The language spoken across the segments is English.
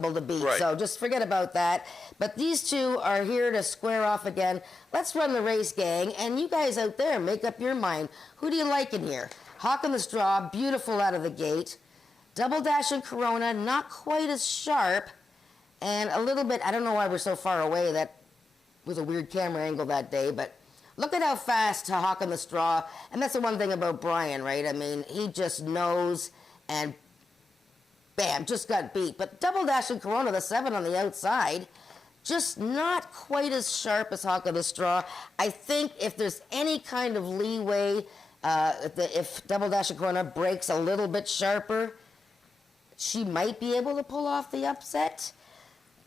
to beat. Right. So just forget about that. But these two are here to square off again. Let's run the race, gang. And you guys out there, make up your mind. Who do you like in here? Hawk on the Straw, beautiful out of the gate. Double Dash and Corona, not quite as sharp. And a little bit, I don't know why we're so far away. That was a weird camera angle that day. But look at how fast Hawk on the Straw. And that's the one thing about Brian, right? I mean, he just knows and bam, just got beat. But Double Dash and Corona, the 7 on the outside, just not quite as sharp as Hawk on the Straw. I think if there's any kind of leeway, if Double Dash and Corona breaks a little bit sharper, she might be able to pull off the upset.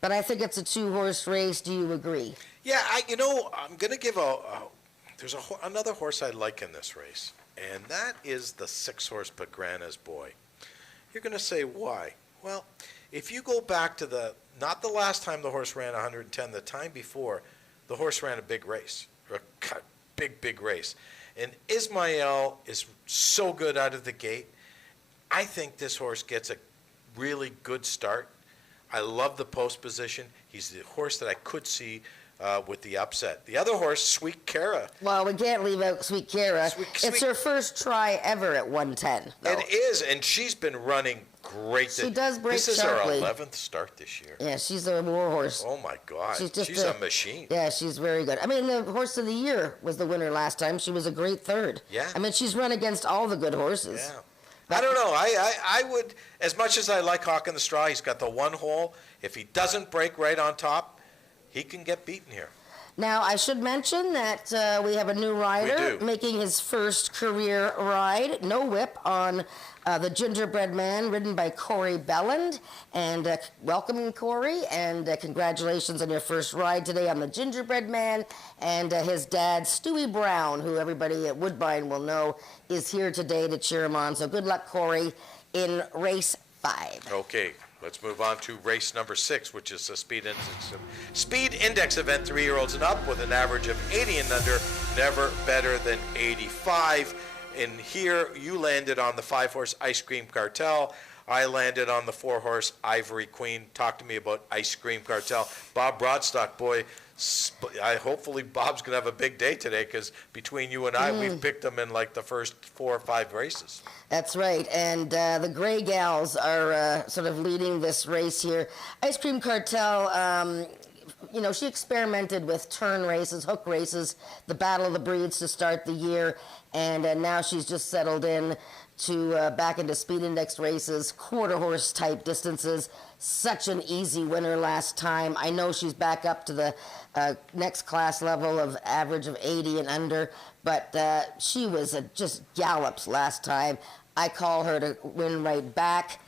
But I think it's a 2-horse race. Do you agree? Yeah, I'm going to give there's another horse I like in this race, and that is the 6-horse Pagrana's Boy. You're going to say, why? Well, if you go back to not the last time the horse ran 110, the time before, the horse ran a big race, a big race. And Ismael is so good out of the gate. I think this horse gets a really good start. I love the post position. He's the horse that I could see with the upset. The other horse, Sweet Cara. Well, we can't leave out Sweet Cara. It's her first try ever at 110. Though. It is, and she's been running great. She does break This is sharply. her 11th start this year. Yeah, she's a war horse. Oh, my God. She's a machine. Yeah, she's very good. I mean, the horse of the year was the winner last time. She was a great third. Yeah. I mean, she's run against all the good horses. Yeah. I don't know. I would, as much as I like Hawk in the Straw, he's got the one hole. If he doesn't break right on top, he can get beaten here. Now, I should mention that we have a new rider making his first career ride, no whip, on the Gingerbread Man, ridden by Corey Belland. And welcome, Corey, and congratulations on your first ride today on the Gingerbread Man. And his dad, Stewie Brown, who everybody at Woodbine will know, is here today to cheer him on. So good luck, Corey, in race 5. Okay. Let's move on to race number 6, which is a speed index event, 3-year-olds and up, with an average of 80 and under, never better than 85. And here you landed on the 5-horse Ice Cream Cartel. I landed on the 4-horse Ivory Queen. Talk to me about Ice Cream Cartel. Bob Broadstock, boy, hopefully Bob's going to have a big day today, because between you and I, we've picked him in like the first 4 or 5 races. That's right, and the Gray Gals are sort of leading this race here. Ice Cream Cartel, she experimented with turn races, hook races, the Battle of the Breeds to start the year, and now she's just settled in to back into speed index races, quarter horse type distances. Such an easy winner last time. I know she's back up to the next class level of average of 80 and under, but she was just gallops last time. I call her to win right back.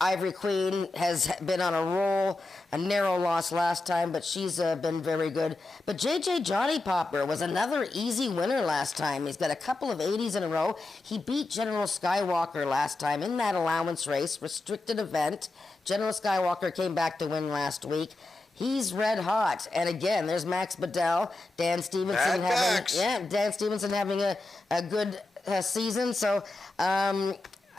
Ivory Queen has been on a roll, a narrow loss last time, but she's been very good. But JJ Johnny Popper was another easy winner last time. He's got a couple of 80s in a row. He beat General Skywalker last time in that allowance race, restricted event. General Skywalker came back to win last week. He's red hot. And again, there's Max Bedell, Dan Stevenson having a good season. So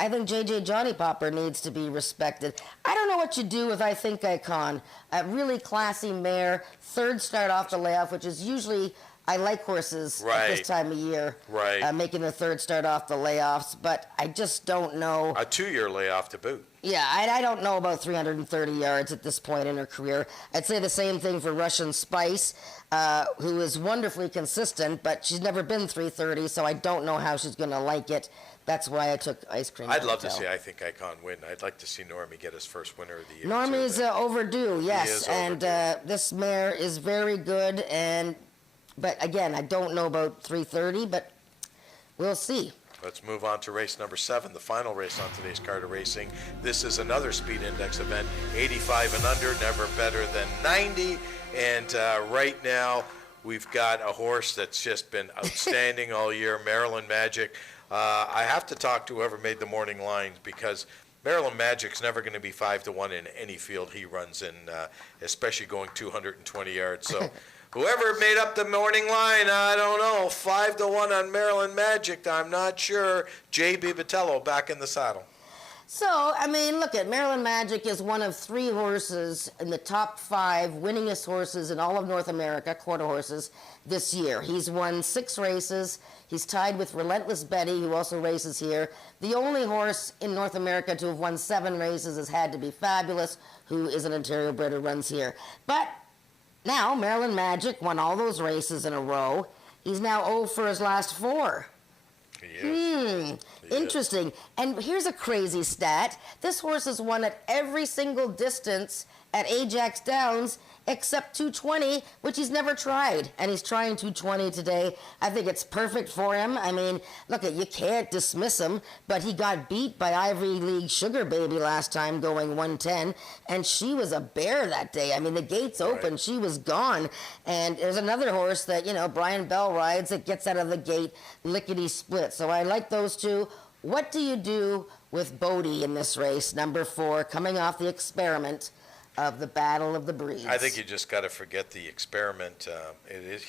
I think JJ Johnny Popper needs to be respected. I don't know what you do with I Think Icon. A really classy mare, 3rd start off the layoff, which is usually, I like horses at this time of year, making the 3rd start off the layoffs, but I just don't know. A 2-year layoff to boot. Yeah, I don't know about 330 yards at this point in her career. I'd say the same thing for Russian Spice, who is wonderfully consistent, but she's never been 330, so I don't know how she's going to like it. That's why I took Ice Cream. I'd love to see I Think Icon win. I'd like to see Normie get his first winner of the year. Normie's overdue, yes. And this mare is very good. But again, I don't know about 330, but we'll see. Let's move on to race number 7, the final race on today's card of racing. This is another speed index event, 85 and under, never better than 90. And right now, we've got a horse that's just been outstanding all year, Maryland Magic. I have to talk to whoever made the morning lines, because Maryland Magic's never going to be 5-1 in any field he runs in, especially going 220 yards. So whoever made up the morning line, I don't know, 5-1 on Maryland Magic, I'm not sure. J.B. Batello back in the saddle. So, I mean, look at Maryland Magic is one of 3 horses in the top 5 winningest horses in all of North America, quarter horses, this year. He's won 6 races. He's tied with Relentless Betty, who also races here. The only horse in North America to have won 7 races has had to be Fabulous, who is an Ontario bred who runs here. But now, Maryland Magic won all those races in a row. He's now 0 for his last 4. He is. Interesting. And here's a crazy stat. This horse has won at every single distance at Ajax Downs except 220, which he's never tried. And he's trying 220 today. I think it's perfect for him. I mean, look, you can't dismiss him, but he got beat by Ivory League Sugar Baby last time going 110, and she was a bear that day. I mean, the gates open, right. She was gone. And there's another horse that, Brian Bell rides that gets out of the gate lickety-split. So I like those two. What do you do with Bodie in this race, number 4, coming off the experiment of the Battle of the Breeds? I think you just got to forget the experiment.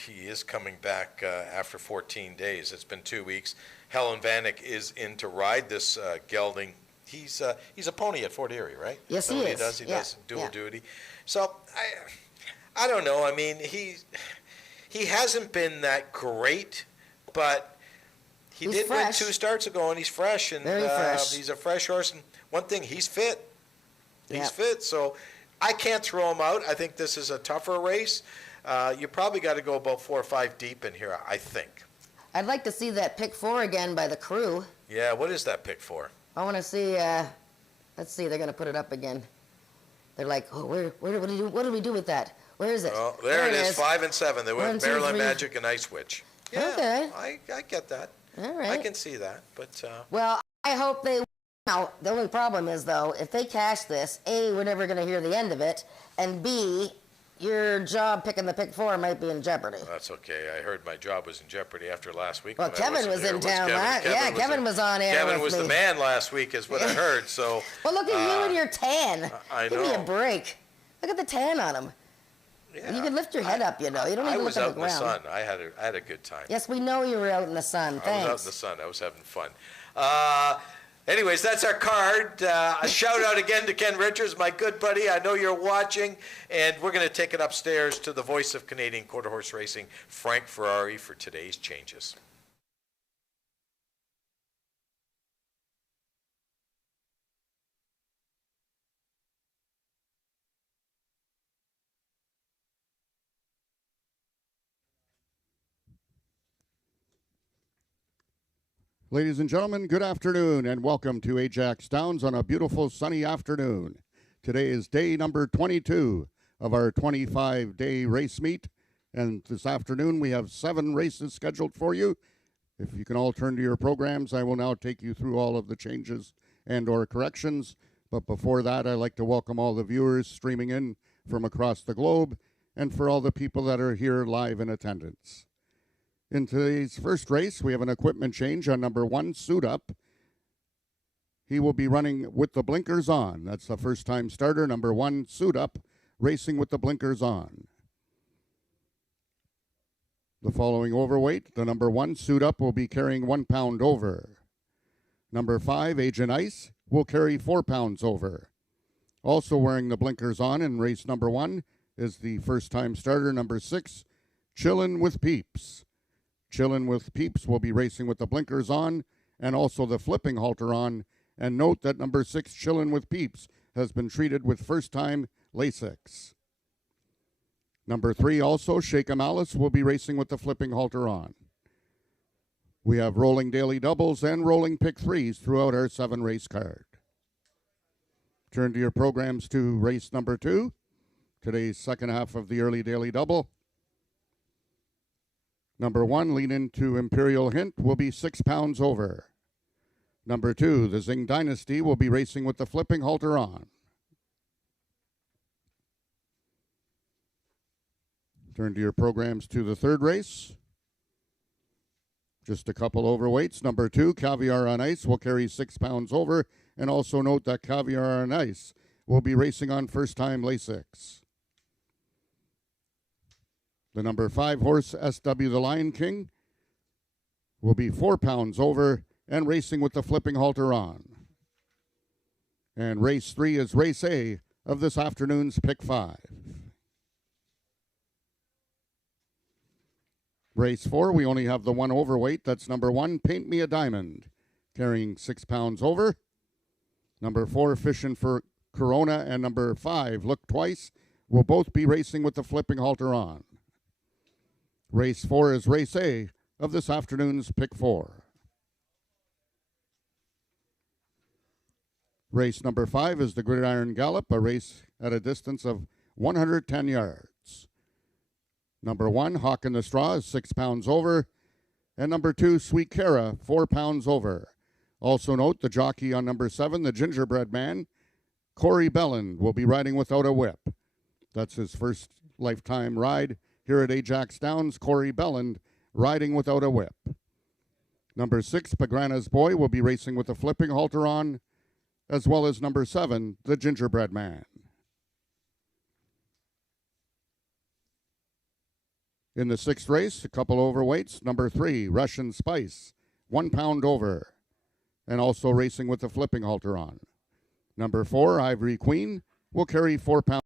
He is coming back after 14 days. It's been 2 weeks. Helen Vanek is in to ride this gelding. He's a pony at Fort Erie, right? Yes, so he he is. Does. He does dual duty. So I don't know. I mean, he hasn't been that great, but he's did fresh. win 2 starts ago, and he's fresh. And very fresh. He's a fresh horse. And one thing, he's fit. He's Yep. fit. So I can't throw him out. I think this is a tougher race. You probably got to go about 4 or 5 deep in here, I think. I'd like to see that pick 4 again by the crew. Yeah, what is that pick for? I want to see, let's see, they're going to put it up again. They're like, oh, what do we do with that? Where is it? Oh, there it is, 5 and 7. They went 1, 2, Maryland 3. Magic and Ice Witch. Yeah, Okay. I get that. All right. I can see that, but Well, I hope they. Now, the only problem is, though, if they cash this, A, we're never going to hear the end of it, and B, your job picking the pick 4 might be in jeopardy. that's okay. I heard my job was in jeopardy after last week. Well, when I Kevin wasn't was here. in Was town. Kevin was on air Kevin with was me. the man last week, is what I heard. So. Well, look at you and your tan. I Give me a know. break. Look at the tan on him. Yeah, You can lift your head up, You don't I even was look out at the in the ground. sun. I had a good time. Yes, we know you were out in the sun. Thanks. I was out in the sun. I was having fun. Anyways, that's our card. A shout out again to Ken Richards, my good buddy. I know you're watching, and we're going to take it upstairs to the voice of Canadian quarter horse racing, Frank Ferrari, for today's changes. Ladies and gentlemen, good afternoon and welcome to Ajax Downs on a beautiful sunny afternoon. Today is day number 22 of our 25-day race meet, and this afternoon we have 7 races scheduled for you. If you can all turn to your programs, I will now take you through all of the changes and or corrections. But before that, I'd like to welcome all the viewers streaming in from across the globe and for all the people that are here live in attendance. In today's first race, we have an equipment change on number 1, Suit Up. He will be running with the blinkers on. That's the first-time starter, number 1, Suit Up, racing with the blinkers on. The following overweight, the number 1, Suit Up, will be carrying 1 pound over. Number 5, Agent Ice, will carry 4 pounds over. Also wearing the blinkers on in race number 1 is the first-time starter, number 6, Chillin' with Peeps. Chillin' with Peeps will be racing with the blinkers on and also the flipping halter on. And note that number 6, Chillin' with Peeps, has been treated with first-time Lasix. Number 3, also, Shake 'em Alice, will be racing with the flipping halter on. We have rolling daily doubles and rolling pick 3s throughout our 7-race card. Turn to your programs to race number 2, today's second half of the early daily double. Number 1, Lean Into Imperial Hint, will be 6 pounds over. Number 2, the Zing Dynasty, will be racing with the flipping halter on. Turn to your programs to the third race. Just a couple overweights. Number 2, Caviar on Ice, will carry 6 pounds over. And also note that Caviar on Ice will be racing on first-time Lasix. The number 5 horse, SW the Lion King, will be 4 pounds over and racing with the flipping halter on. And race 3 is race A of this afternoon's Pick 5. Race 4, we only have the one overweight. That's number 1, Paint Me a Diamond, carrying 6 pounds over. Number 4, Fishin' for Corona, and number 5, Look Twice, will both be racing with the flipping halter on. Race 4 is race A of this afternoon's Pick 4. Race number 5 is the Gridiron Gallop, a race at a distance of 110 yards. Number 1, Hawk in the Straw, is 6 pounds over. And number 2, Sweet Cara, 4 pounds over. Also note the jockey on number 7, the Gingerbread Man, Corey Belland, will be riding without a whip. That's his first lifetime ride here at Ajax Downs. Corey Belland riding without a whip. Number 6, Pagrana's Boy, will be racing with a flipping halter on, as well as number 7, the Gingerbread Man. In the 6th race, a couple overweights. Number 3, Russian Spice, 1 pound over, and also racing with the flipping halter on. Number 4, Ivory Queen, will carry 4 pounds.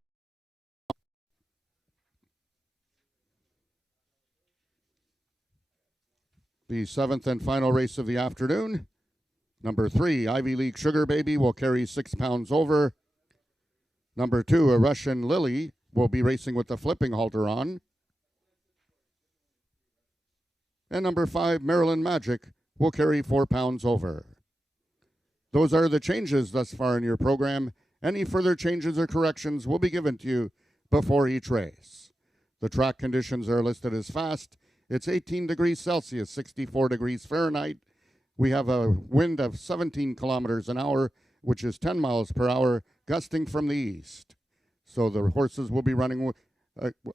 The 7th and final race of the afternoon. Number 3, Ivy League Sugar Baby, will carry 6 pounds over. Number 2, a Russian Lily, will be racing with the flipping halter on. And number 5, Maryland Magic, will carry 4 pounds over. Those are the changes thus far in your program. Any further changes or corrections will be given to you before each race. The track conditions are listed as fast. It's 18 degrees Celsius, 64 degrees Fahrenheit. We have a wind of 17 kilometers an hour, which is 10 miles per hour, gusting from the east. So the horses will be running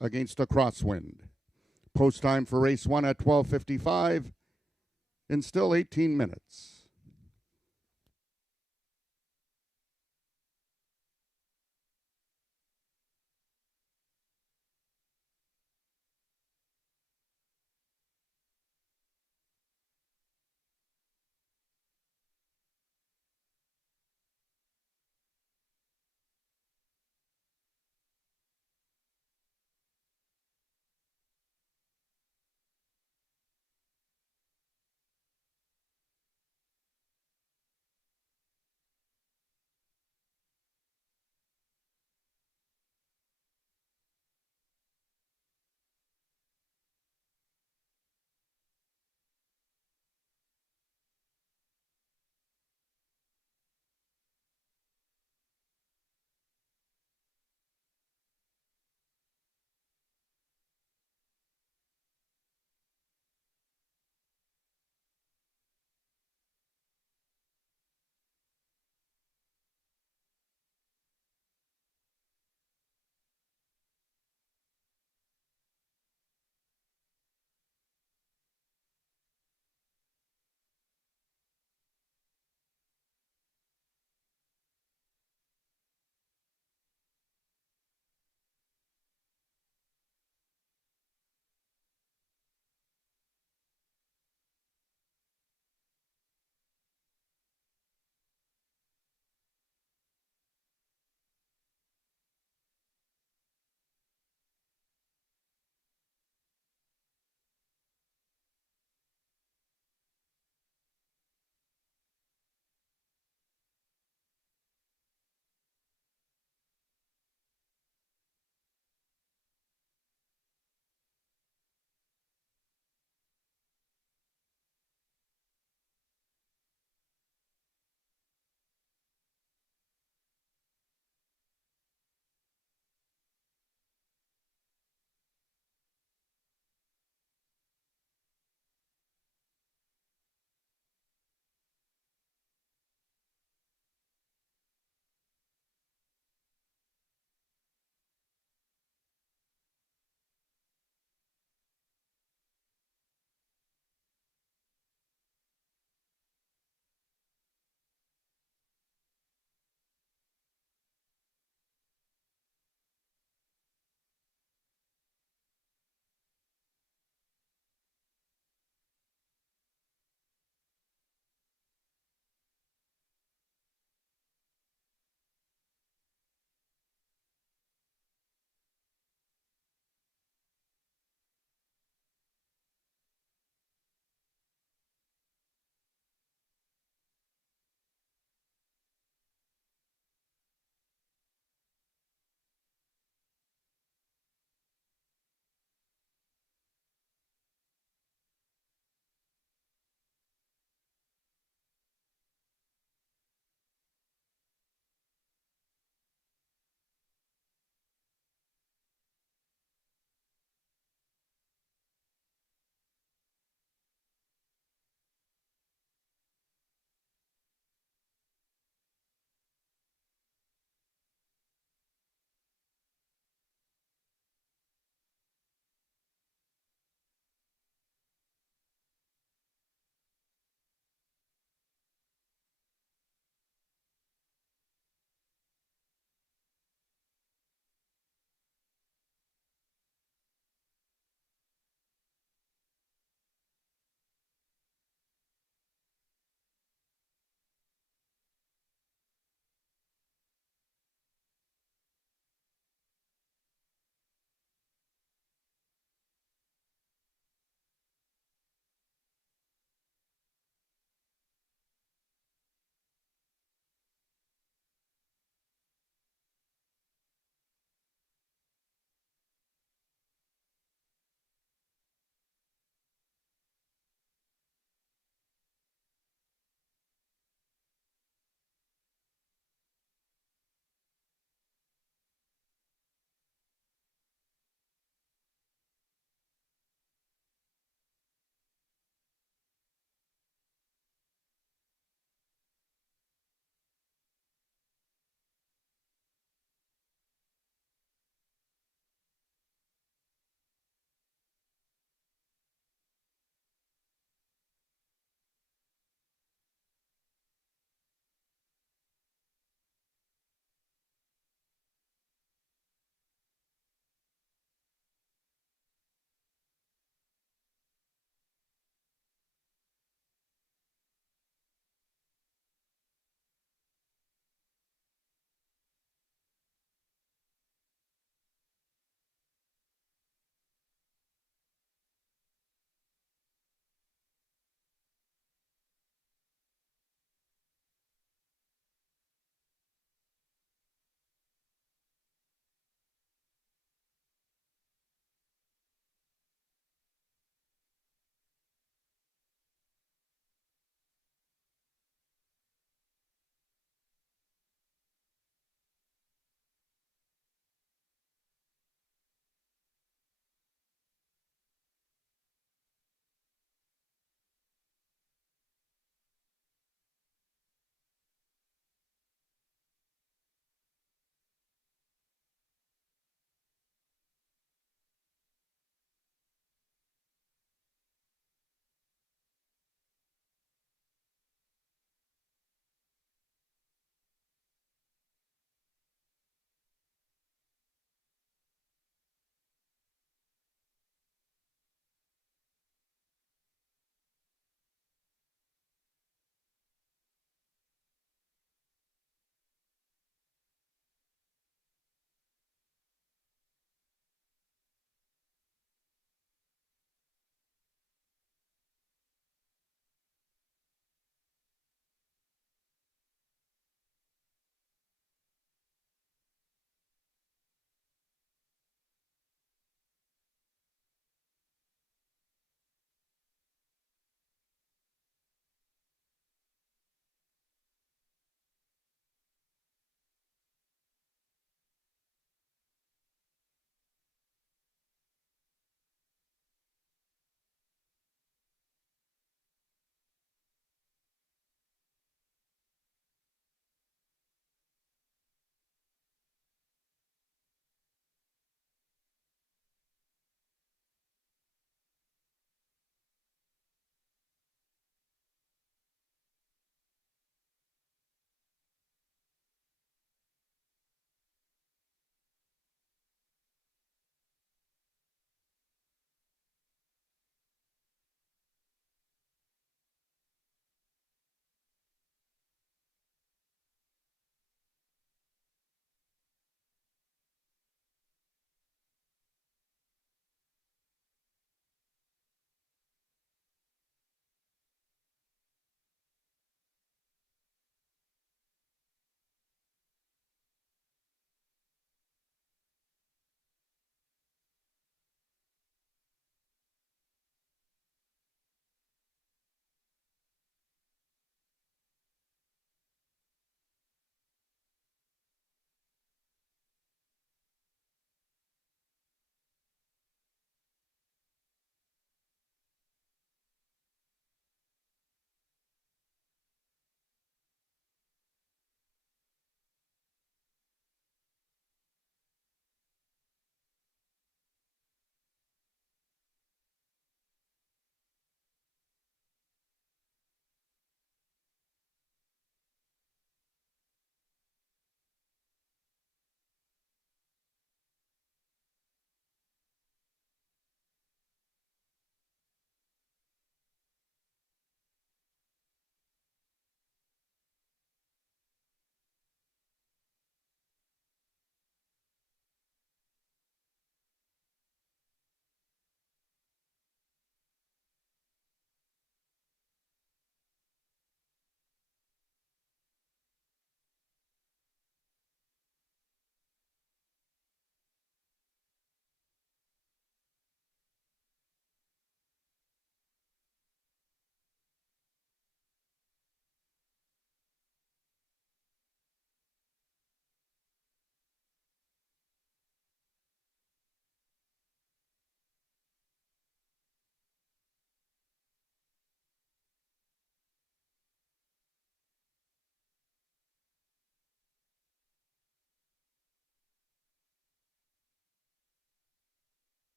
against a crosswind. Post time for race 1 at 12:55 in still 18 minutes.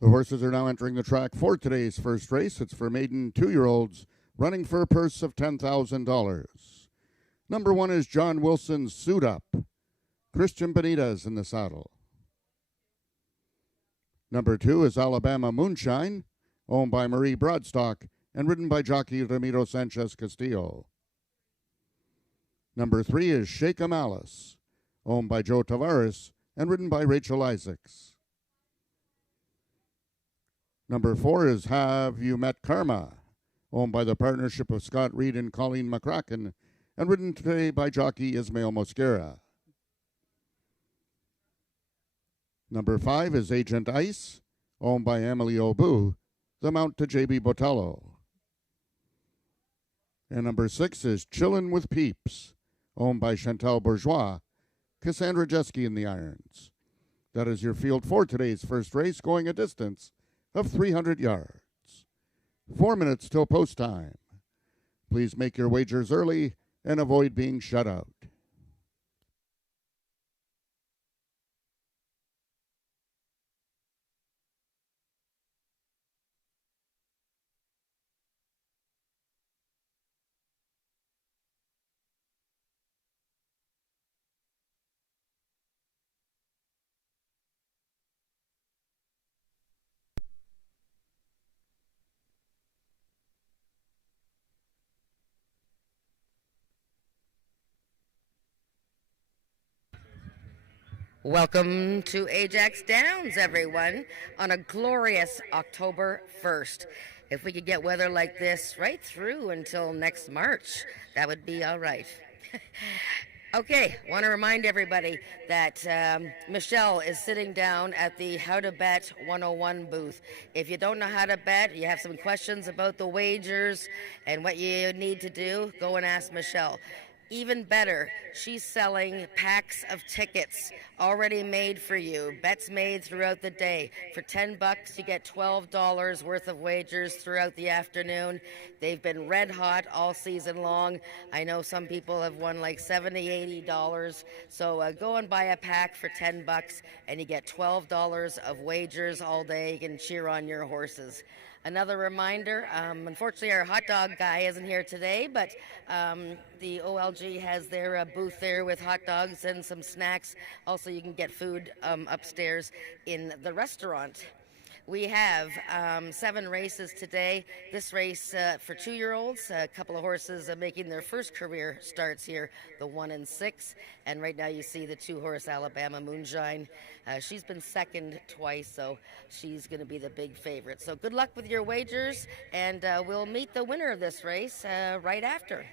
The horses are now entering the track for today's first race. It's for maiden 2-year-olds running for a purse of $10,000. Number 1 is John Wilson's Suit Up. Christian Benitez in the saddle. Number 2 is Alabama Moonshine, owned by Marie Broadstock and ridden by jockey Ramiro Sanchez Castillo. Number 3 is Shake 'em Alice, owned by Joe Tavares and ridden by Rachel Isaacs. Number 4 is Have You Met Karma, owned by the partnership of Scott Reed and Colleen McCracken and ridden today by jockey Ismael Mosquera. Number 5 is Agent Ice, owned by Emily Obu, the mount to J.B. Botello. And number 6 is Chillin' with Peeps, owned by Chantal Bourgeois, Cassandra Jeske in the irons. That is your field for today's first race, going a distance of 300 yards. 4 minutes till post time. Please make your wagers early and avoid being shut out. Welcome to Ajax Downs, everyone, on a glorious October 1st. If we could get weather like this right through until next March, that would be all right. Okay, want to remind everybody that Michelle is sitting down at the How to Bet 101 booth. If you don't know how to bet, you have some questions about the wagers and what you need to do, go and ask Michelle. Even better, she's selling packs of tickets already made for you, bets made throughout the day. For $10, you get $12 worth of wagers throughout the afternoon. They've been red hot all season long. I know some people have won like $70, $80. So go and buy a pack for $10 and you get $12 of wagers all day. You can cheer on your horses. Another reminder, unfortunately our hot dog guy isn't here today, but the OLG has their booth there with hot dogs and some snacks. Also, you can get food upstairs in the restaurant. We have 7 races today. This race for 2-year-olds, a couple of horses making their first career starts here, the 1 and 6. And right now you see the 2-horse Alabama Moonshine. She's been second twice, so she's going to be the big favorite. So good luck with your wagers, and we'll meet the winner of this race right after.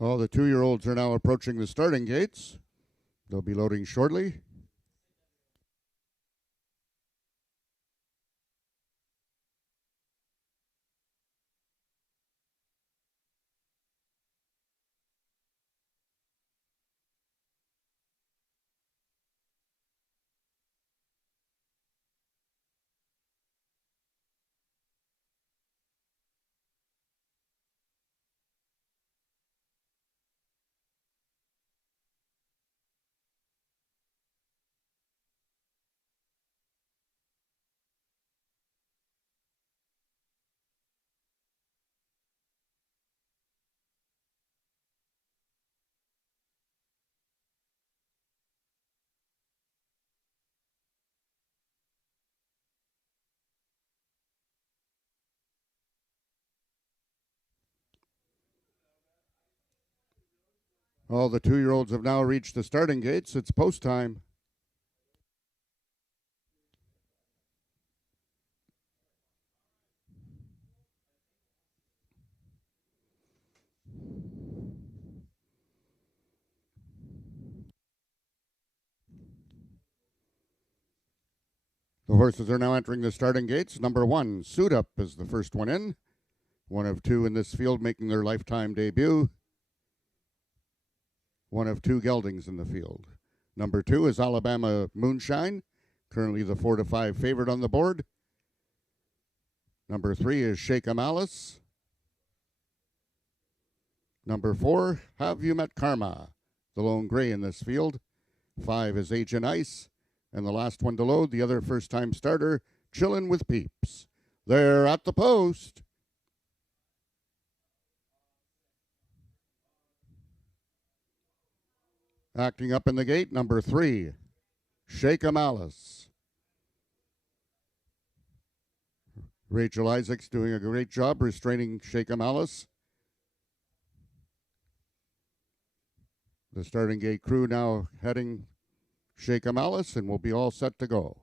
All the 2-year-olds are now approaching the starting gates. They'll be loading shortly. All the 2-year-olds have now reached the starting gates. It's post time. The horses are now entering the starting gates. Number 1, Suit Up, is the first one in. One of 2 in this field making their lifetime debut. One of 2 geldings in the field. Number 2 is Alabama Moonshine, currently the 4-5 favorite on the board. Number 3 is Shake 'em Alice. Number 4, Have You Met Karma, the lone gray in this field. 5 is Agent Ice. And the last one to load, the other first-time starter, Chillin' with Peeps. They're at the post. Acting up in the gate, number 3, Shake 'em Alice. Rachel Isaacs doing a great job restraining Shake 'em Alice. The starting gate crew now heading Shake 'em Alice, and we'll be all set to go.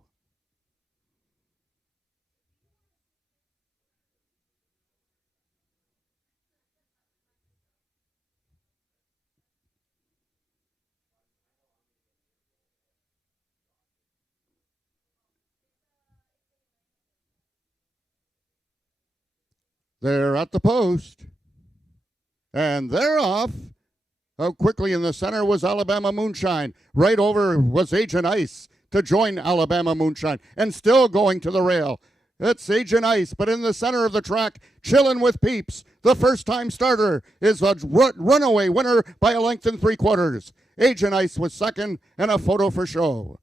They're at the post. And they're off. How quickly in the center was Alabama Moonshine. Right over was Agent Ice to join Alabama Moonshine. And still going to the rail. It's Agent Ice, but in the center of the track, Chillin' with Peeps. The first-time starter is a runaway winner by a length and 3/4. Agent Ice was second, and a photo for show.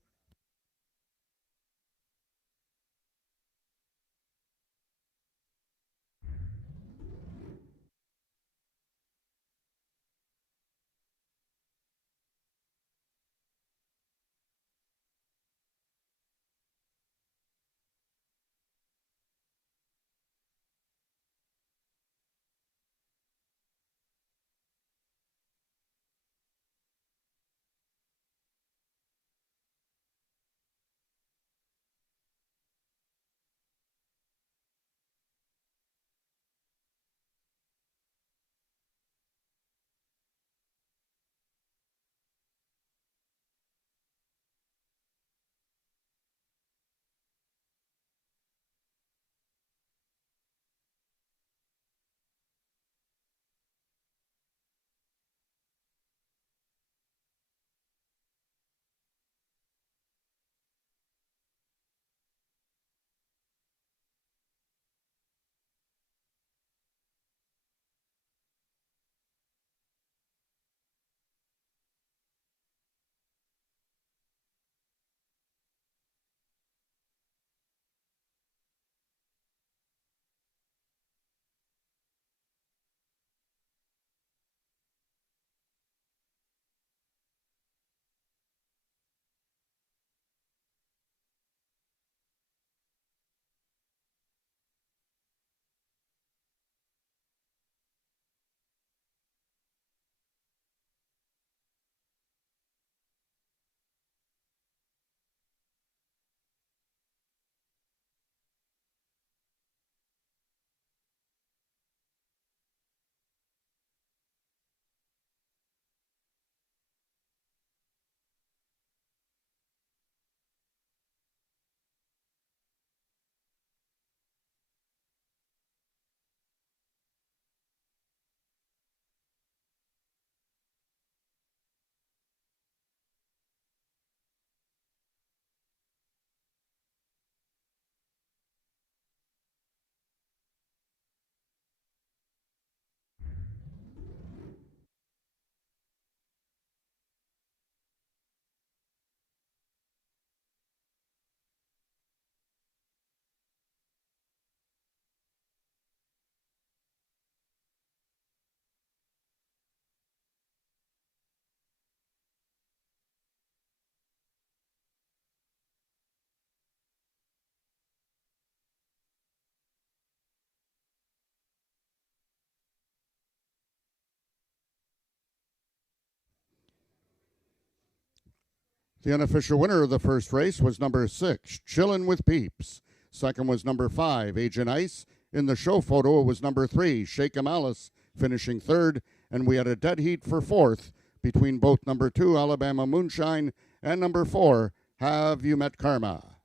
The unofficial winner of the first race was number 6, Chillin' with Peeps. Second was number 5, Agent Ice. In the show photo, it was number 3, Shake 'em Alice, finishing third, and we had a dead heat for fourth between both number 2, Alabama Moonshine, and number 4, Have You Met Karma?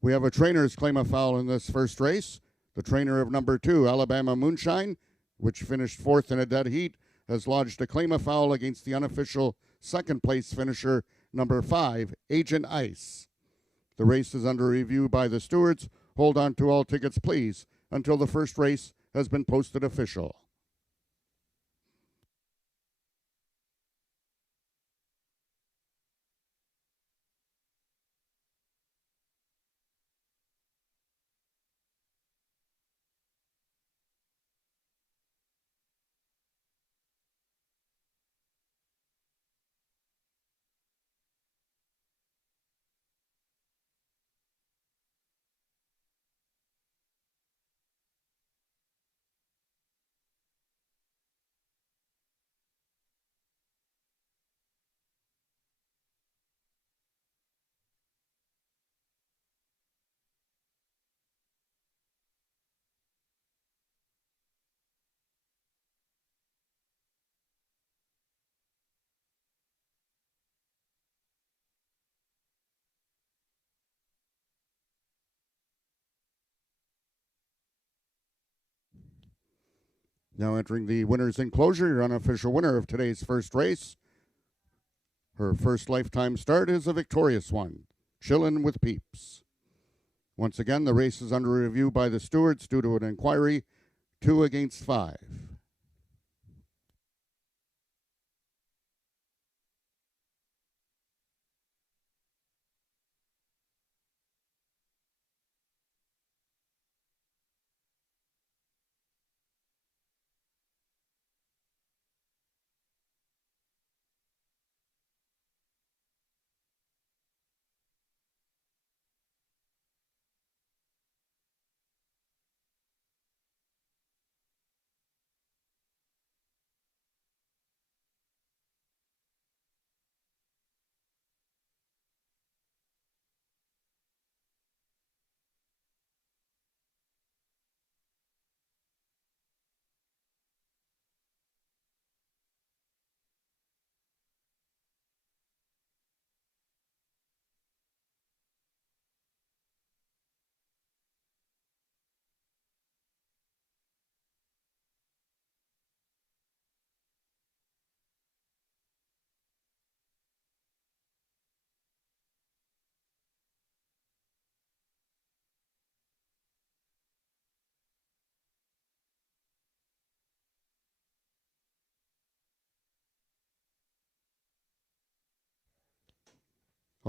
We have a trainer's claim a foul in this first race. The trainer of number 2, Alabama Moonshine, which finished fourth in a dead heat, has lodged a claim of foul against the unofficial second place finisher, number 5, Agent Ice. The race is under review by the stewards. Hold on to all tickets, please, until the first race has been posted official. Now entering the winner's enclosure, your unofficial winner of today's first race. Her first lifetime start is a victorious one, Chillin' with Peeps. Once again, the race is under review by the stewards due to an inquiry, 2 against 5.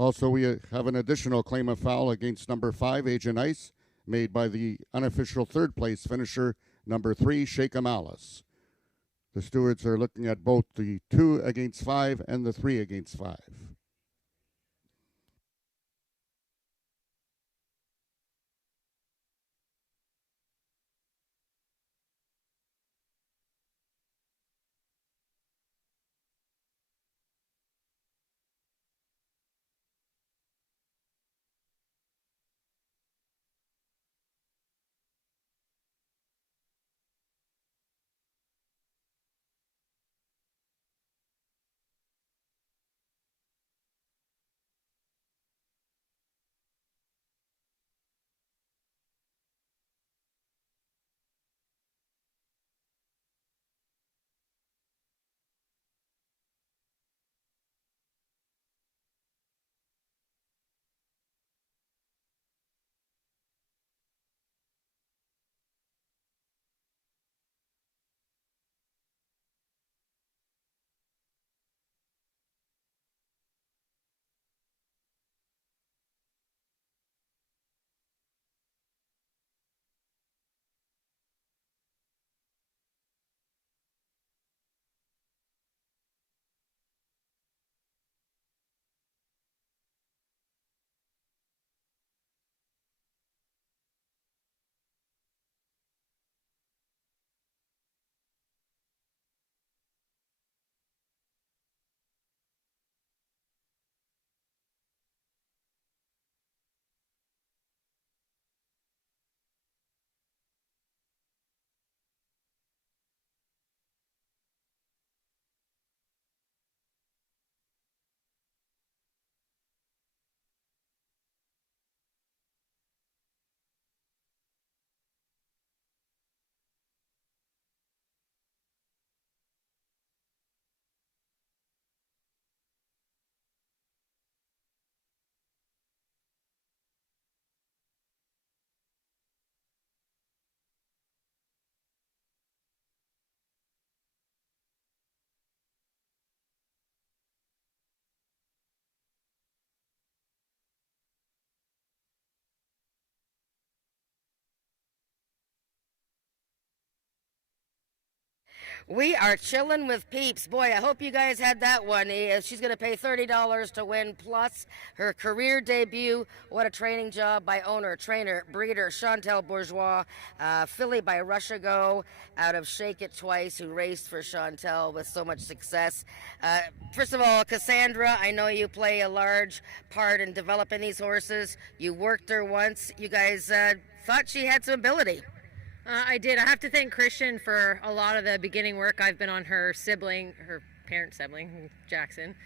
Also, we have an additional claim of foul against number 5, Agent Ice, made by the unofficial third place finisher, number 3, Shake 'em Alice. The stewards are looking at both the 2 against 5 and the 3 against 5. We are chilling with peeps. Boy, I hope you guys had that one. She's going to pay $30 to win, plus her career debut. What a training job by owner, trainer, breeder Chantel Bourgeois. Filly by Russia Go out of Shake It Twice, who raced for Chantel with so much success. First of all, Cassandra, I know you play a large part in developing these horses. You worked her once. You guys thought she had some ability. I did. I have to thank Christian for a lot of the beginning work. I've been on her parent sibling, Jackson.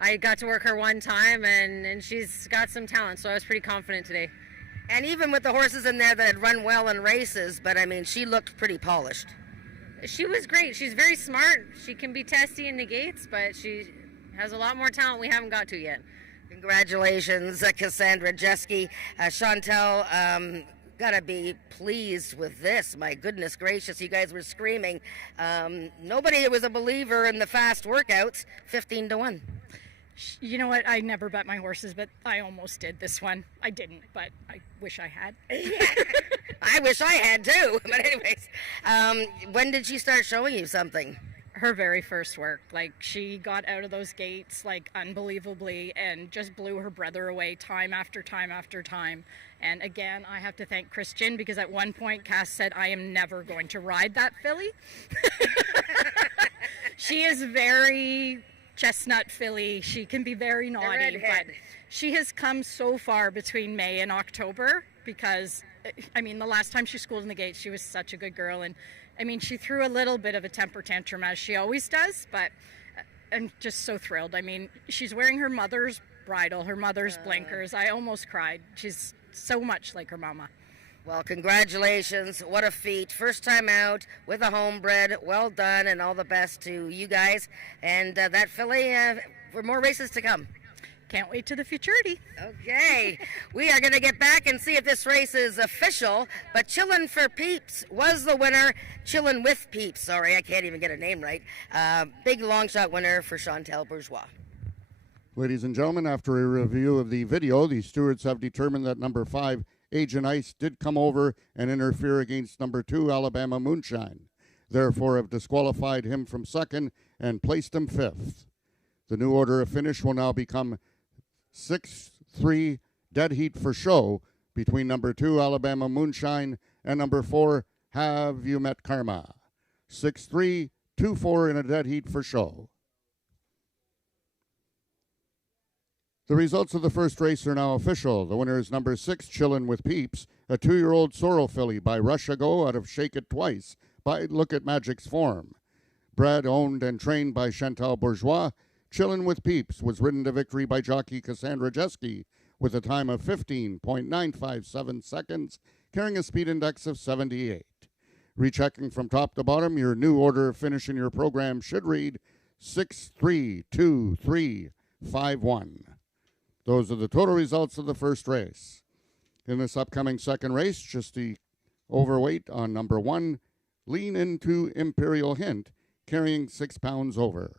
I got to work her one time, and she's got some talent, so I was pretty confident today. And even with the horses in there that had run well in races, but I mean, she looked pretty polished. She was great. She's very smart. She can be testy in the gates, but she has a lot more talent we haven't got to yet. Congratulations, Cassandra Jeske. Chantel, gotta be pleased with this. My goodness gracious, you guys were screaming. Nobody was a believer in the fast workouts. 15 to 1. You know what? I never bet my horses, but I almost did this one. I didn't, but I wish I had. I wish I had too. But anyways, when did she start showing you something? Her very first work. Like, she got out of those gates, like, unbelievably, and just blew her brother away time after time after time. And again, I have to thank Christian, because at one point Cass said, I am never going to ride that filly. She is very chestnut filly. She can be very naughty, but she has come so far between May and October, because, I mean, the last time she schooled in the gates, she was such a good girl. And I mean, she threw a little bit of a temper tantrum, as she always does, but I'm just so thrilled. I mean, she's wearing her mother's bridle, her mother's blinkers. I almost cried. She's so much like her mama. Well, congratulations. What a feat. First time out with a homebred. Well done, and all the best to you guys. And that filly, for more races to come. Can't wait to the futurity. Okay, we are going to get back and see if this race is official, but Chillin' for Peeps was the winner. Chillin' with Peeps, sorry, I can't even get a name right. Big long shot winner for Chantel Bourgeois. Ladies and gentlemen, after a review of the video, the stewards have determined that number 5, Agent Ice, did come over and interfere against number 2, Alabama Moonshine. Therefore, have disqualified him from second and placed him 5th. The new order of finish will now become 6-3 dead heat for show between number 2, Alabama Moonshine, and number 4, Have You Met Karma. 6-3, 2-4 in a dead heat for show. The results of the first race are now official. The winner is number 6, Chillin' with Peeps, a 2-year-old sorrel filly by Russia Go out of Shake It Twice by Look at Magic's Form. Bred, owned, and trained by Chantal Bourgeois, Chillin' with Peeps was ridden to victory by jockey Cassandra Jeske with a time of 15.957 seconds, carrying a speed index of 78. Rechecking from top to bottom, your new order of finish in your program should read 6-3-2-3-5-1. Those are the total results of the first race. In this upcoming second race, just the overweight on number 1, Lean Into Imperial Hint, carrying 6 pounds over.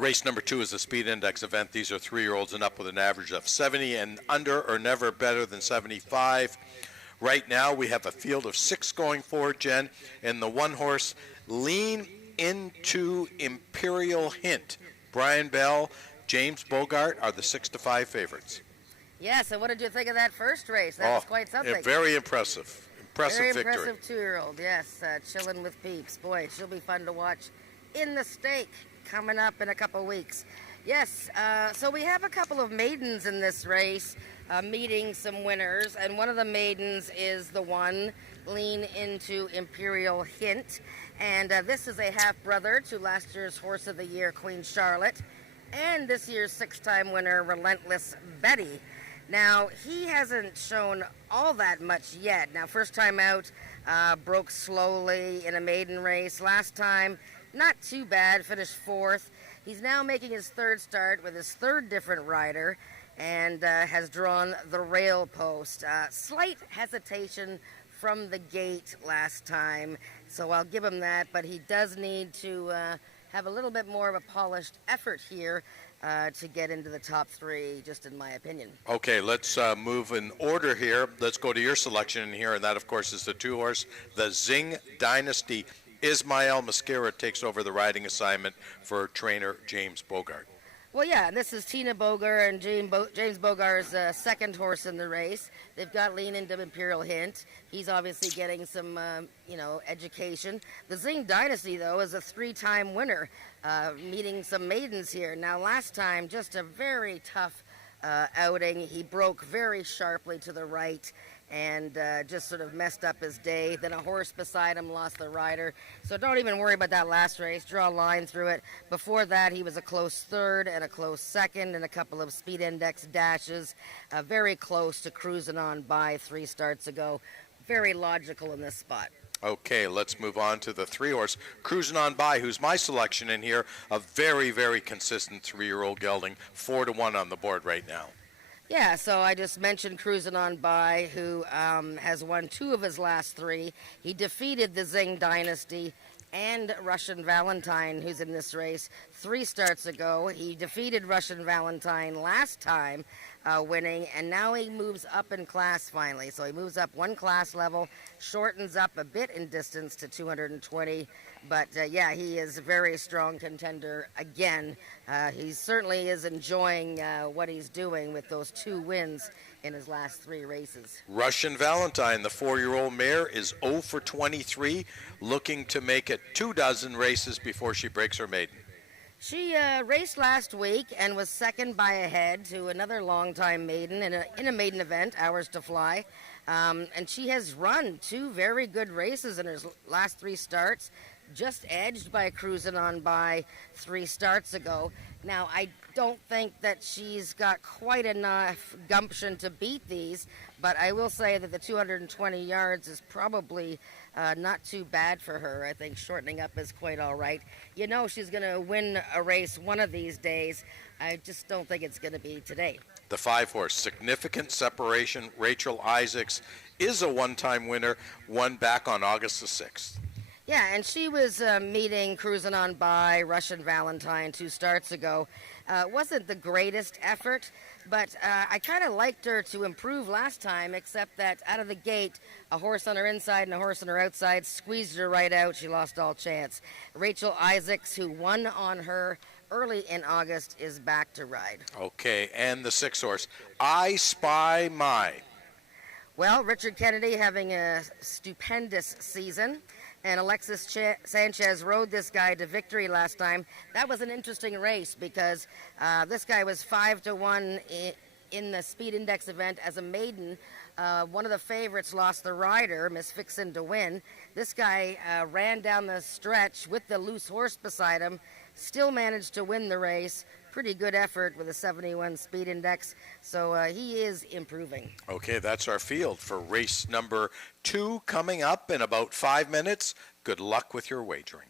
Race number 2 is a speed index event. These are 3-year-olds and up with an average of 70 and under, or never better than 75. Right now we have a field of 6 going forward, Jen, and the one horse Lean Into Imperial Hint. Brian Bell, James Bogart are the 6-5 favorites. Yeah, so what did you think of that first race? That was quite something. Very impressive. Impressive Very victory. impressive 2-year-old, yes. Chilling with peeps. Boy, she'll be fun to watch in the stake coming up in a couple weeks. Yes, so we have a couple of maidens in this race meeting some winners, and one of the maidens is the one Lean Into Imperial Hint, and this is a half-brother to last year's Horse of the Year, Queen Charlotte, and this year's 6-time winner, Relentless Betty. Now, he hasn't shown all that much yet. Now, first time out, broke slowly in a maiden race. Last time, not too bad, finished 4th. He's now making his 3rd start with his 3rd different rider and has drawn the rail post. Slight hesitation from the gate last time, so I'll give him that, but he does need to have a little bit more of a polished effort here to get into the top 3, just in my opinion. Okay, let's move in order here. Let's go to your selection in here, and that, of course, is the 2-horse, the Zing Dynasty. Ismael Mascara takes over the riding assignment for trainer James Bogart. Well, yeah, this is Tina Bogar and James Bogar's 2nd horse in the race. They've got Lean Into Imperial Hint. He's obviously getting some, education. The Zing Dynasty, though, is a 3-time winner, meeting some maidens here. Now, last time, just a very tough outing. He broke very sharply to the right and just sort of messed up his day. Then a horse beside him lost the rider. So don't even worry about that last race. Draw a line through it. Before that, he was a close 3rd and a close 2nd and a couple of speed index dashes. Very close to cruising on by 3 starts ago. Very logical in this spot. Okay, let's move on to the 3-horse, Cruising On By, who's my selection in here. A very, very consistent 3-year-old gelding, 4-1 on the board right now. Yeah, so I just mentioned Cruising On By, who has won 2 of his last 3. He defeated the Zing Dynasty and Russian Valentine, who's in this race, 3 starts ago. He defeated Russian Valentine last time, winning, and now he moves up in class finally. So he moves up 1 class level, shortens up a bit in distance to 220. But, yeah, he is a very strong contender again. He certainly is enjoying what he's doing with those 2 wins in his last 3 races. Russian Valentine, the 4-year-old mare, is 0 for 23, looking to make it 24 races before she breaks her maiden. She raced last week and was 2nd by a head to another longtime maiden in a maiden event, Hours to Fly. And she has run 2 very good races in her last 3 starts, just edged by Cruising On By 3 starts ago. Now, I don't think that she's got quite enough gumption to beat these, but I will say that the 220 yards is probably not too bad for her. I think shortening up is quite all right. You know she's going to win a race one of these days. I just don't think it's going to be today. The 5-horse, Significant Separation, Rachel Isaacs, is a 1-time winner, won back on August the 6th. Yeah, and she was meeting Cruising On By, Russian Valentine 2 starts ago. Wasn't the greatest effort, but I kind of liked her to improve last time, except that out of the gate, a horse on her inside and a horse on her outside squeezed her right out. She lost all chance. Rachel Isaacs, who won on her early in August, is back to ride. Okay, and the 6-horse, I Spy My. Well, Richard Kennedy having a stupendous season. And Alexis Sanchez rode this guy to victory last time. That was an interesting race because this guy was 5-1 in the Speed Index event as a maiden. One of the favorites lost the rider, Miss Fixin, to win. This guy ran down the stretch with the loose horse beside him, still managed to win the race. Pretty good effort with a 71 Speed Index, so he is improving. Okay, that's our field for race number 2 coming up in about 5 minutes. Good luck with your wagering.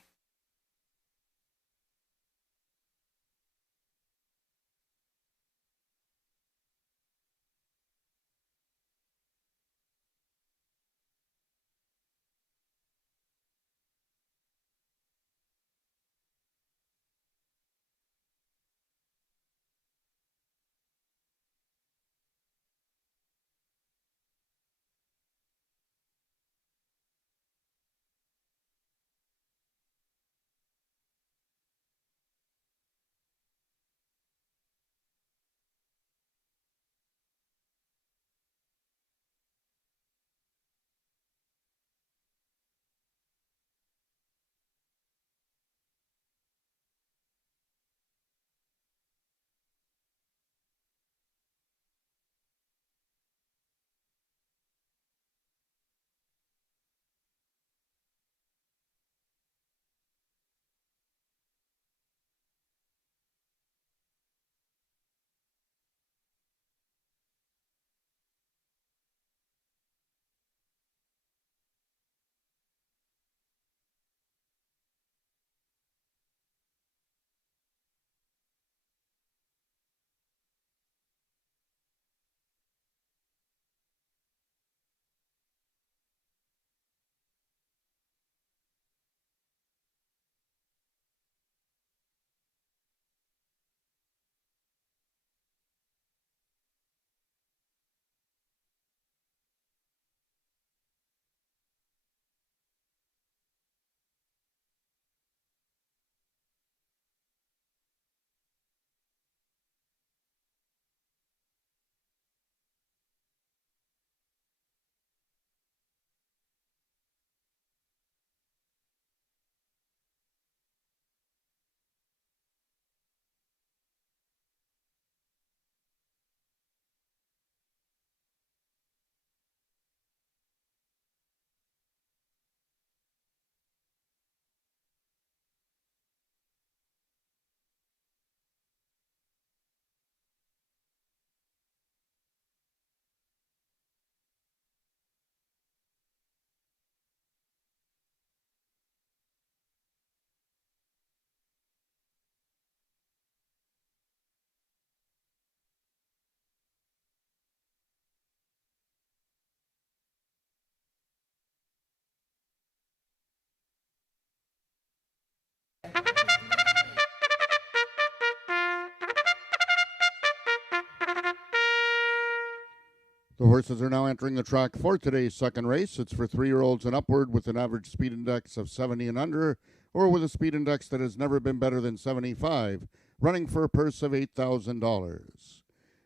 The horses are now entering the track for today's second race. It's for 3-year-olds and upward with an average speed index of 70 and under, or with a speed index that has never been better than 75, running for a purse of $8,000.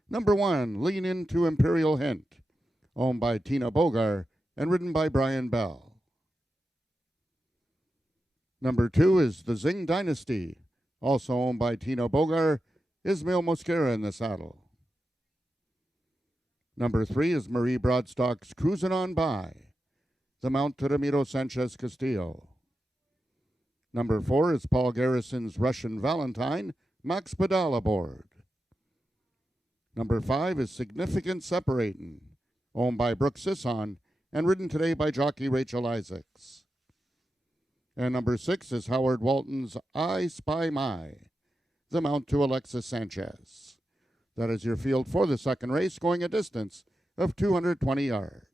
Number 1, Lean Into Imperial Hint, owned by Tina Bogar and ridden by Brian Bell. Number 2 is the Zing Dynasty, also owned by Tina Bogar, Ismail Mosquera in the saddle. Number 3 is Marie Broadstock's Cruisin' On By, the mount to Ramiro Sanchez Castillo. Number 4 is Paul Garrison's Russian Valentine, Max Pedal aboard. Number 5 is Significant Separatin', owned by Brooke Sisson and ridden today by jockey Rachel Isaacs. And number 6 is Howard Walton's I Spy My, the mount to Alexis Sanchez. That is your field for the second race, going a distance of 220 yards.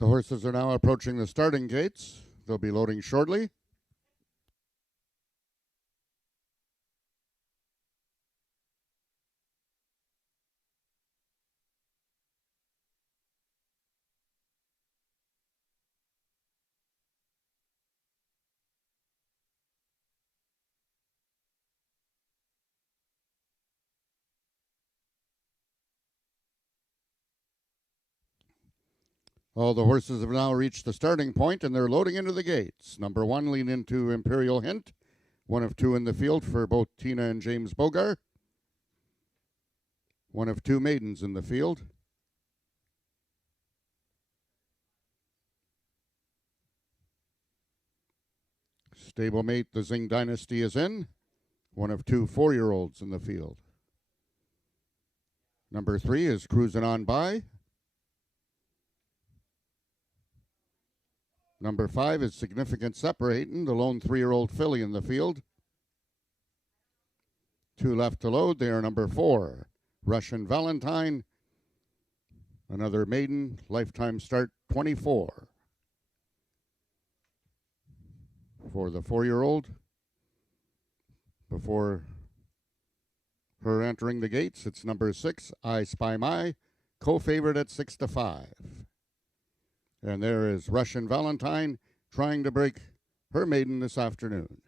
The horses are now approaching the starting gates. They'll be loading shortly. All the horses have now reached the starting point and they're loading into the gates. Number 1, Lean Into Imperial Hint, one of 2 in the field for both Tina and James Bogar. One of 2 maidens in the field. Stablemate, the Zing Dynasty is in. One of two 4-year-olds in the field. Number 3 is Cruising On By. Number 5 is Significant Separating, the lone 3-year-old filly in the field. 2 left to load. They are number 4, Russian Valentine. Another maiden, lifetime start 24. For the 4-year-old, before her entering the gates, it's number 6, I Spy My, co-favorite at 6-5. And there is Russian Valentine trying to break her maiden this afternoon.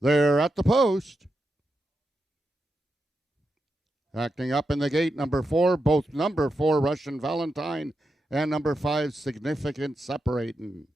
They're at the post. Acting up in the gate, number 4, both number 4, Russian Valentine, and number 5, Significant Separating.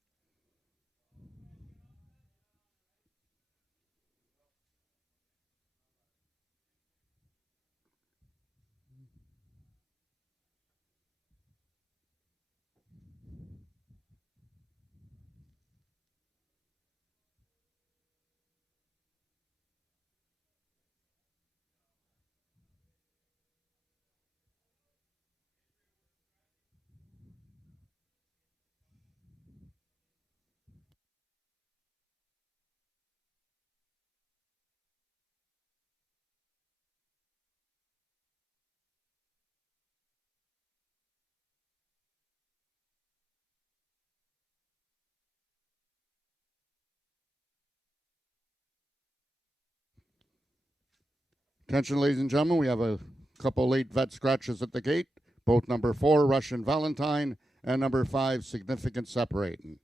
Attention, ladies and gentlemen, we have a couple late vet scratches at the gate. Both number 4, Russian Valentine, and number 5, Significant Separating.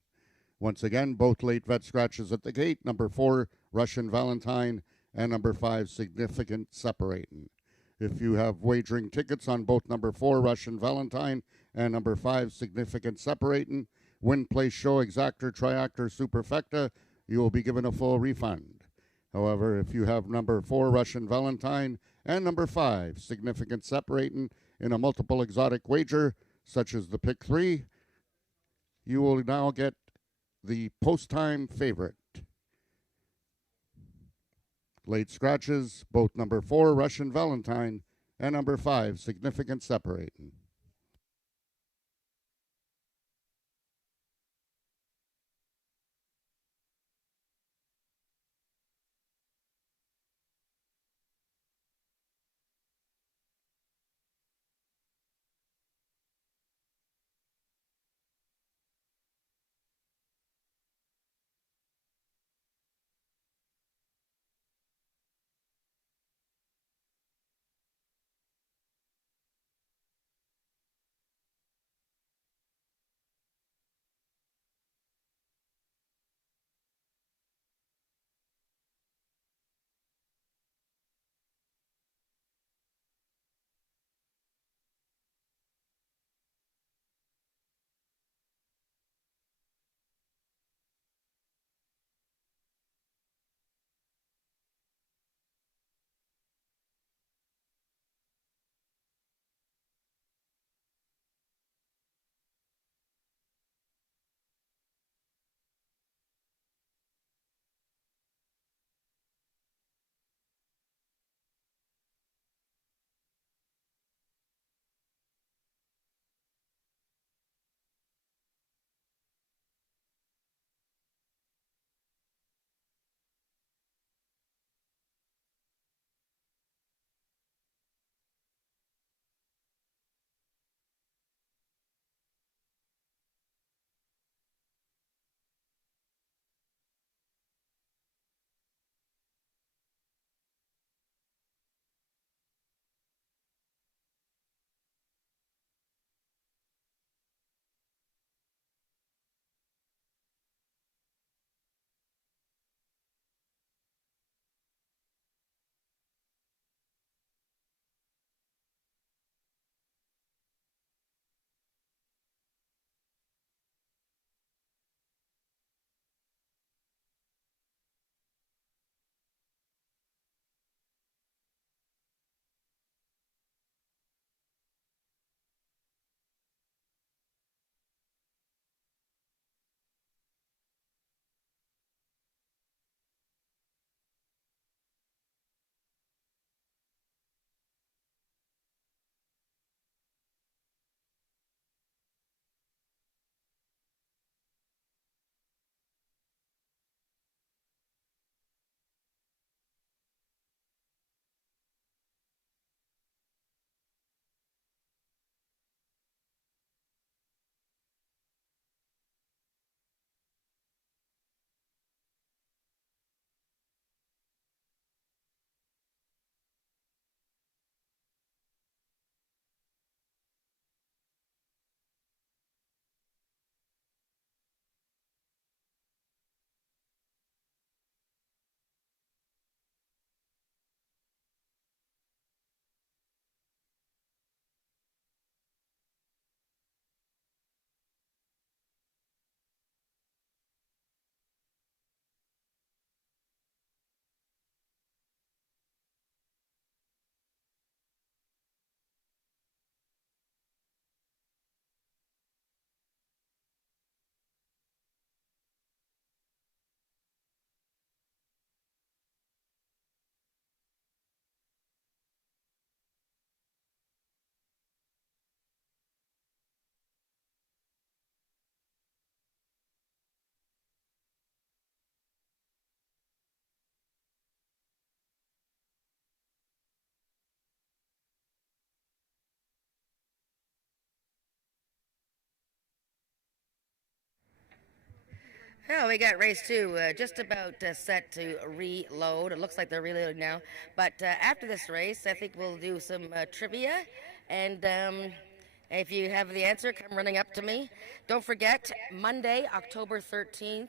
Once again, both late vet scratches at the gate. Number 4, Russian Valentine, and number 5, Significant Separating. If you have wagering tickets on both number 4, Russian Valentine, and number 5, Significant Separating, win, place, show, exactor, triactor, superfecta, you will be given a full refund. However, if you have number 4, Russian Valentine, and number 5, Significant Separating, in a multiple exotic wager, such as the pick 3, you will now get the post-time favorite. Late scratches, both number 4, Russian Valentine, and number 5, Significant Separating. Yeah, we got race two just about set to reload. It looks like they're reloading now. But after this race, I think we'll do some trivia. And if you have the answer, come running up to me. Don't forget, Monday, October 13th,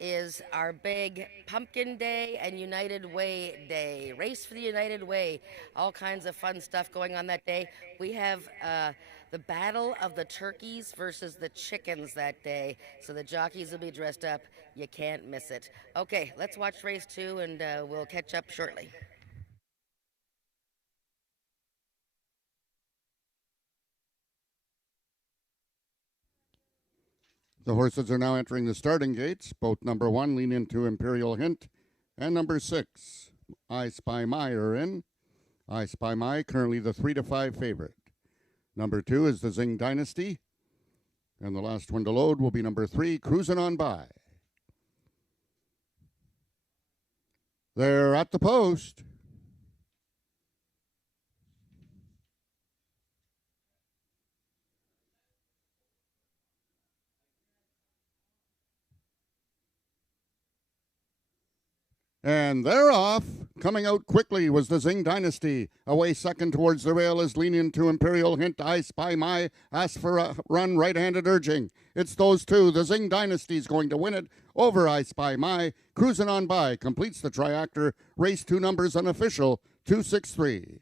is our big Pumpkin Day and United Way Day. Race for the United Way. All kinds of fun stuff going on that day. We have the Battle of the Turkeys versus the Chickens that day. So the jockeys will be dressed up. You can't miss it. Okay, let's watch race two and we'll catch up shortly. The horses are now entering the starting gates. Both number 1, Lean Into Imperial Hint, and number 6, I Spy My are in. I Spy My, currently the 3 to 5 favorite. Number 2 is the Zing Dynasty. And the last one to load will be number 3, Cruising On By. They're at the post. And they're off. Coming out quickly was the Zing Dynasty. Away second towards the rail is Lean Into Imperial Hint. I Spy My. Ask for a run, right-handed urging. It's those two. The Zing Dynasty's going to win it over I Spy My. Cruising On By completes the triactor. Race 2 numbers unofficial 263.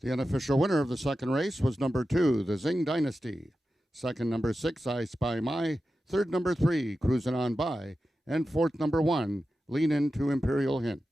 The unofficial winner of the second race was number 2, the Zing Dynasty. Second, number 6, I Spy My. Third, number 3, Cruising On By. And fourth, number 1, Lean Into Imperial Hint.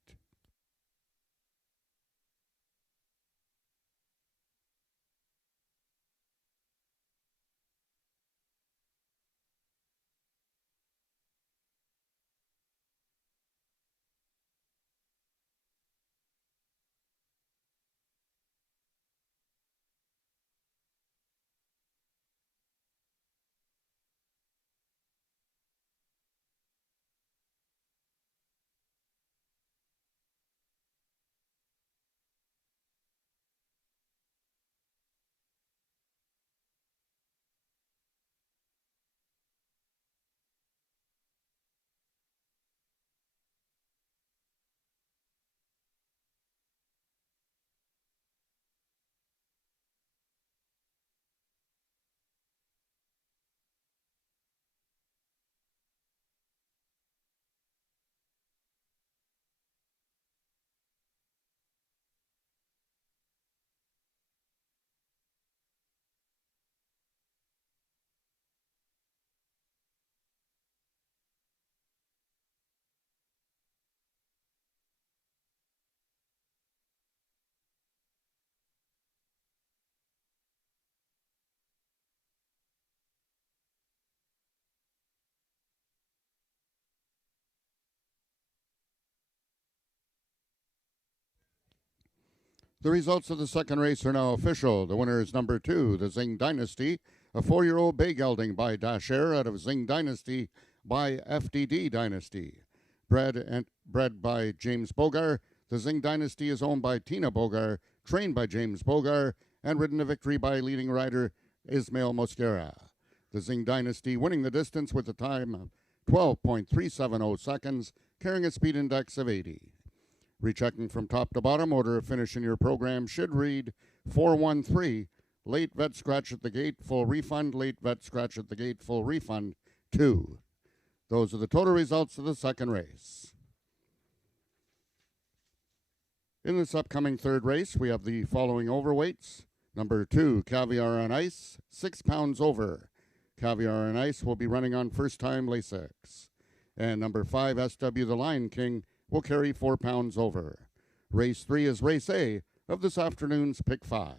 The results of the second race are now official. The winner is number 2, the Zing Dynasty, a 4-year-old bay gelding by Dash Air out of Zing Dynasty by FDD Dynasty. Bred by James Bogar, the Zing Dynasty is owned by Tina Bogar, trained by James Bogar, and ridden to victory by leading rider Ismail Mosquera. The Zing Dynasty winning the distance with a time of 12.370 seconds, carrying a speed index of 80. Rechecking from top to bottom, order of finish in your program should read 413, late vet scratch at the gate, full refund, late vet scratch at the gate, full refund, 2. Those are the total results of the second race. In this upcoming third race, we have the following overweights. Number 2, Caviar on Ice, 6 pounds over. Caviar on Ice will be running on first-time Lasix. And number 5, SW the Lion King, will carry 4 pounds over. Race 3 is Race A of this afternoon's Pick 5.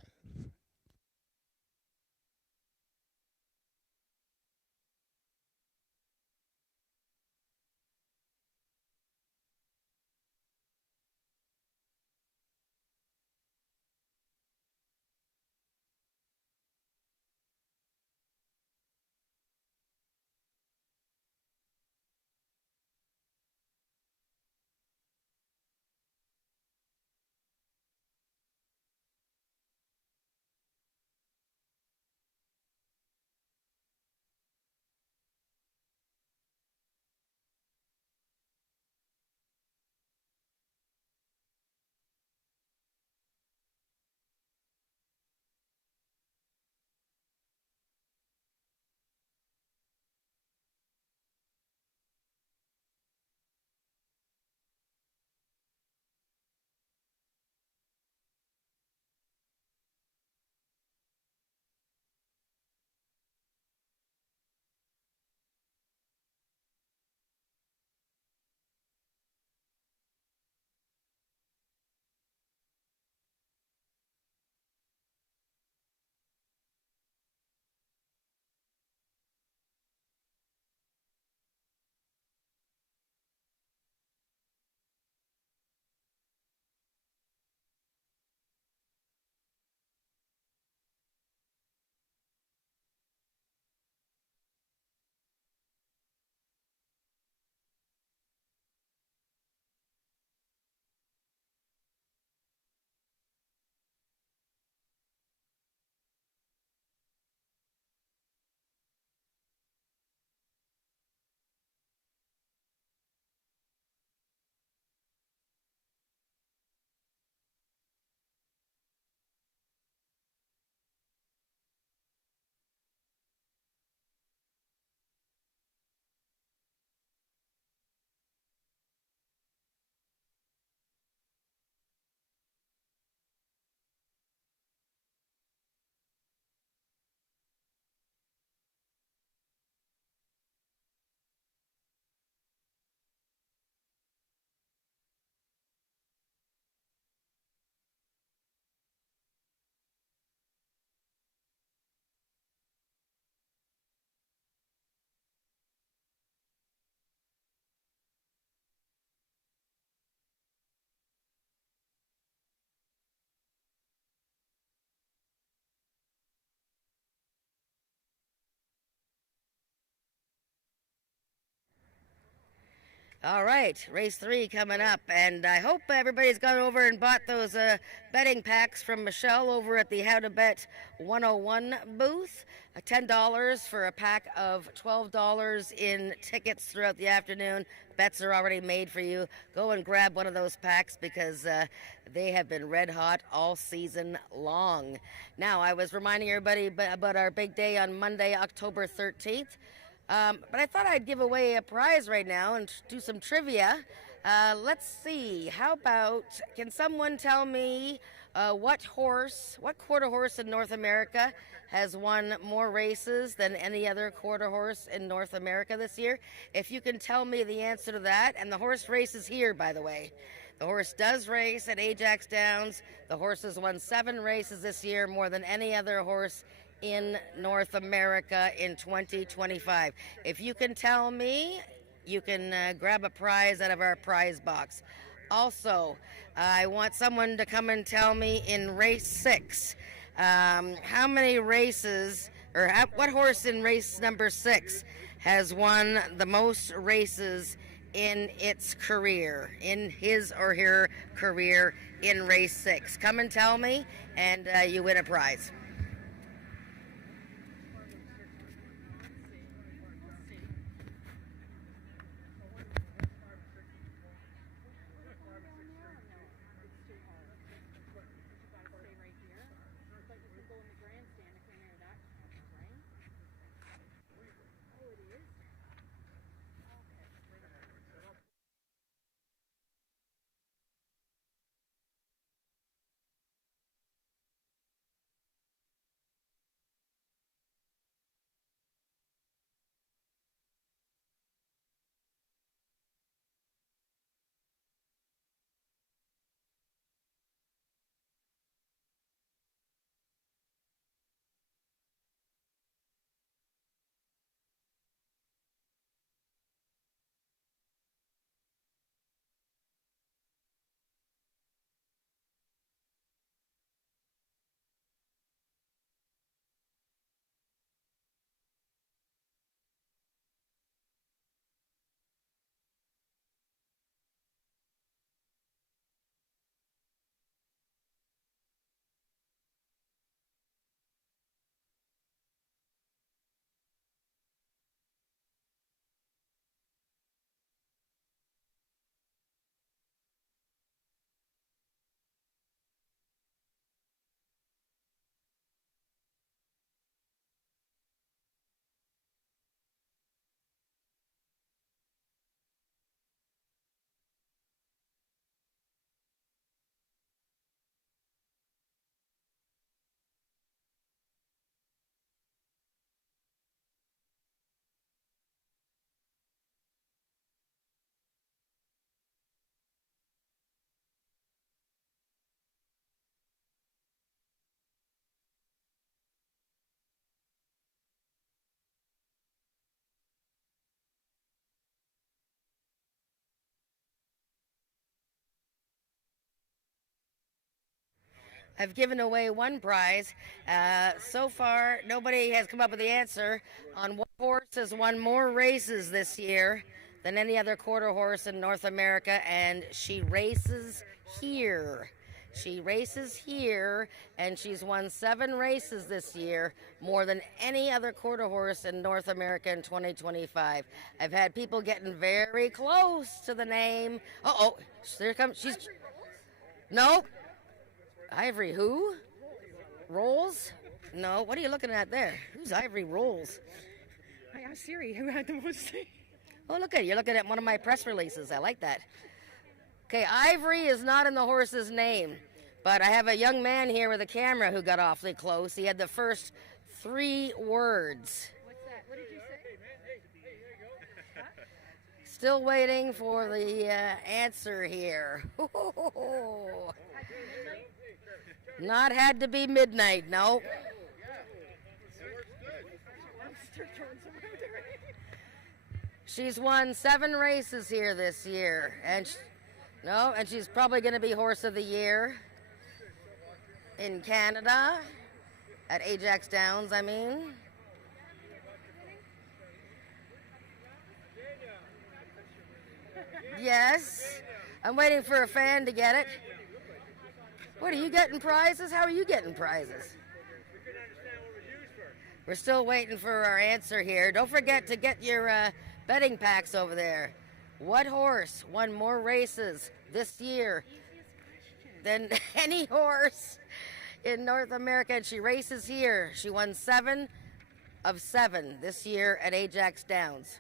All right, race 3 coming up, and I hope everybody's gone over and bought those betting packs from Michelle over at the How to Bet 101 booth. $10 for a pack of $12 in tickets throughout the afternoon. Bets are already made for you. Go and grab one of those packs because they have been red hot all season long. Now, I was reminding everybody about our big day on Monday, October 13th. But I thought I'd give away a prize right now and do some trivia. Let's see. How about, can someone tell me what quarter horse in North America has won more races than any other quarter horse in North America this year? If you can tell me the answer to that, and the horse races here, by the way. The horse does race at Ajax Downs. The horse has won 7 races this year, more than any other horse in North America in 2025. If you can tell me, you can grab a prize out of our prize box. Also, I want someone to come and tell me in race 6, how many races, or what horse in race number 6 has won the most races in its career, in his or her career in race 6. Come and tell me, and you win a prize. I've given away one prize. So far, nobody has come up with the answer on what horse has won more races this year than any other quarter horse in North America, and she races here. She races here, and she's won 7 races this year, more than any other quarter horse in North America in 2025. I've had people getting very close to the name. Uh-oh, there comes, she's, no, Ivory who? Rolls? No, what are you looking at there? Who's Ivory Rolls? I asked Siri who had the most. Oh, look at it. You're looking at one of my press releases. I like that. Okay, Ivory is not in the horse's name, but I have a young man here with a camera who got awfully close. He had the first 3 words. What's that? What did you say? Still waiting for the answer here. Not had to be midnight, no. She's won 7 races here this year, and and she's probably going to be Horse of the Year in Canada at Ajax Downs. I mean, yes, I'm waiting for a fan to get it. What, are you getting prizes? How are you getting prizes? We're still waiting for our answer here. Don't forget to get your betting packs over there. What horse won more races this year than any horse in North America? And she races here. She won 7 of 7 this year at Ajax Downs.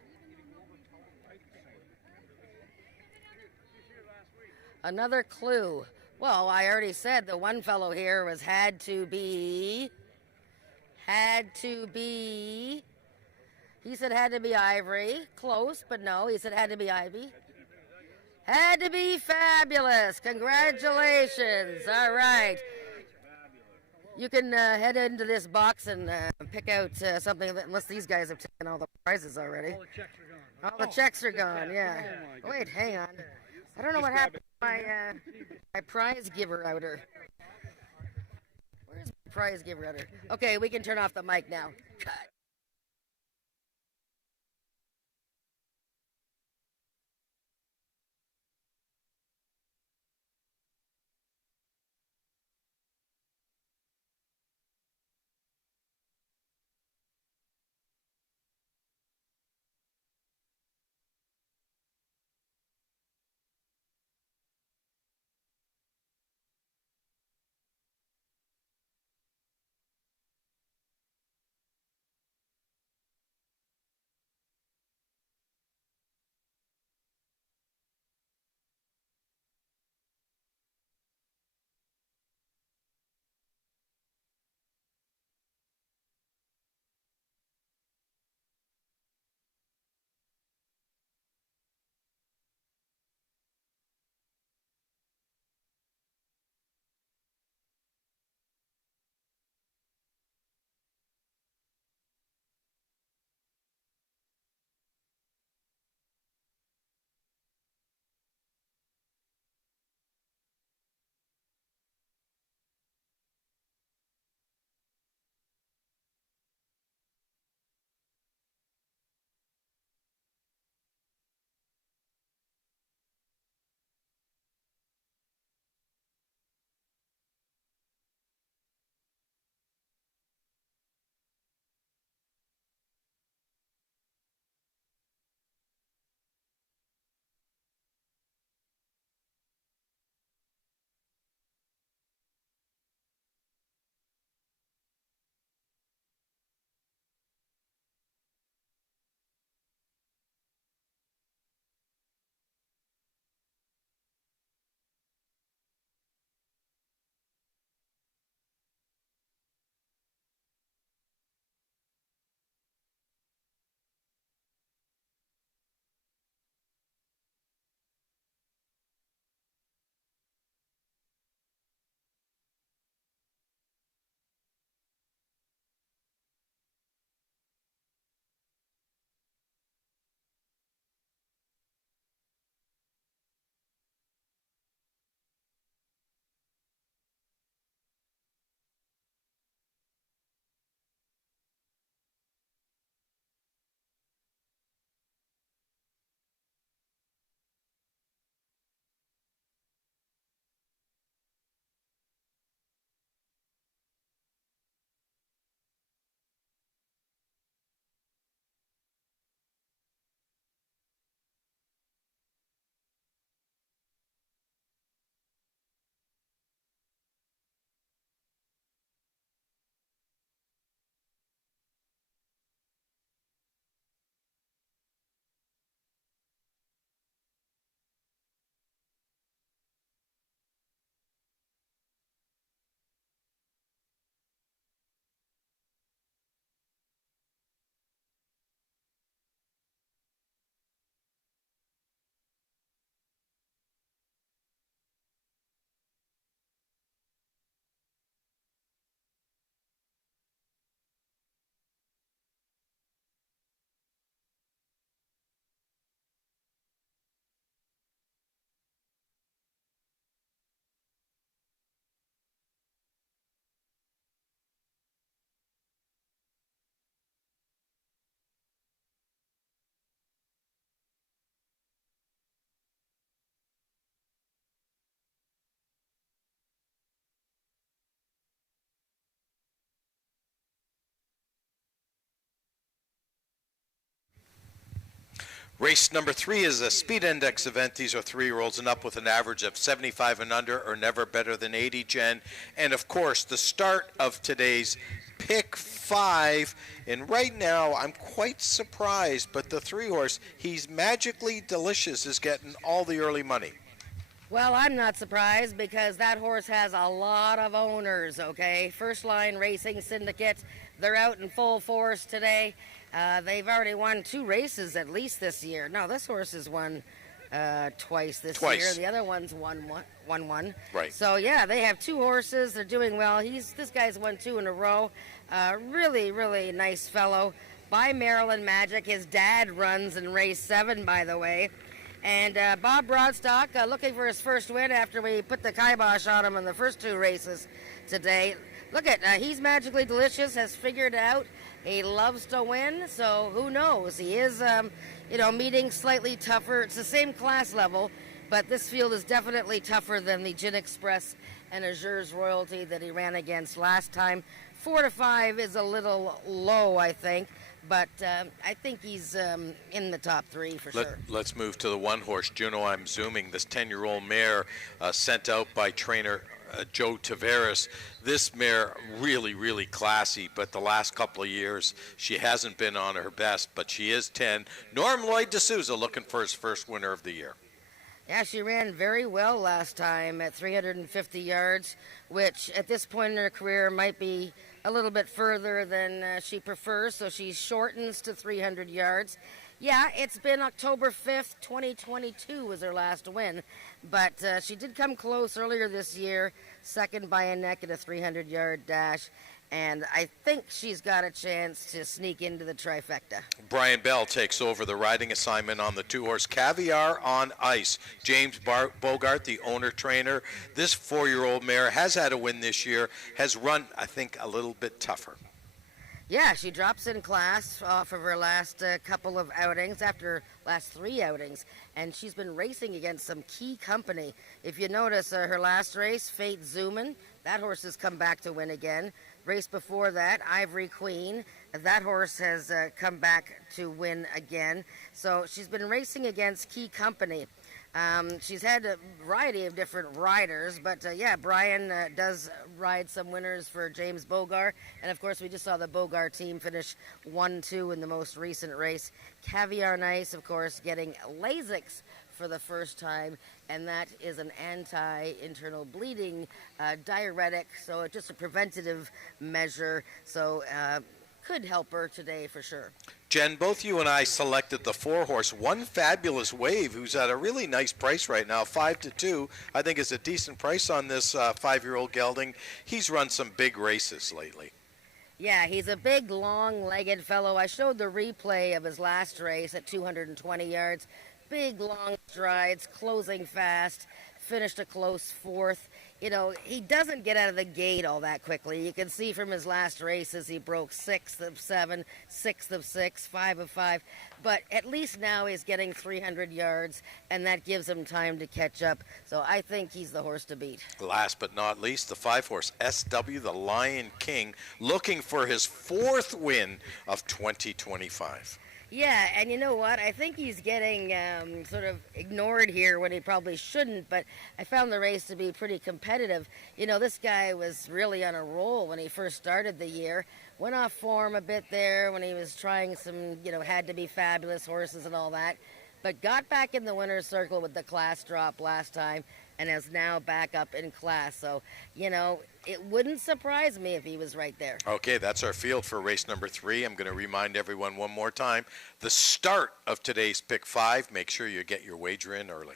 Another clue. Well, I already said the one fellow here was had to be. He said had to be Ivory. Close, but no. He said had to be Ivy. Had to be Fabulous. Congratulations. All right. You can head into this box and pick out something, that, unless these guys have taken all the prizes already. All the checks are gone. All the checks are gone, yeah. Oh, my Wait, hang on. I don't know what happened to my prize giver outer. Where's my prize giver outer? Okay, we can turn off the mic now. Cut. Race number 3 is a speed index event. These are 3-year-olds and up with an average of 75 and under, or never better than 80, Jen. And of course, the start of today's Pick 5. And right now, I'm quite surprised, but the 3-horse, He's Magically Delicious, is getting all the early money. Well, I'm not surprised because that horse has a lot of owners, okay? First Line Racing Syndicate, they're out in full force today. They've already won 2 races at least this year. No, this horse has won twice this year. The other one's won one. Right. So, yeah, they have 2 horses. They're doing well. This guy's won 2 in a row. Really, really nice fellow. By Maryland Magic. His dad runs in race 7, by the way. And Bob Broadstock looking for his first win after we put the kibosh on him in the first two races today. Look at he's magically delicious. Has figured out he loves to win. So who knows? He is, meeting slightly tougher. It's the same class level, but this field is definitely tougher than the Gin Express and Azures Royalty that he ran against last time. 4 to 5 is a little low, I think, but I think he's in the top 3 for sure. Let's move to the one horse, Juno. I'm zooming. This 10-year-old mare sent out by trainer Joe Tavares. This mare really, really classy, but the last couple of years she hasn't been on her best, but she is 10. Norm Lloyd D'Souza looking for his first winner of the year. Yeah, she ran very well last time at 350 yards, which at this point in her career might be a little bit further than she prefers, so she shortens to 300 yards. Yeah, it's been October 5th, 2022 was her last win, but she did come close earlier this year, second by a neck at a 300-yard dash, and I think she's got a chance to sneak into the trifecta. Brian Bell takes over the riding assignment on the two-horse Caviar on Ice. James Bogart, the owner-trainer. This 4-year-old mare has had a win this year, has run, I think, a little bit tougher. Yeah, she drops in class off of her last couple of outings, after last 3 outings, and she's been racing against some key company. If you notice, her last race, Fate Zoomin, that horse has come back to win again. Race before that, Ivory Queen, that horse has come back to win again. So she's been racing against key company. She's had a variety of different riders, but Brian does ride some winners for James Bogart. And of course, we just saw the Bogart team finish 1-2 in the most recent race. Caviar Nice, of course, getting Lasix for the first time, and that is an anti-internal bleeding diuretic, so it's just a preventative measure. So could help her today for sure. Jen, both you and I selected the 4-horse One Fabulous Wave, who's at a really nice price right now, 5 to 2. I think is a decent price on this 5-year-old gelding. He's run some big races lately. Yeah, he's a big, long-legged fellow. I showed the replay of his last race at 220 yards. Big, long strides, closing fast, finished a close 4th. You know, he doesn't get out of the gate all that quickly. You can see from his last races he broke 6th of 7, 6th of 6, 5 of 5. But at least now he's getting 300 yards, and that gives him time to catch up. So I think he's the horse to beat. Last but not least, the 5-horse SW, the Lion King, looking for his 4th win of 2025. Yeah, and you know what? I think he's getting sort of ignored here when he probably shouldn't, but I found the race to be pretty competitive. You know, this guy was really on a roll when he first started the year. Went off form a bit there when he was trying some, had to be fabulous horses and all that, but got back in the winner's circle with the class drop last time and is now back up in class. So, it wouldn't surprise me if he was right there. Okay, that's our field for race number 3. I'm going to remind everyone one more time, the start of today's Pick 5. Make sure you get your wager in early.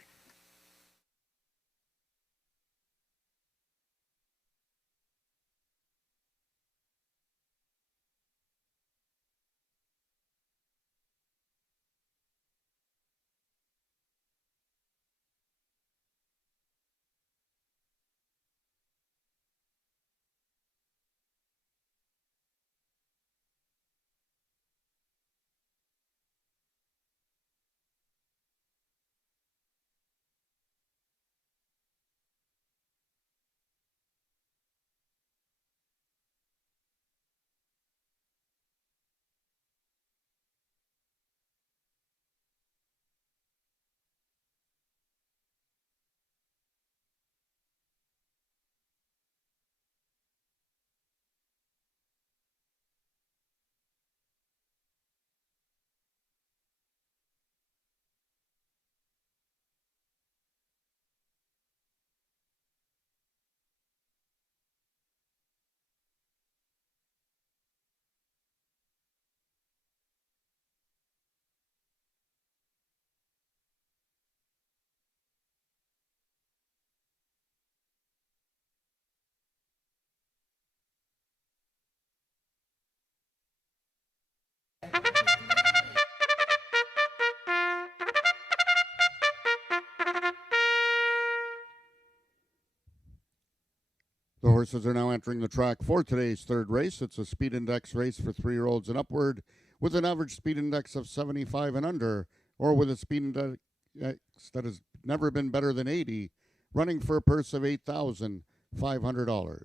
The horses are now entering the track for today's third race. It's a speed index race for 3-year-olds and upward with an average speed index of 75 and under, or with a speed index that has never been better than 80, running for a purse of $8,500.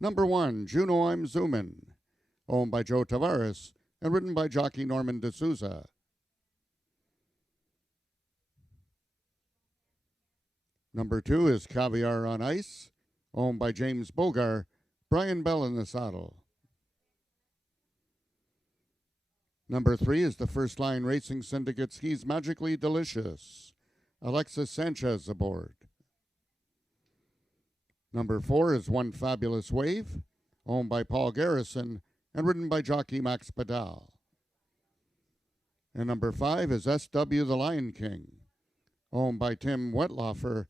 Number 1, Juno I'm Zoomin', owned by Joe Tavares and ridden by jockey Norman D'Souza. Number 2 is Caviar on Ice, owned by James Bogar, Brian Bell in the saddle. Number 3 is the First Line Racing Syndicate Skis Magically Delicious, Alexis Sanchez aboard. Number 4 is One Fabulous Wave, owned by Paul Garrison and ridden by jockey Max Padal. And number 5 is SW the Lion King, owned by Tim Wetlaufer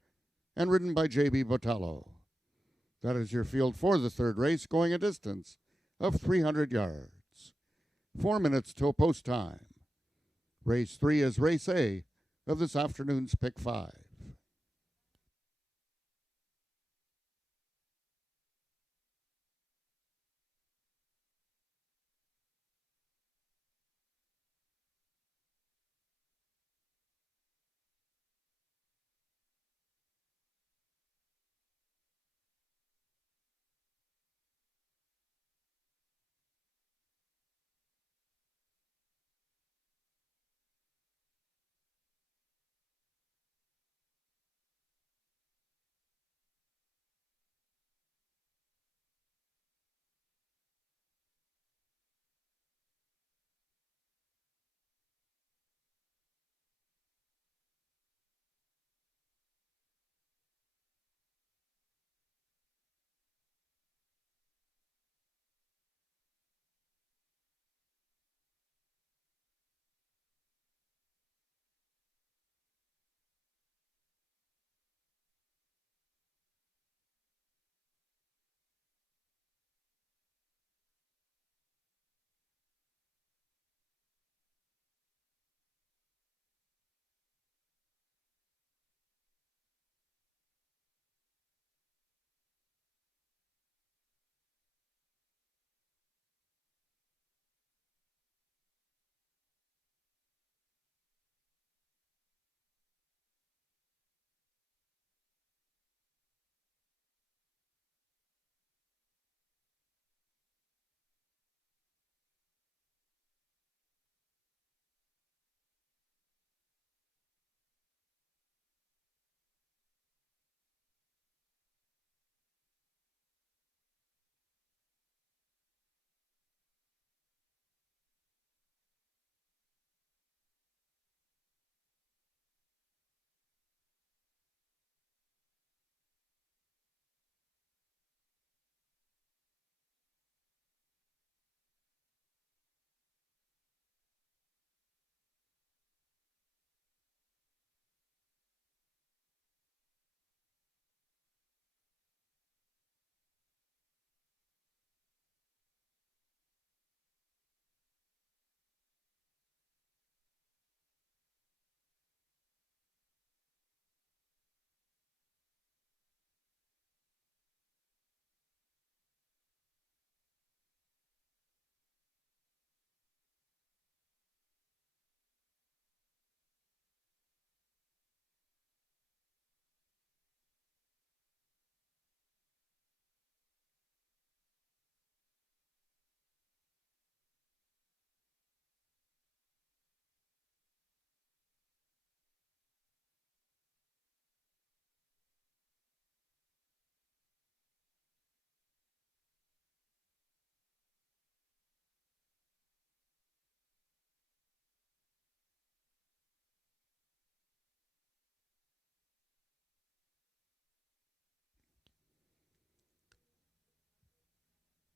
and ridden by JB Botello. That is your field for the third race, going a distance of 300 yards. 4 minutes till post time. Race 3 is race A of this afternoon's Pick 5.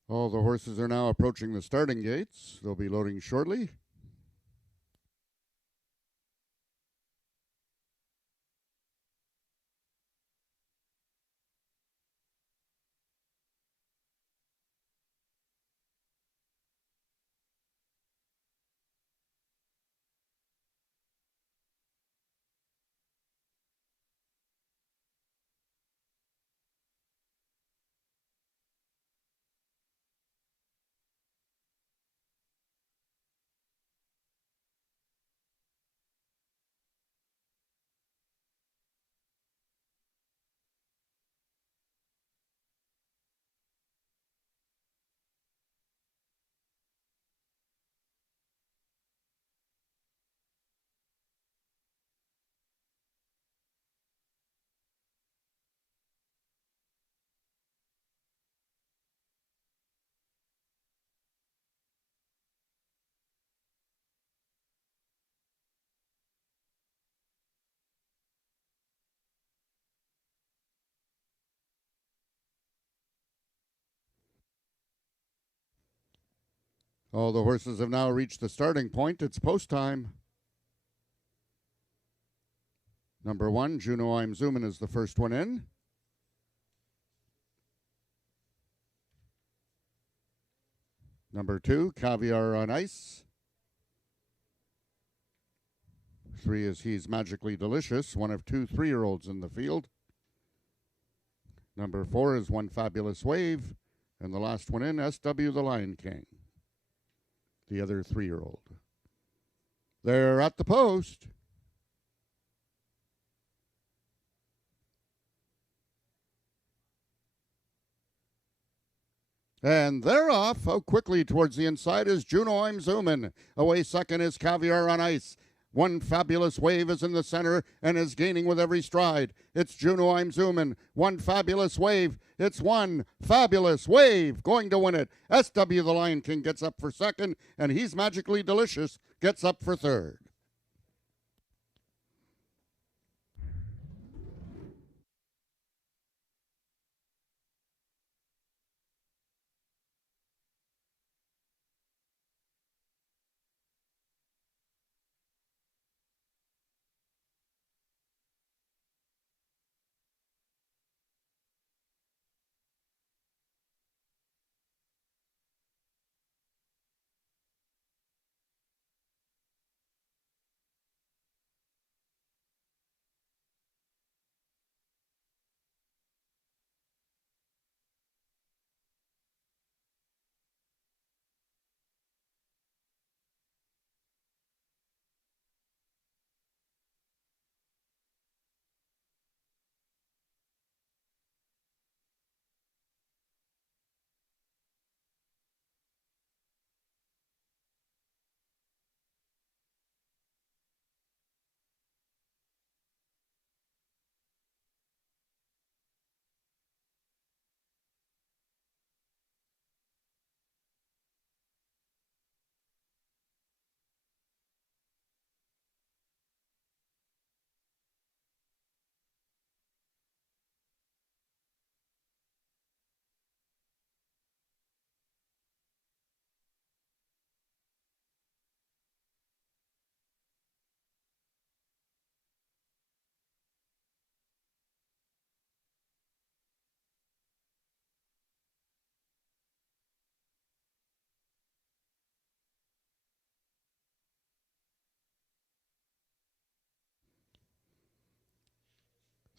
All the horses are now approaching the starting gates. They'll be loading shortly. All the horses have now reached the starting point. It's post time. Number 1, Juno I'm Zoomin' is the first one in. Number 2, Caviar on Ice. 3 is He's Magically Delicious, one of 2 3-year-olds in the field. Number 4 is One Fabulous Wave. And the last one in, SW the Lion King, the other 3-year-old. They're at the post. And they're off. Out quickly towards the inside is Juno I'm Zoomin'. Away second is Caviar on Ice. One Fabulous Wave is in the center and is gaining with every stride. It's Juno I'm Zoomin'. One Fabulous Wave. It's One Fabulous Wave going to win it. SW the Lion King gets up for second, and He's Magically Delicious gets up for third.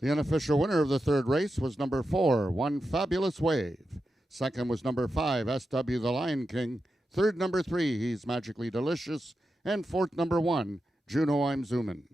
The unofficial winner of the third race was number 4, One Fabulous Wave. Second was number 5, SW the Lion King. Third, number 3, He's Magically Delicious. And fourth, number 1, Juno I'm Zoomin'.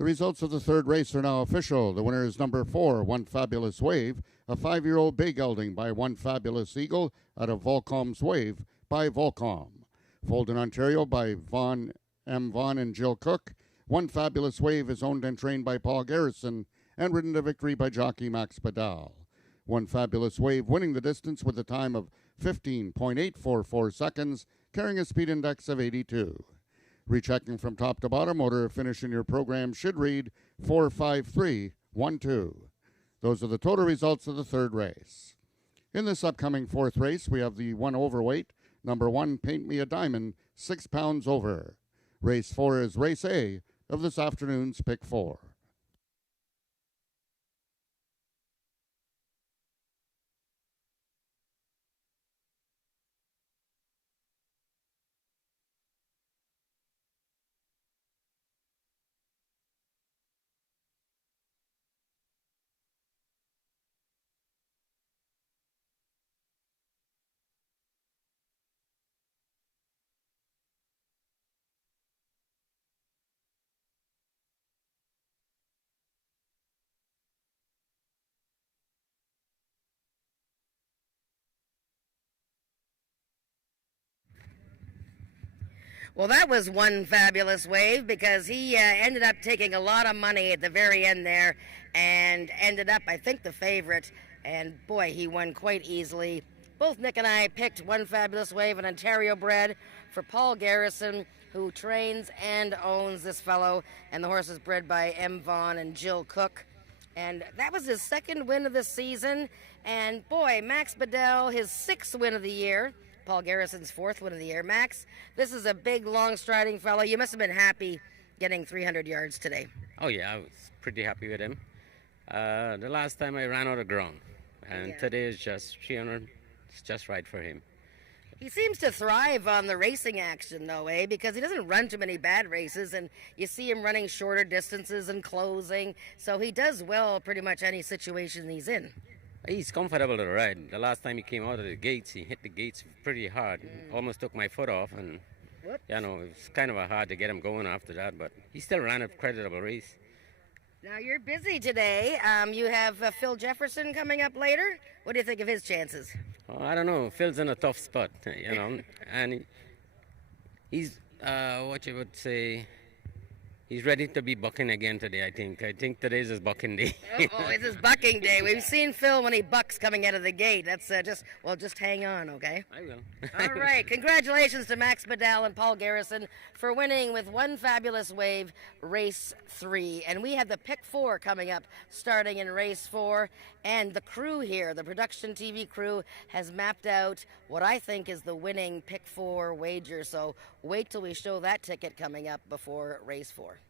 The results of the third race are now official. The winner is number 4, One Fabulous Wave, a 5-year-old bay gelding by One Fabulous Eagle out of Volcom's Wave by Volcom. Foaled in Ontario by Vaughn M. Vaughn and Jill Cook. One Fabulous Wave is owned and trained by Paul Garrison and ridden to victory by jockey Max Badal. One Fabulous Wave winning the distance with a time of 15.844 seconds, carrying a speed index of 82. Rechecking from top to bottom, order of finish in your program should read 45312. Those are the total results of the third race. In this upcoming fourth race, we have the one overweight, number 1, Paint Me a Diamond, 6 pounds over. Race 4 is race A of this afternoon's Pick 4. Well, that was One Fabulous Wave because he ended up taking a lot of money at the very end there and ended up, I think, the favorite. And boy, he won quite easily. Both Nick and I picked One Fabulous Wave, an Ontario bred, for Paul Garrison, who trains and owns this fellow. And the horse is bred by M. Vaughn and Jill Cook. And that was his second win of the season. And boy, Max Badal, his 6th win of the year. Paul Garrison's 4th win of the year. Max, this is a big, long-striding fellow. You must have been happy getting 300 yards today. Oh, yeah, I was pretty happy with him. The last time I ran out of ground, and today is just 300. It's just right for him. He seems to thrive on the racing action, though, because he doesn't run too many bad races, and you see him running shorter distances and closing, so he does well pretty much any situation he's in. He's comfortable to ride. The last time he came out of the gates, he hit the gates pretty hard. Almost took my foot off, and it was kind of hard to get him going after that, but he still ran a creditable race. Now, you're busy today. You have Phil Jefferson coming up later. What do you think of his chances? Oh, I don't know. Phil's in a tough spot, and he's, what you would say, he's ready to be bucking again today, I think. I think today's his bucking day. It's his bucking day. We've seen Phil when he bucks coming out of the gate. That's just hang on, okay? I will. All right. Congratulations to Max Badal and Paul Garrison for winning with One Fabulous Wave, Race 3. And we have the Pick 4 coming up, starting in Race 4. And the crew here, the production TV crew, has mapped out what I think is the winning Pick 4 wager. So wait till we show that ticket coming up before Race 4.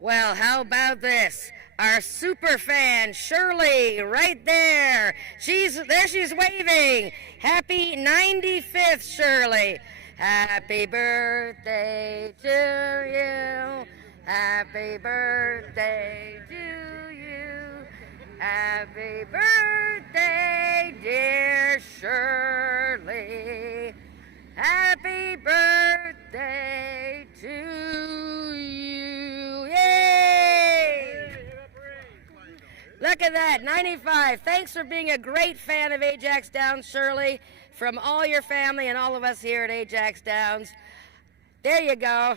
Well, how about this? Our super fan, Shirley, right there. She's waving. Happy 95th, Shirley. Happy birthday to you. Happy birthday to you. Happy birthday, dear Shirley. Happy birthday to you. Yay! Look at that, 95. Thanks for being a great fan of Ajax Downs, Shirley, from all your family and all of us here at Ajax Downs. There you go.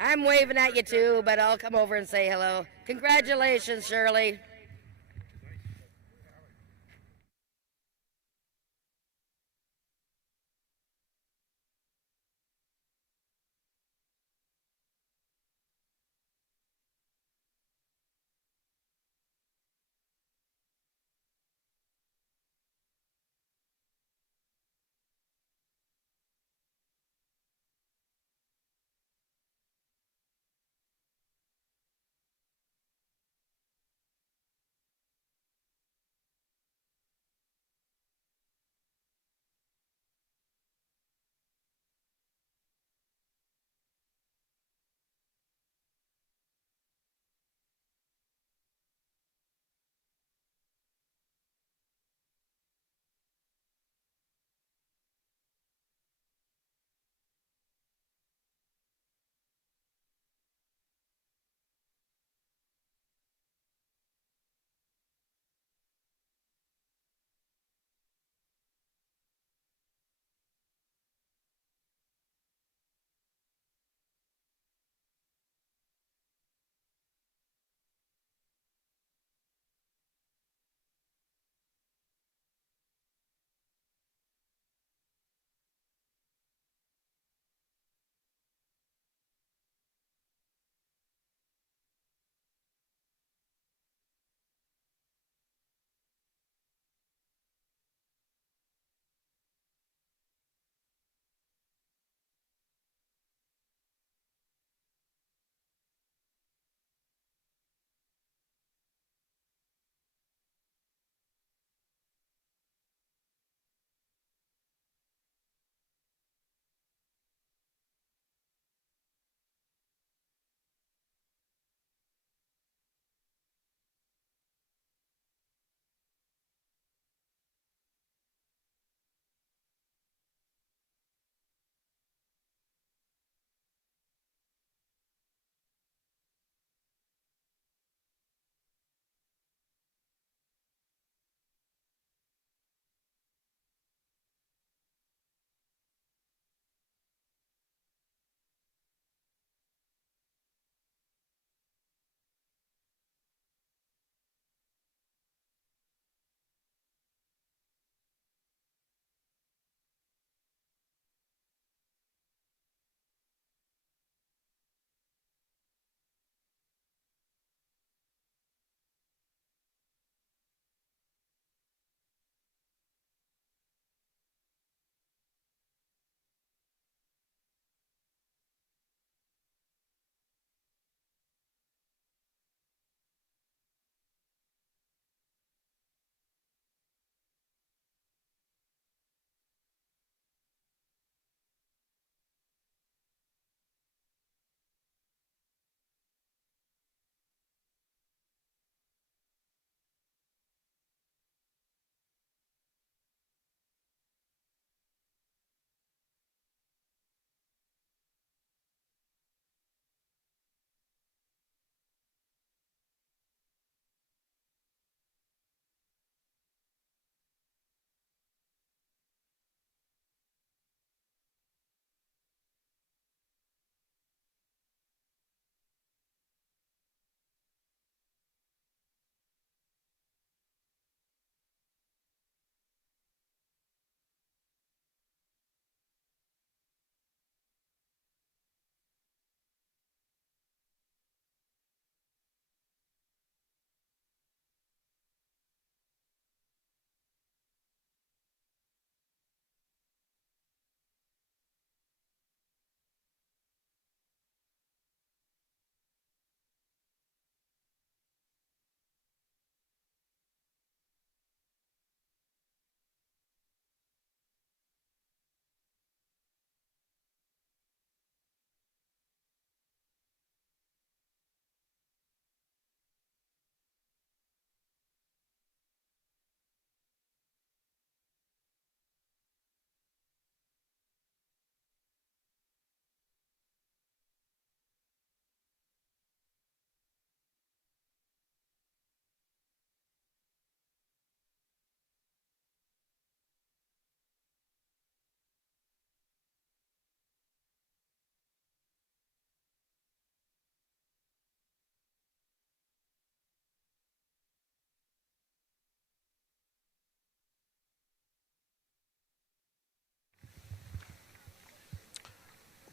I'm waving at you too, but I'll come over and say hello. Congratulations, Shirley.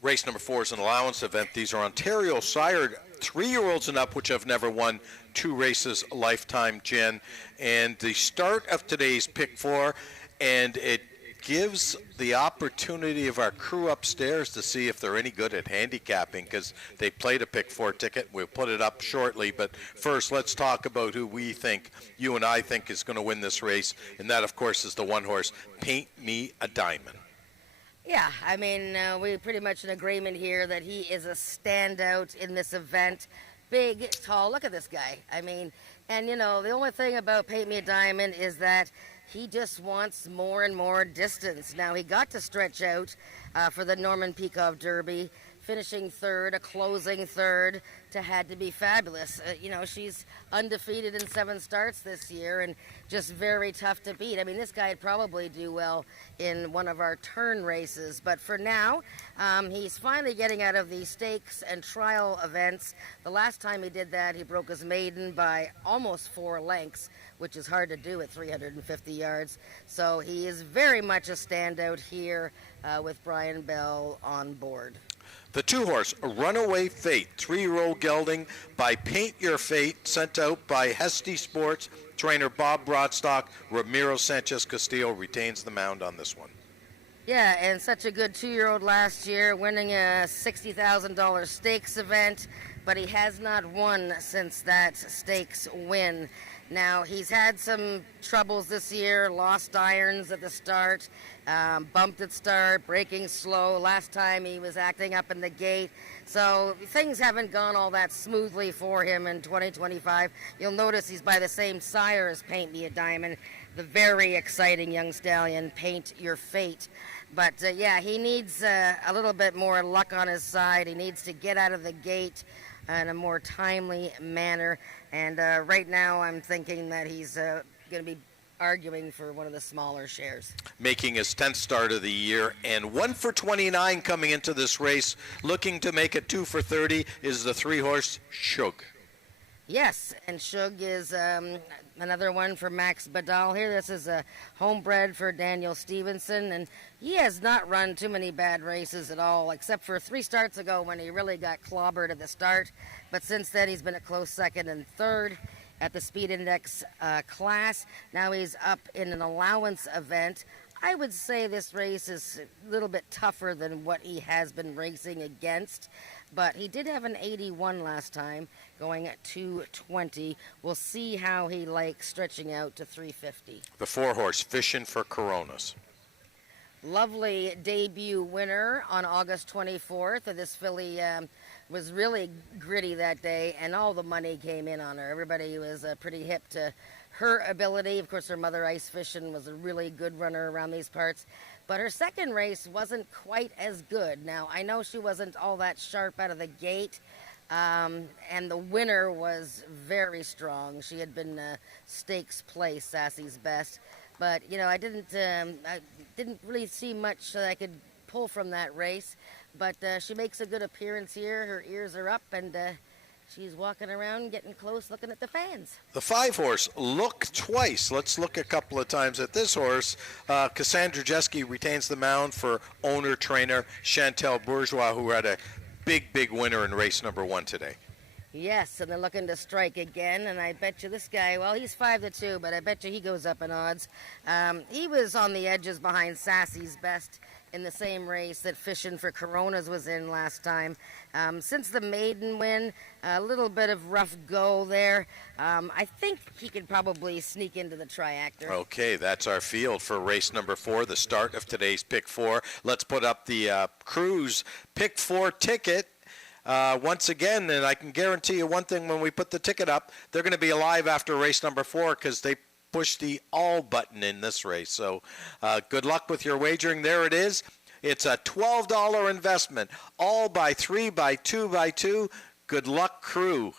Race number 4 is an allowance event. These are Ontario sired 3-year-olds and up, which have never won 2 races a lifetime, Jen. And the start of today's pick 4, and it gives the opportunity of our crew upstairs to see if they're any good at handicapping, because they played a pick 4 ticket. We'll put it up shortly, but first let's talk about who we think, you and I think, is going to win this race, and that of course is the 1 horse, Paint Me a Diamond. Yeah, I mean, we're pretty much in agreement here that he is a standout in this event. Big, tall, look at this guy. I mean, and you know, the only thing about Paint Me a Diamond is that he just wants more and more distance. Now, he got to stretch out for the Norman Peacock Derby, finishing third, a closing third, to Had to Be Fabulous. You know, she's undefeated in 7 starts this year and just very tough to beat. I mean, this guy would probably do well in one of our turn races. But for now, he's finally getting out of the stakes and trial events. The last time he did that, he broke his maiden by almost 4 lengths, which is hard to do at 350 yards. So he is very much a standout here with Brian Bell on board. The 2 horse, Runaway Fate, 3-year-old gelding by Paint Your Fate, sent out by Hesty Sports. Trainer Bob Broadstock, Ramiro Sanchez Castillo retains the mound on this one. Yeah, and such a good 2-year-old last year, winning a $60,000 stakes event, but he has not won since that stakes win. Now, he's had some troubles this year, lost irons at the start, bumped at start, braking slow. Last time he was acting up in the gate. So things haven't gone all that smoothly for him in 2025. You'll notice he's by the same sire as Paint Me a Diamond, the very exciting young stallion, Paint Your Fate. But yeah, he needs a little bit more luck on his side. He needs to get out of the gate in a more timely manner. And right now I'm thinking that he's going to be arguing for one of the smaller shares. Making his 10th start of the year, and 1 for 29 coming into this race. Looking to make it 2 for 30 is the 3 horse, Shug. Yes, and Shug is another one for Max Badal here. This is a homebred for Daniel Stevenson, and he has not run too many bad races at all, except for 3 starts ago when he really got clobbered at the start. But since then, he's been a close second and third at the Speed Index class. Now he's up in an allowance event. I would say this race is a little bit tougher than what he has been racing against, but he did have an 81 last time, going at 220. We'll see how he likes stretching out to 350. The 4 horse, Fishing for Coronas. Lovely debut winner on August 24th. This filly was really gritty that day, and all the money came in on her. Everybody was pretty hip to her ability. Of course, her mother, Ice Fishin', was a really good runner around these parts. But her second race wasn't quite as good. Now, I know she wasn't all that sharp out of the gate, and the winner was very strong. She had been stakes play, Sassy's Best. But, you know, I didn't really see much that I could pull from that race. But she makes a good appearance here. Her ears are up, and she's walking around, getting close, looking at the fans. The 5 horse, Look Twice. Let's look a couple of times at this horse. Cassandra Jeske retains the mound for owner-trainer Chantel Bourgeois, who had a big winner in race number 1 today. Yes, and they're looking to strike again, and I bet you this guy, well, he's 5-2, but I bet you he goes up in odds. He was on the edges behind Sassy's Best in the same race that Fishing for Coronas was in last time. Since the maiden win, a little bit of rough go there. I think he could probably sneak into the triactor. Okay, that's our field for race number 4, the start of today's pick 4. Let's put up the Cruise pick 4 ticket. Once again, and I can guarantee you one thing, when we put the ticket up, they're going to be alive after race number 4 because they push the all button in this race. So good luck with your wagering. There it is. It's a $12 investment, all by 3 by 2 by 2. Good luck, crew.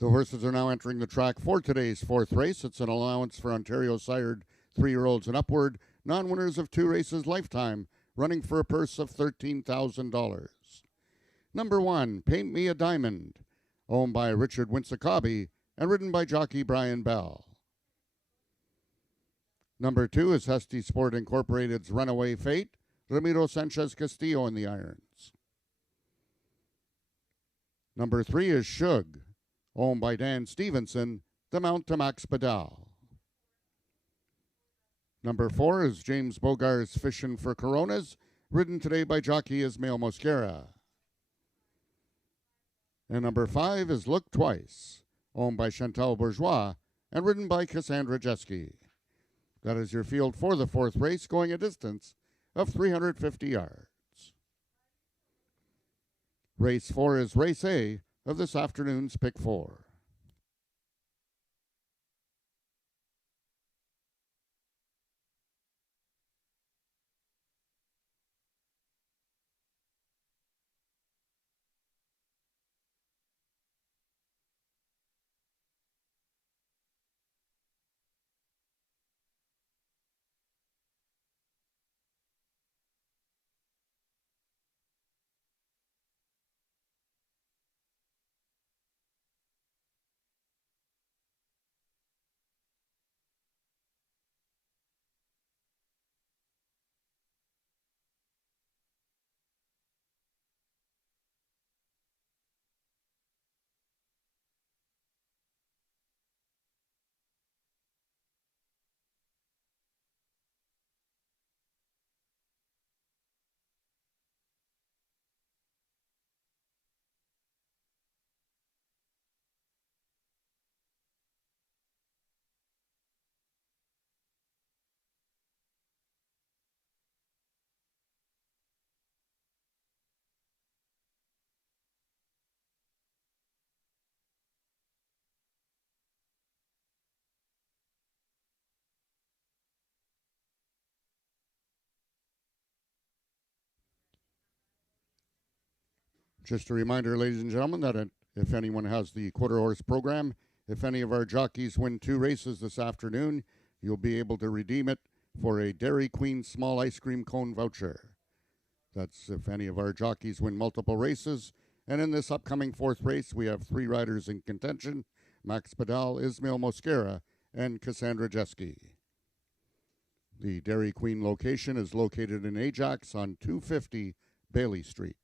The horses are now entering the track for today's fourth race. It's an allowance for Ontario sired 3-year-olds and upward, non-winners of 2 races lifetime, running for a purse of $13,000. Number 1, Paint Me a Diamond, owned by Richard Winsakabi and ridden by jockey Brian Bell. Number 2 is Husty Sport Incorporated's Runaway Fate, Ramiro Sanchez Castillo in the irons. Number 3 is Shug, owned by Dan Stevenson, the mount to Max Badal. Number 4 is James Bogar's Fishin' for Coronas, ridden today by jockey Ismael Mosquera. And number 5 is Look Twice, owned by Chantal Bourgeois and ridden by Cassandra Jeske. That is your field for the fourth race, going a distance of 350 yards. Race 4 is Race A of this afternoon's Pick 4. Just a reminder, ladies and gentlemen, that if anyone has the quarter horse program, if any of our jockeys win 2 races this afternoon, you'll be able to redeem it for a Dairy Queen small ice cream cone voucher. That's if any of our jockeys win multiple races. And in this upcoming fourth race, we have 3 riders in contention: Max Badal, Ismael Mosquera, and Cassandra Jeske. The Dairy Queen location is located in Ajax on 250 Bailey Street.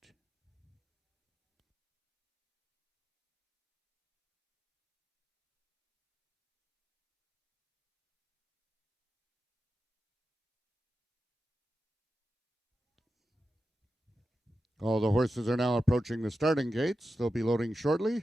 All the horses are now approaching the starting gates. They'll be loading shortly.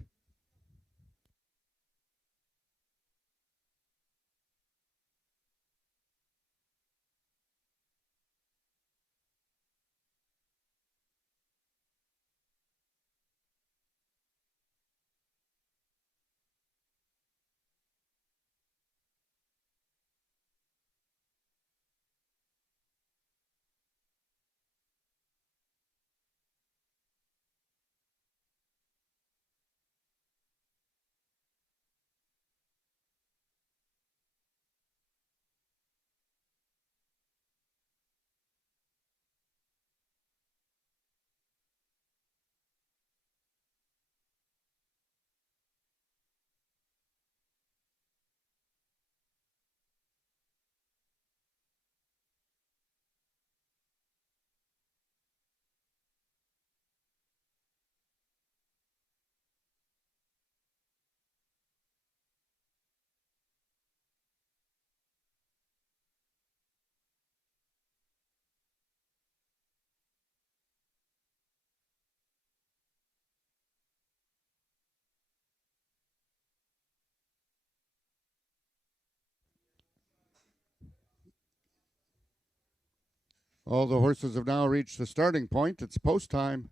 All the horses have now reached the starting point. It's post time.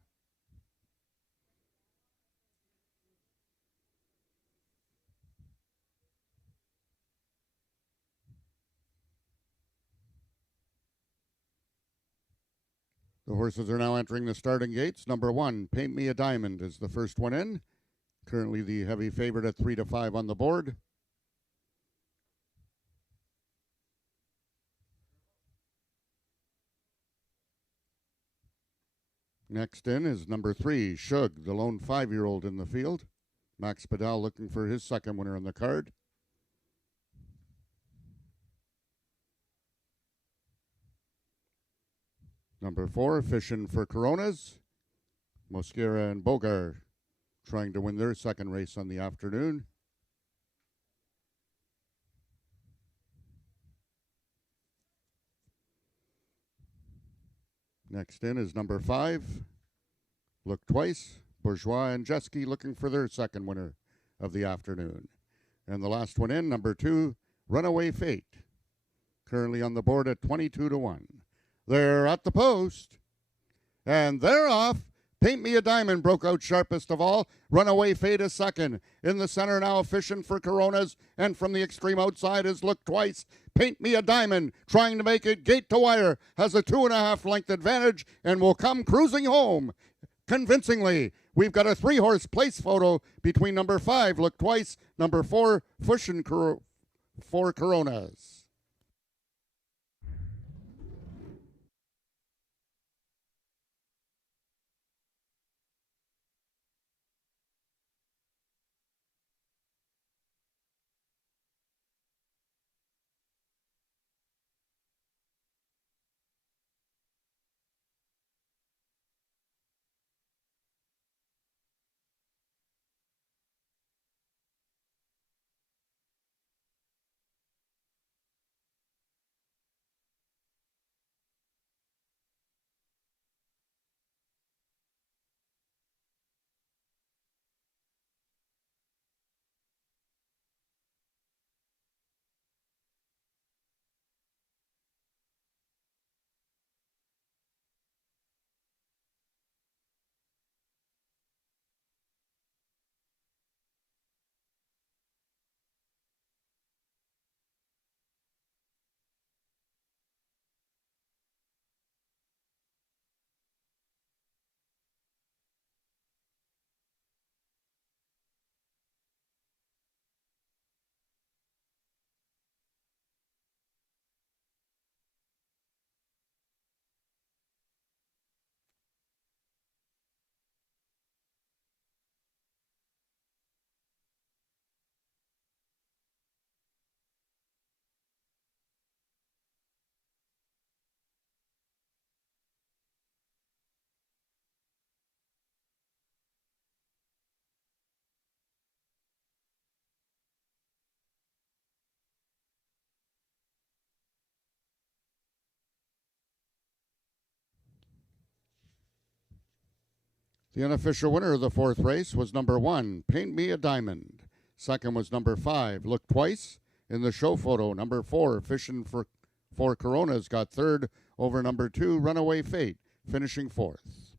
The horses are now entering the starting gates. Number 1, Paint Me a Diamond, is the first one in. Currently the heavy favorite at 3-5 on the board. Next in is number 3, Shug, the lone 5-year-old in the field. Max Padal looking for his second winner on the card. Number 4, Fishing for Coronas. Mosquera and Bogar trying to win their second race on the afternoon. Next in is number 5, Look Twice. Bourgeois and Jeske looking for their second winner of the afternoon. And the last one in, number 2, Runaway Fate. Currently on the board at 22-1. They're at the post. And they're off. Paint Me a Diamond broke out sharpest of all. Runaway Fate is second. In the center now, Fishing for Coronas. And from the extreme outside is Look Twice. Paint Me a Diamond, trying to make it gate to wire, has a 2.5 length advantage and will come cruising home convincingly. We've got a 3-horse place photo between number 5, Look Twice, number 4, Fishing for Coronas. The unofficial winner of the 4th race was number 1, Paint Me a Diamond. Second was number 5, Look Twice. In the show photo, number 4, Fishing for Coronas, got third over number 2, Runaway Fate, finishing 4th.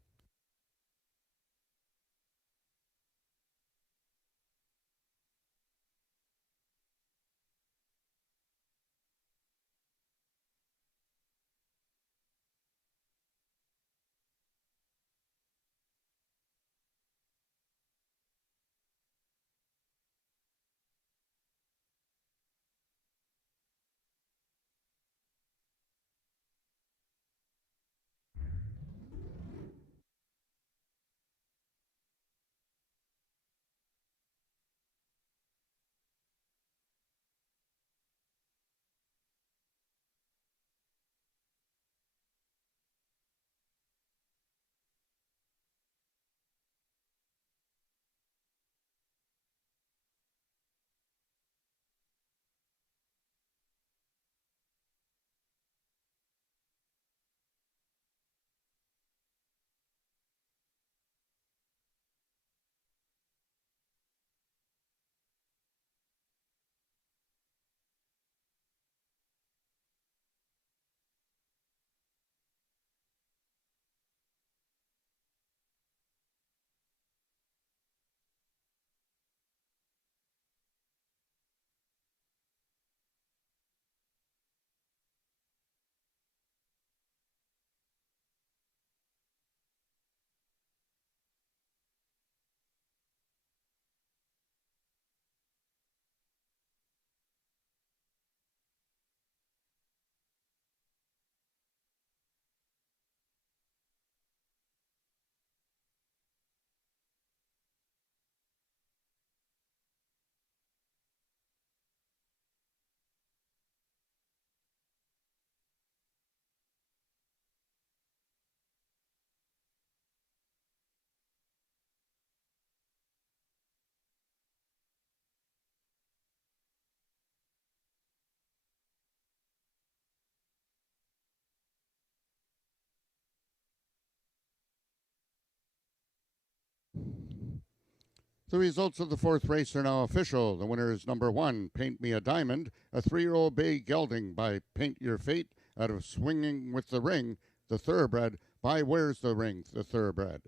The results of the fourth race are now official. The winner is number 1, Paint Me a Diamond, a 3-year-old bay gelding by Paint Your Fate out of Swinging with the Ring, the thoroughbred by Where's the Ring, the thoroughbred.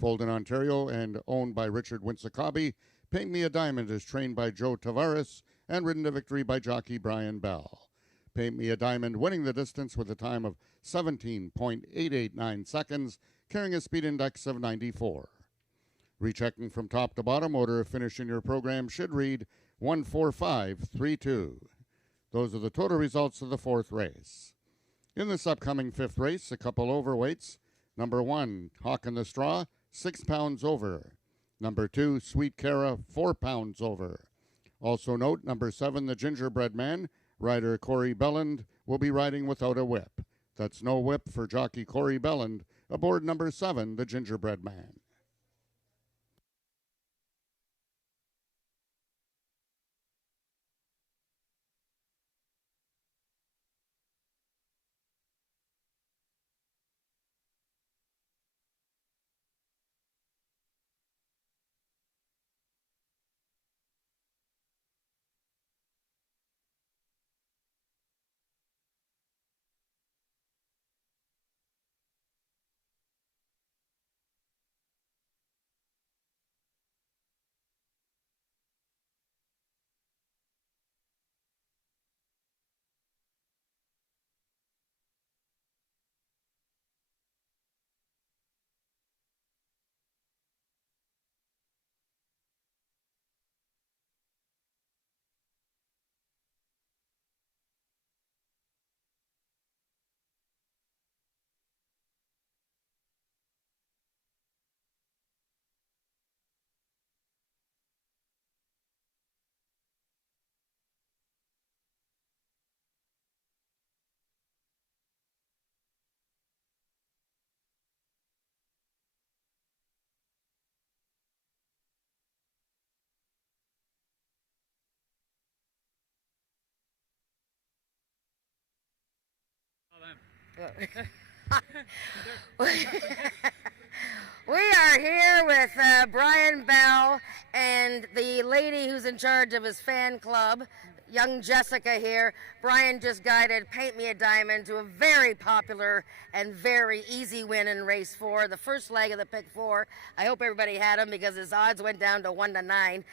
Foaled in Ontario and owned by Richard Winsakabi, Paint Me a Diamond is trained by Joe Tavares and ridden to victory by jockey Brian Bell. Paint Me a Diamond winning the distance with a time of 17.889 seconds, carrying a speed index of 94. Rechecking from top to bottom, order of finish in your program should read 14532. Those are the total results of the fourth race. In this upcoming fifth race, a couple overweights. Number 1, Hawk in the Straw, 6 pounds over. Number 2, Sweet Cara, 4 pounds over. Also note, number 7, the Gingerbread Man, rider Corey Belland, will be riding without a whip. That's no whip for jockey Corey Belland aboard number 7, the Gingerbread Man. We are here with Brian Bell and the lady who's in charge of his fan club, young Jessica here. Brian just guided Paint Me a Diamond to a very popular and very easy win in race 4, the first leg of the pick 4. I hope everybody had him because his odds went down to 1-9.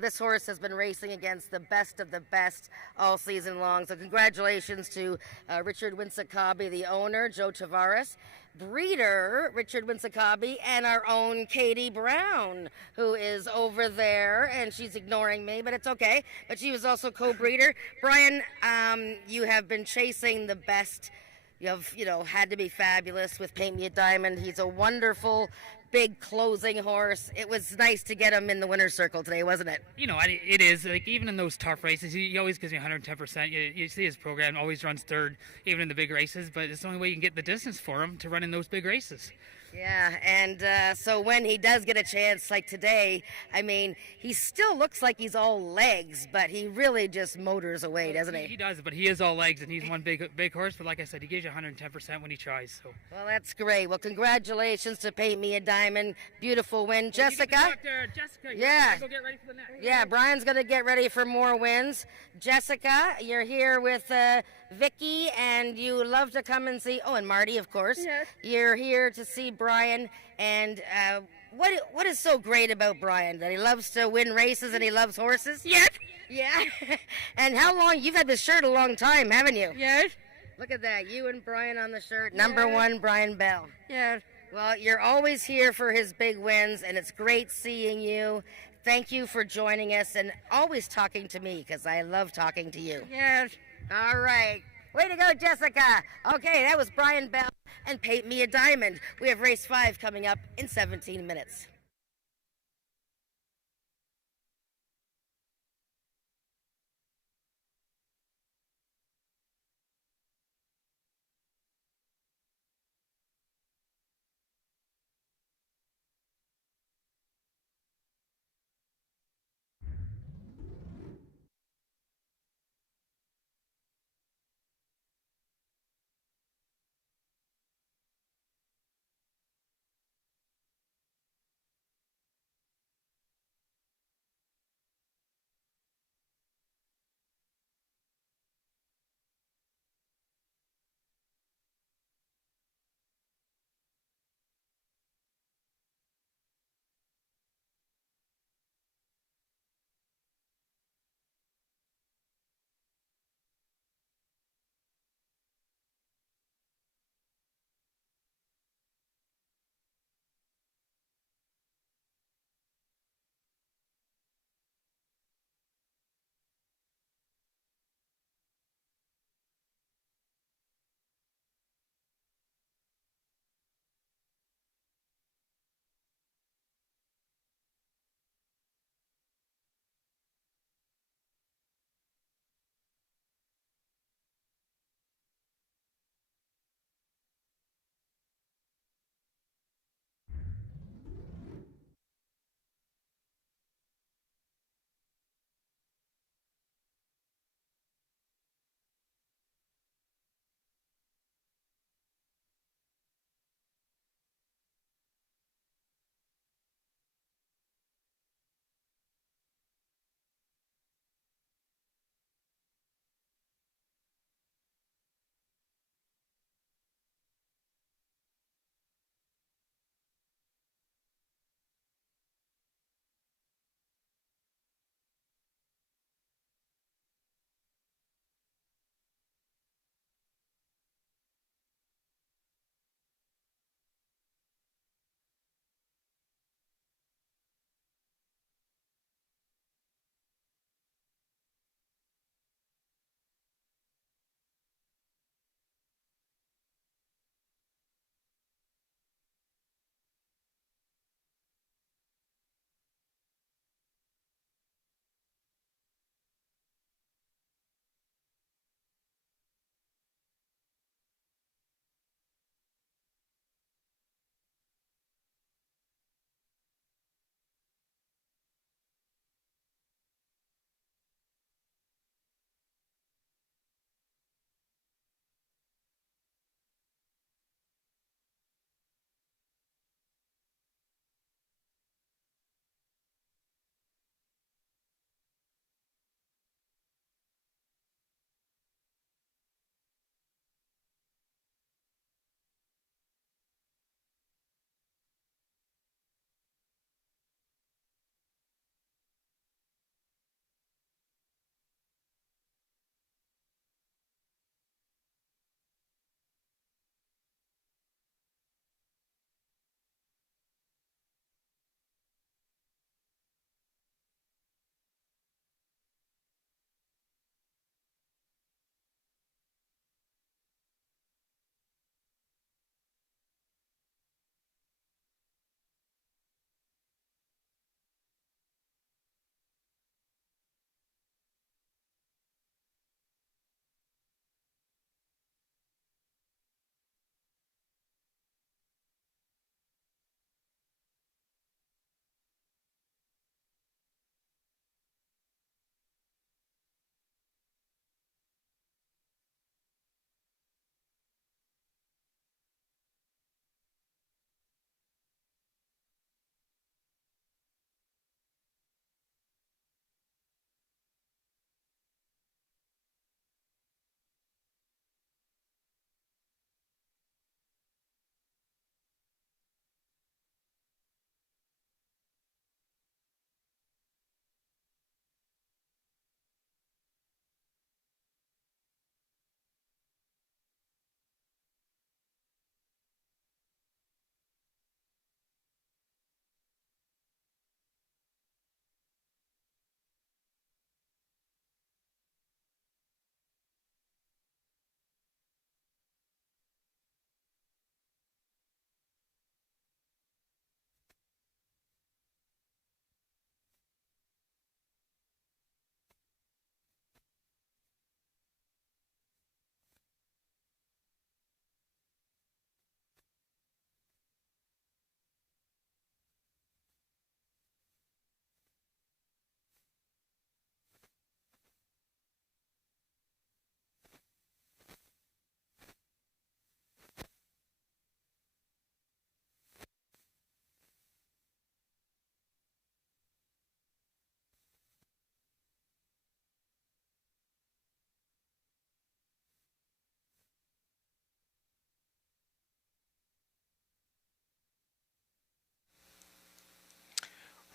This horse has been racing against the best of the best all season long. So congratulations to Richard Winsakabi, the owner, Joe Tavares, breeder Richard Winsakabi, and our own Katie Brown, who is over there, and she's ignoring me, but it's okay. But she was also co-breeder. Brian, you have been chasing the best. You have, had to be fabulous with Paint Me a Diamond. He's a wonderful, big closing horse. It was nice to get him in the winner's circle today, wasn't it? It is. Like, even in those tough races, he always gives me 110%. You see his program always runs third, even in the big races, but it's the only way you can get the distance for him to run in those big races. Yeah, and so when he does get a chance, like today, I mean, he still looks like he's all legs, but he really just motors away, doesn't he? He does, but he is all legs, and he's one big horse. But like I said, he gives you 110% when he tries. So. Well, that's great. Well, congratulations to Paint Me a Diamond. Beautiful win. Jessica? Jessica, yeah. Go get ready for the next. Yeah, Brian's going to get ready for more wins. Jessica, you're here with Vicky, and you love to come and see, and Marty, of course. Yes. You're here to see Brian, and what is so great about Brian? That he loves to win races and he loves horses? Yes. Yeah. And how long? You've had this shirt a long time, haven't you? Yes. Look at that. You and Brian on the shirt. Number 1, Brian Bell. Yes. Well, you're always here for his big wins, and it's great seeing you. Thank you for joining us and always talking to me, because I love talking to you. Yes. All right. Way to go, Jessica. Okay, that was Brian Bell and Paint Me a Diamond. We have race 5 coming up in 17 minutes.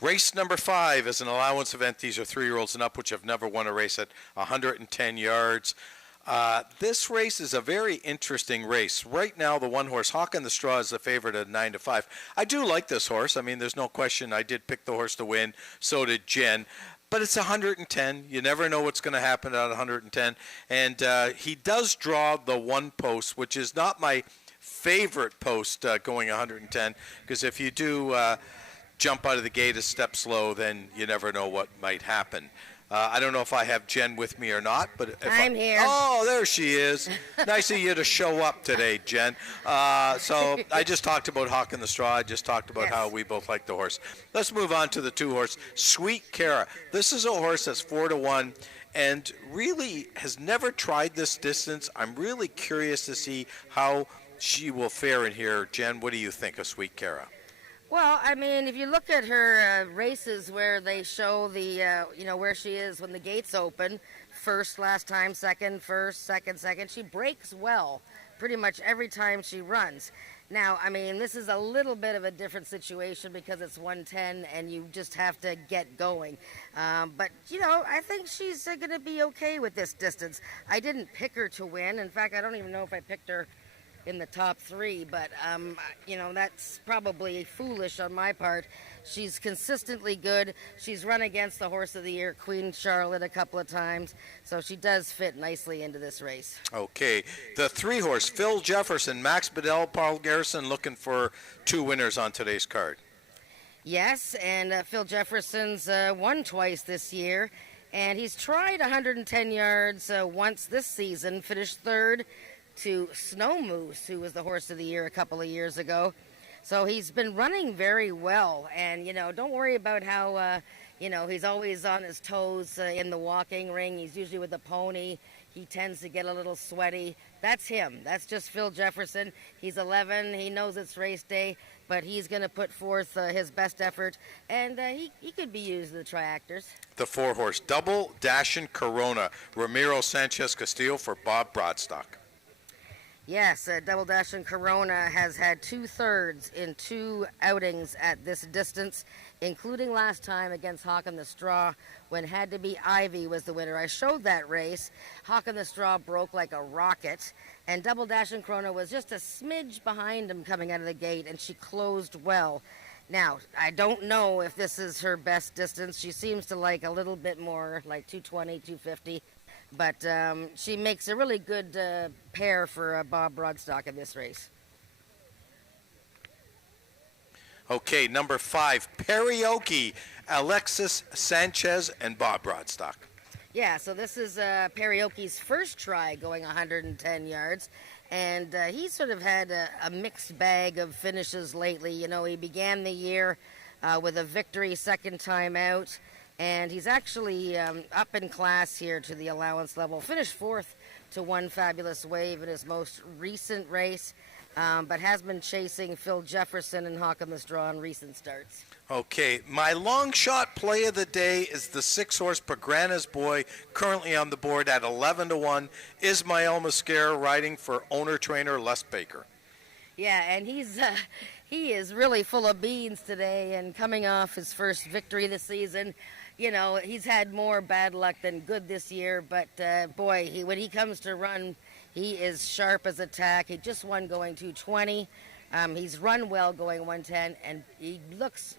Race number 5 is an allowance event. These are 3-year-olds and up, which have never won a race at 110 yards. This race is a very interesting race. Right now, the one horse, Hawk on the Straw, is the favorite at 9-5. I do like this horse. I mean, there's no question. I did pick the horse to win. So did Jen. But it's 110. You never know what's going to happen at 110. And he does draw the one post, which is not my favorite post going 110. Because if you do jump out of the gate a step slow, then you never know what might happen. I don't know if I have Jen with me or not, but if I'm here. Oh, there she is. Nice of you to show up today, Jen. So I just talked about Hawk in the Straw. I just talked about how we both like the horse. Let's move on to the 2-horse, Sweet Cara. This is a horse that's 4-1 and really has never tried this distance. I'm really curious to see how she will fare in here. Jen, what do you think of Sweet Cara? Well, I mean, if you look at her races where they show the, where she is when the gates open, first last time, second, first, second, she breaks well pretty much every time she runs. Now, I mean, this is a little bit of a different situation because it's 110 and you just have to get going. But, I think she's going to be okay with this distance. I didn't pick her to win. In fact, I don't even know if I picked her in the top 3, but that's probably foolish on my part. She's consistently good. She's run against the horse of the year, Queen Charlotte, a couple of times, so she does fit nicely into this race. Okay, the 3-horse, Phil Jefferson, Max Bedell, Paul Garrison, looking for 2 winners on today's card. Yes, and Phil Jefferson's won twice this year, and he's tried 110 yards once this season, finished 3rd to Snow Moose, who was the horse of the year a couple of years ago. So he's been running very well. And, don't worry about how, he's always on his toes in the walking ring. He's usually with a pony. He tends to get a little sweaty. That's him. That's just Phil Jefferson. He's 11. He knows it's race day, but he's going to put forth his best effort. And he could be used in the triactors. The 4-horse, Double Dashin' Corona, Ramiro Sanchez Castillo for Bob Broadstock. Yes, Double Dashin' Corona has had 2/3 in 2 outings at this distance, including last time against Hawk on the Straw when Had to Be Ivy was the winner. I showed that race. Hawk on the Straw broke like a rocket, and Double Dashin' Corona was just a smidge behind him coming out of the gate, and she closed well. Now, I don't know if this is her best distance. She seems to like a little bit more, like 220, 250. But she makes a really good pair for Bob Broadstock in this race. Okay, number 5, Karaoke, Alexis Sanchez and Bob Broadstock. Yeah, so this is Karaoke's first try going 110 yards. And he's sort of had a mixed bag of finishes lately. He began the year with a victory second time out. And he's actually up in class here to the allowance level. Finished 4th to One Fabulous Wave in his most recent race, but has been chasing Phil Jefferson and Hawk on the Straw in recent starts. Okay, my long shot play of the day is the 6-horse Pagrana's Boy, currently on the board at 11-1. Ismael Mascara riding for owner-trainer Les Baker. Yeah, and he is really full of beans today and coming off his first victory this season. He's had more bad luck than good this year, but boy, when he comes to run, he is sharp as a tack. He just won going 220. He's run well going 110, and he looks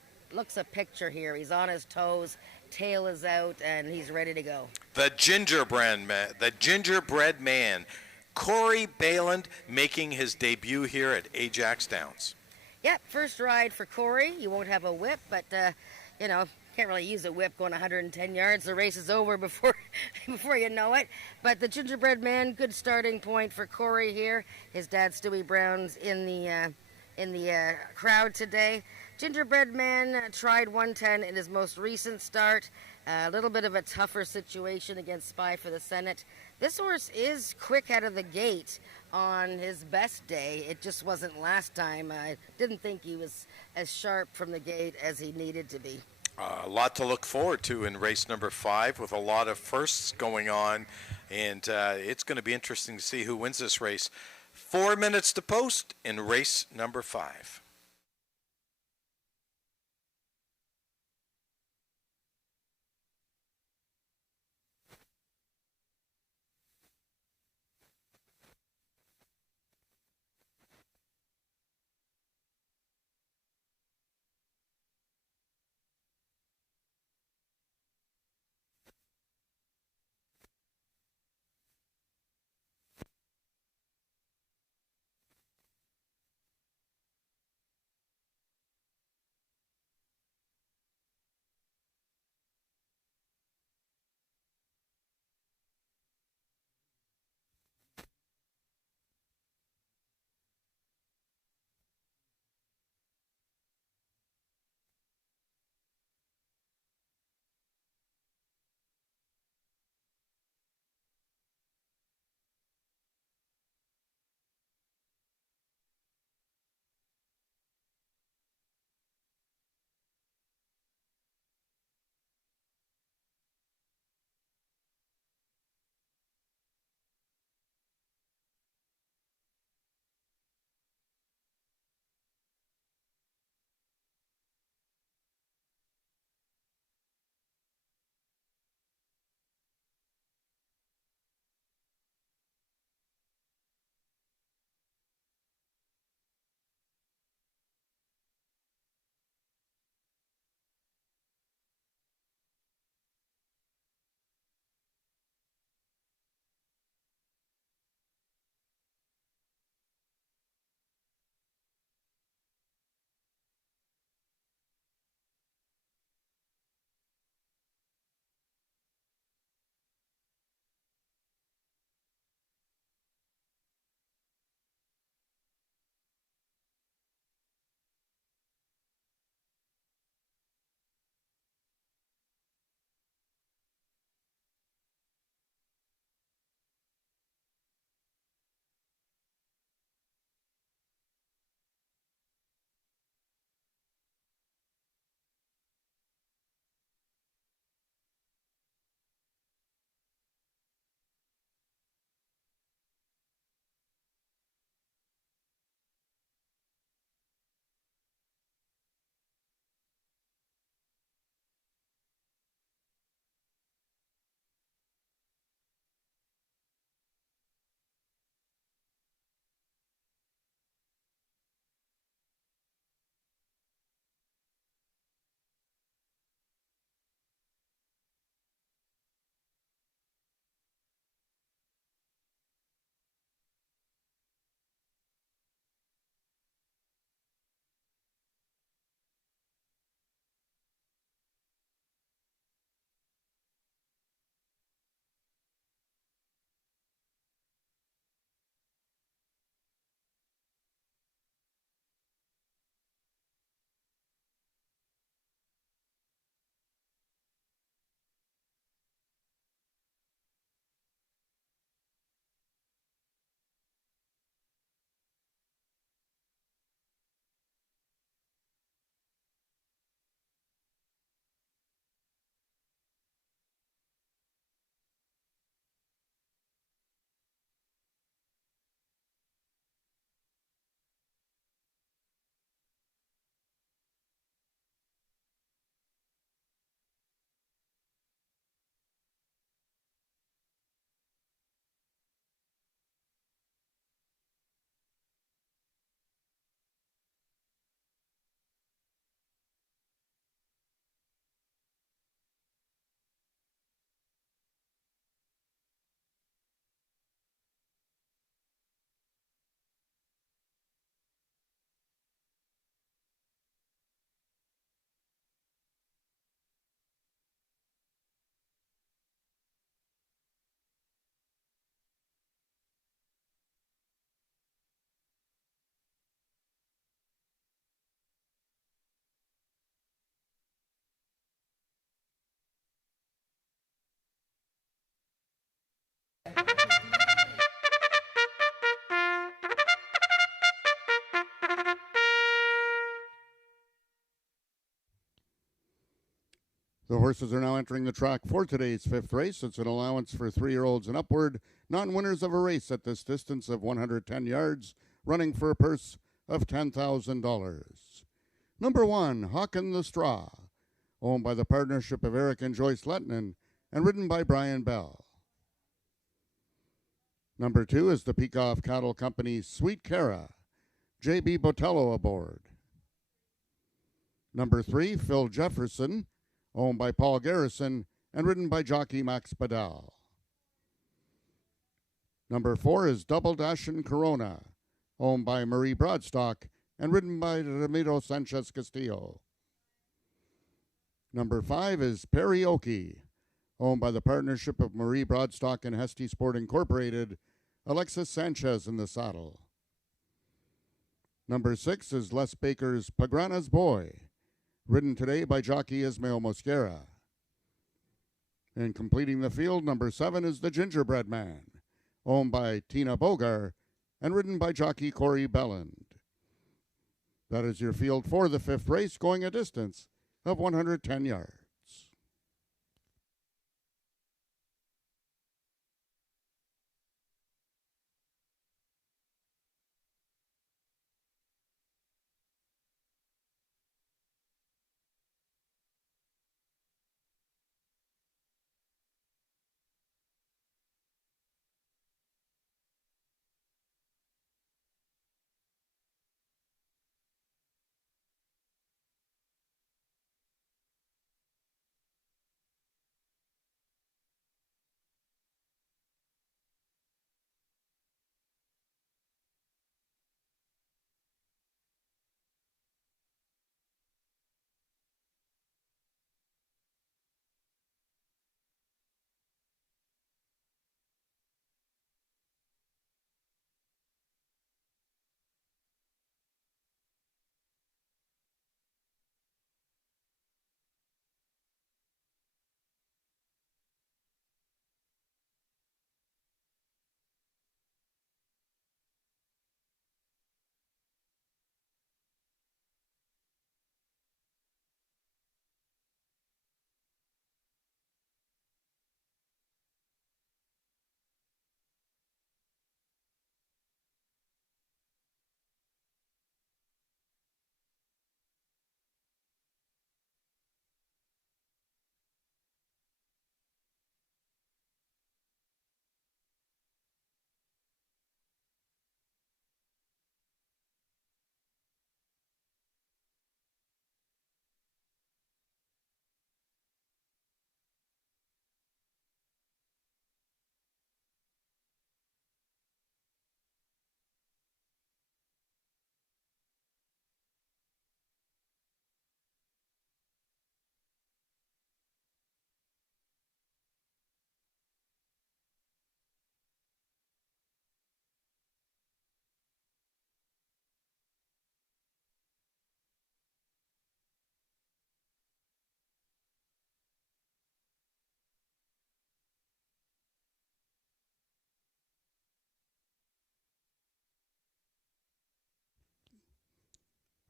a picture here. He's on his toes, tail is out, and he's ready to go. The gingerbread man, Corey Bayland, making his debut here at Ajax Downs. Yep, first ride for Corey. He won't have a whip, but can't really use a whip going 110 yards. The race is over before you know it. But the gingerbread man, good starting point for Corey here. His dad, Stewie Brown's in the crowd today. Gingerbread man tried 110 in his most recent start. A little bit of a tougher situation against Spy for the Senate. This horse is quick out of the gate on his best day. It just wasn't last time. I didn't think he was as sharp from the gate as he needed to be. A lot to look forward to in race number 5 with a lot of firsts going on, and it's going to be interesting to see who wins this race. 4 minutes to post in race number 5. The horses are now entering the track for today's fifth race. It's an allowance for 3-year-olds and upward, non-winners of a race at this distance of 110 yards, running for a purse of $10,000. Number 1, Hawkin' the Straw, owned by the partnership of Eric and Joyce Lettinen and ridden by Brian Bell. Number 2 is the Peikoff Cattle Company's Sweet Cara, J.B. Botello aboard. Number 3, Phil Jefferson, owned by Paul Garrison and ridden by jockey Max Badal. Number 4 is Double Dashin' Corona, owned by Marie Broadstock and ridden by Ramiro Sanchez Castillo. Number 5 is Perioki, owned by the partnership of Marie Broadstock and Hesty Sport Incorporated, Alexis Sanchez in the saddle. Number 6 is Les Baker's Pagrana's Boy, ridden today by jockey Ismael Mosquera. And completing the field, number 7 is the Gingerbread Man, owned by Tina Bogar and ridden by jockey Corey Belland. That is your field for the fifth race, going a distance of 110 yards.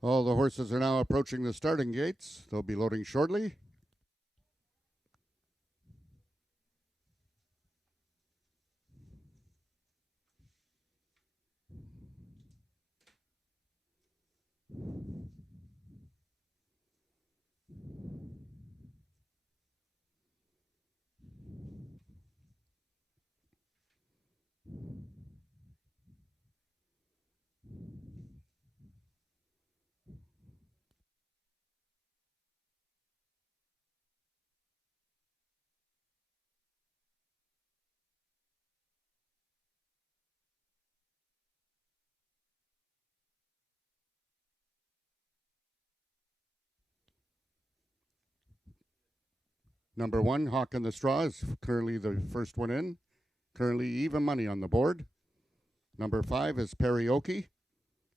All the horses are now approaching the starting gates. They'll be loading shortly. Number 1, Hawkin' the Straw, is currently the first one in. Currently even money on the board. Number 5 is Perioki,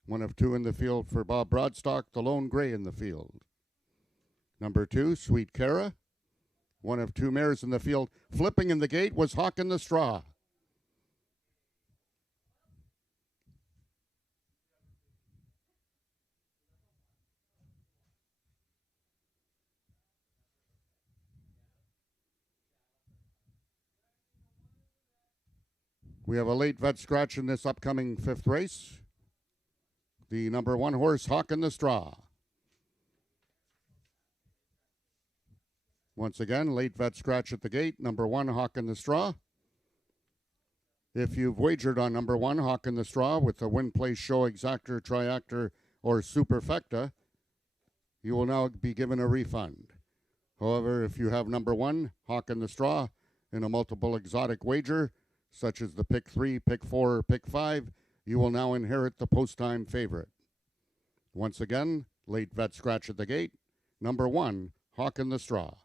one of 2 in the field for Bob Broadstock, the lone gray in the field. Number 2, Sweet Cara, one of 2 mares in the field. Flipping in the gate was Hawkin' the Straw. We have a late vet scratch in this upcoming 5th race. The number 1 horse, Hawk in the Straw. Once again, late vet scratch at the gate, number 1, Hawk in the Straw. If you've wagered on number 1, Hawk in the Straw, with the win place show exactor, triactor, or superfecta, you will now be given a refund. However, if you have number 1, Hawk in the Straw, in a multiple exotic wager, such as the pick 3, pick 4, or pick 5, you will now inherit the post-time favorite. Once again, late vet scratch at the gate, number 1, Hawk in the Straw.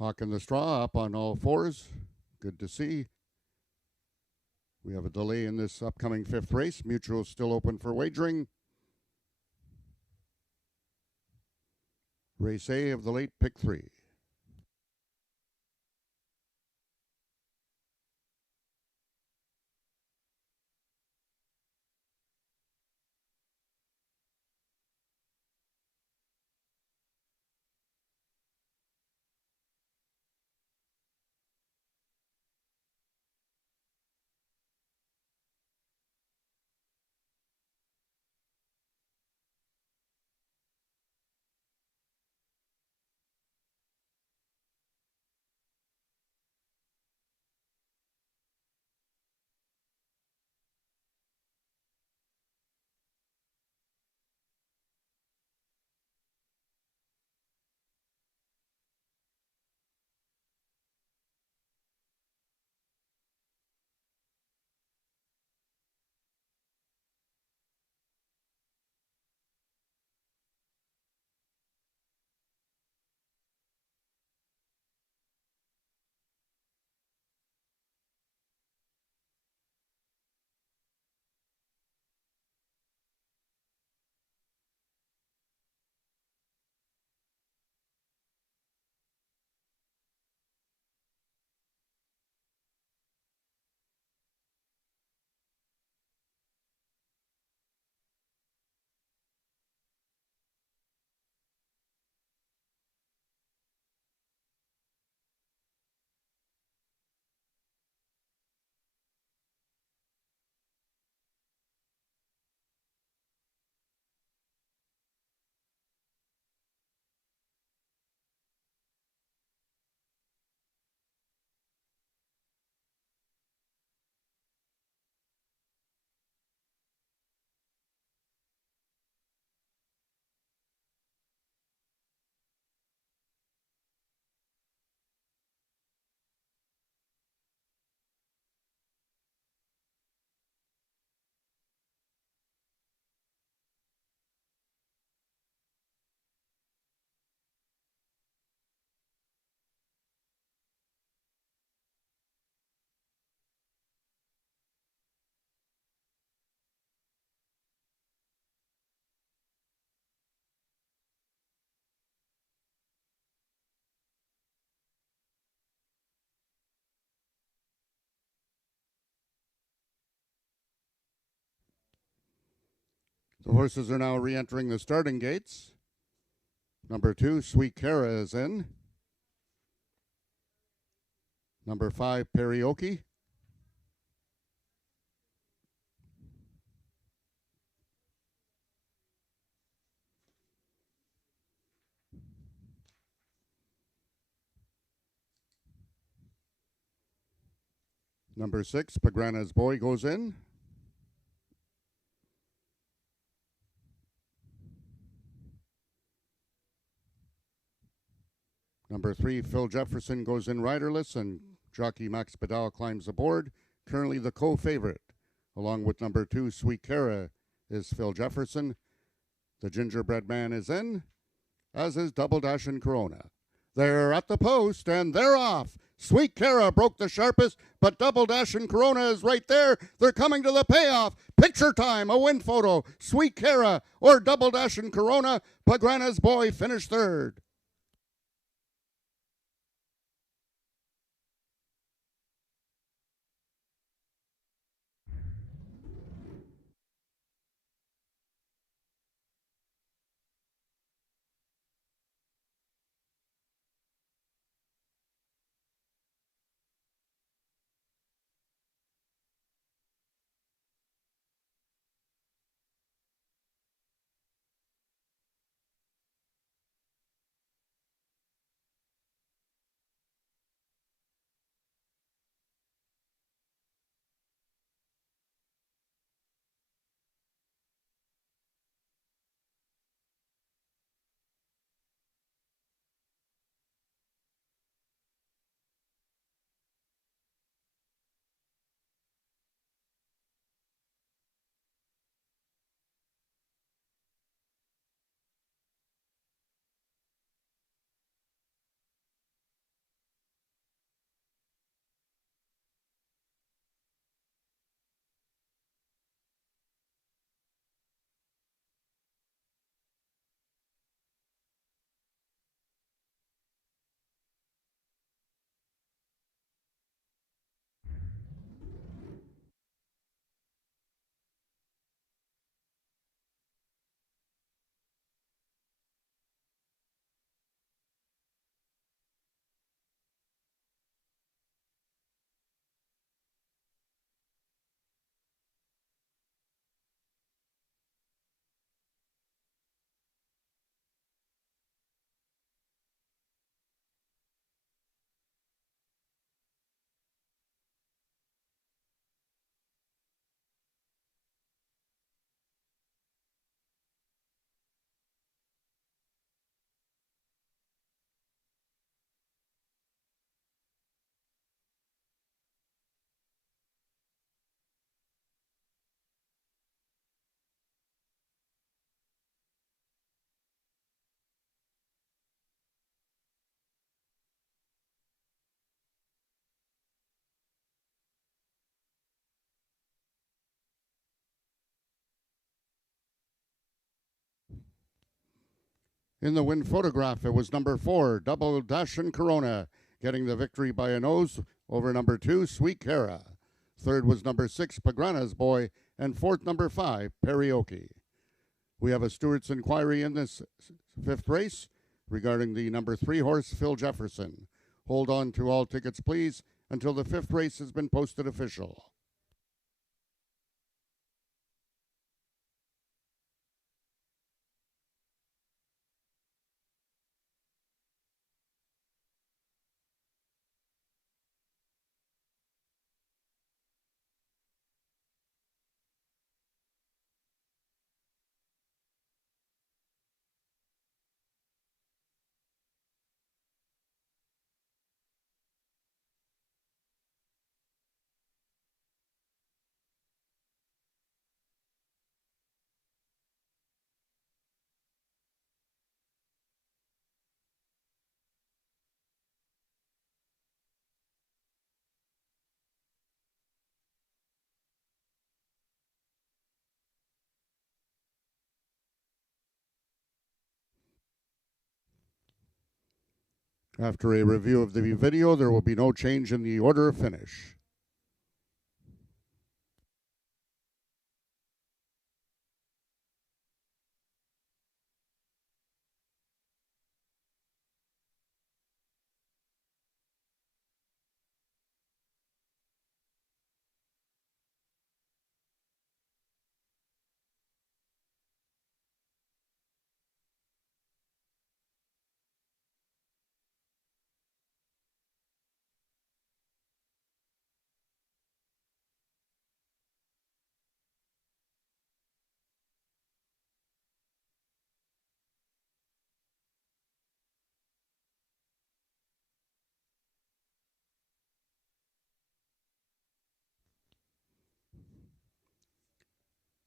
Hawk in the Straw up on all fours. Good to see. We have a delay in this upcoming 5th race. Mutual still open for wagering. Race A of the late pick 3. The horses are now re-entering the starting gates. Number 2, Sweet Cara is in. Number 5, Perioki. Number 6, Pagrana's Boy goes in. Number 3, Phil Jefferson goes in riderless, and jockey Max Badal climbs aboard. Currently the co-favorite, along with number 2, Sweet Cara, is Phil Jefferson. The Gingerbread Man is in, as is Double Dash and Corona. They're at the post, and they're off. Sweet Cara broke the sharpest, but Double Dash and Corona is right there. They're coming to the payoff. Picture time, a win photo. Sweet Cara or Double Dash and Corona. Pagrana's Boy finished third. In the win photograph, it was number 4, Double Dash and Corona, getting the victory by a nose over number 2, Sweet Cara. Third was number 6, Pagrana's Boy, and fourth, number 5, Perioki. We have a stewart's inquiry in this fifth race regarding the number 3 horse, Phil Jefferson. Hold on to all tickets, please, until the fifth race has been posted official. After a review of the video, there will be no change in the order of finish.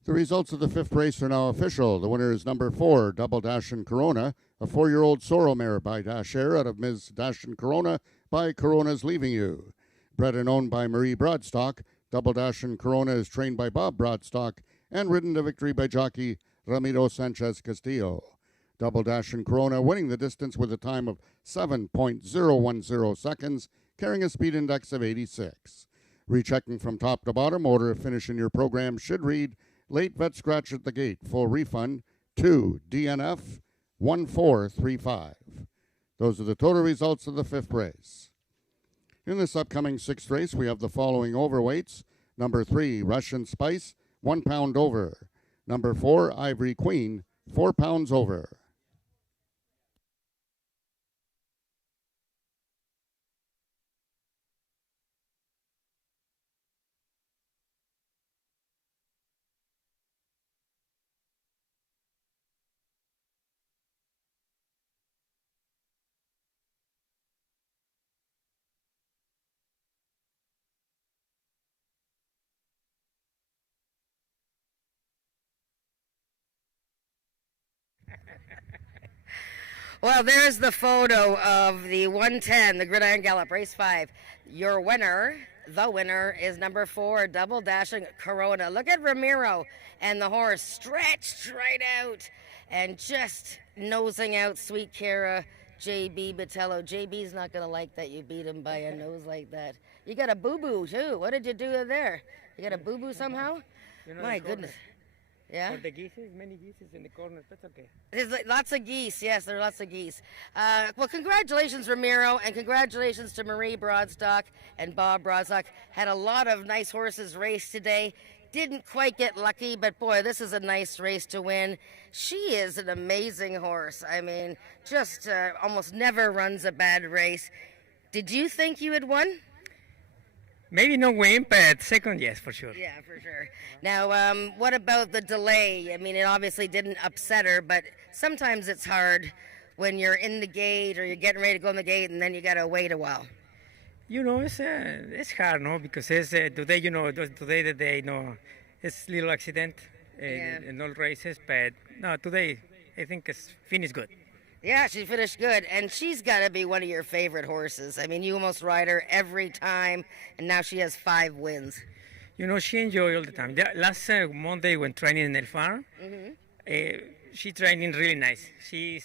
The results of the fifth race are now official. The winner is number 4, Double Dash and Corona, a 4-year-old sorrel mare by Dash Air out of Ms. Dash and Corona by Corona's Leaving You. Bred and owned by Marie Broadstock, Double Dash and Corona is trained by Bob Broadstock and ridden to victory by jockey Ramiro Sanchez Castillo. Double Dash and Corona winning the distance with a time of 7.010 seconds, carrying a speed index of 86. Rechecking from top to bottom, order of finish in your program should read late vet scratch at the gate, full refund, 2 DNF 1435. Those are the total results of the fifth race. In this upcoming sixth race, we have the following overweights. Number 3, Russian Spice, 1 pound over. Number 4, Ivory Queen, 4 pounds over. Well, there's the photo of the 110, the Gridiron Gallop, race 5. Your winner, the winner, is number 4, Double Dashing Corona. Look at Ramiro and the horse stretched right out and just nosing out Sweet Cara, JB Botello. JB's not going to like that you beat him by a nose like that. You got a boo-boo, too. What did you do there? You got a boo-boo somehow? My goodness. Yeah? For the geese, many geese in the corner. That's okay. There's lots of geese. Yes, there are lots of geese. Well, congratulations, Ramiro, and congratulations to Marie Broadstock and Bob Broadstock. Had a lot of nice horses race today. Didn't quite get lucky, but boy, this is a nice race to win. She is an amazing horse. I mean, just almost never runs a bad race. Did you think you had won? Maybe not win, but second, yes, for sure. Yeah, for sure. Now, what about the delay? I mean, it obviously didn't upset her, but sometimes it's hard when you're in the gate or you're getting ready to go in the gate and then you got to wait a while. You know, it's hard, no? Because it's today, today the day, it's little accident in all races, but no, today I think it's finished good. Yeah, she finished good, and she's got to be one of your favorite horses. I mean, you almost ride her every time, and now she has 5 wins. You know, she enjoy all the time. Last Monday when training in the farm, she training really nice. She's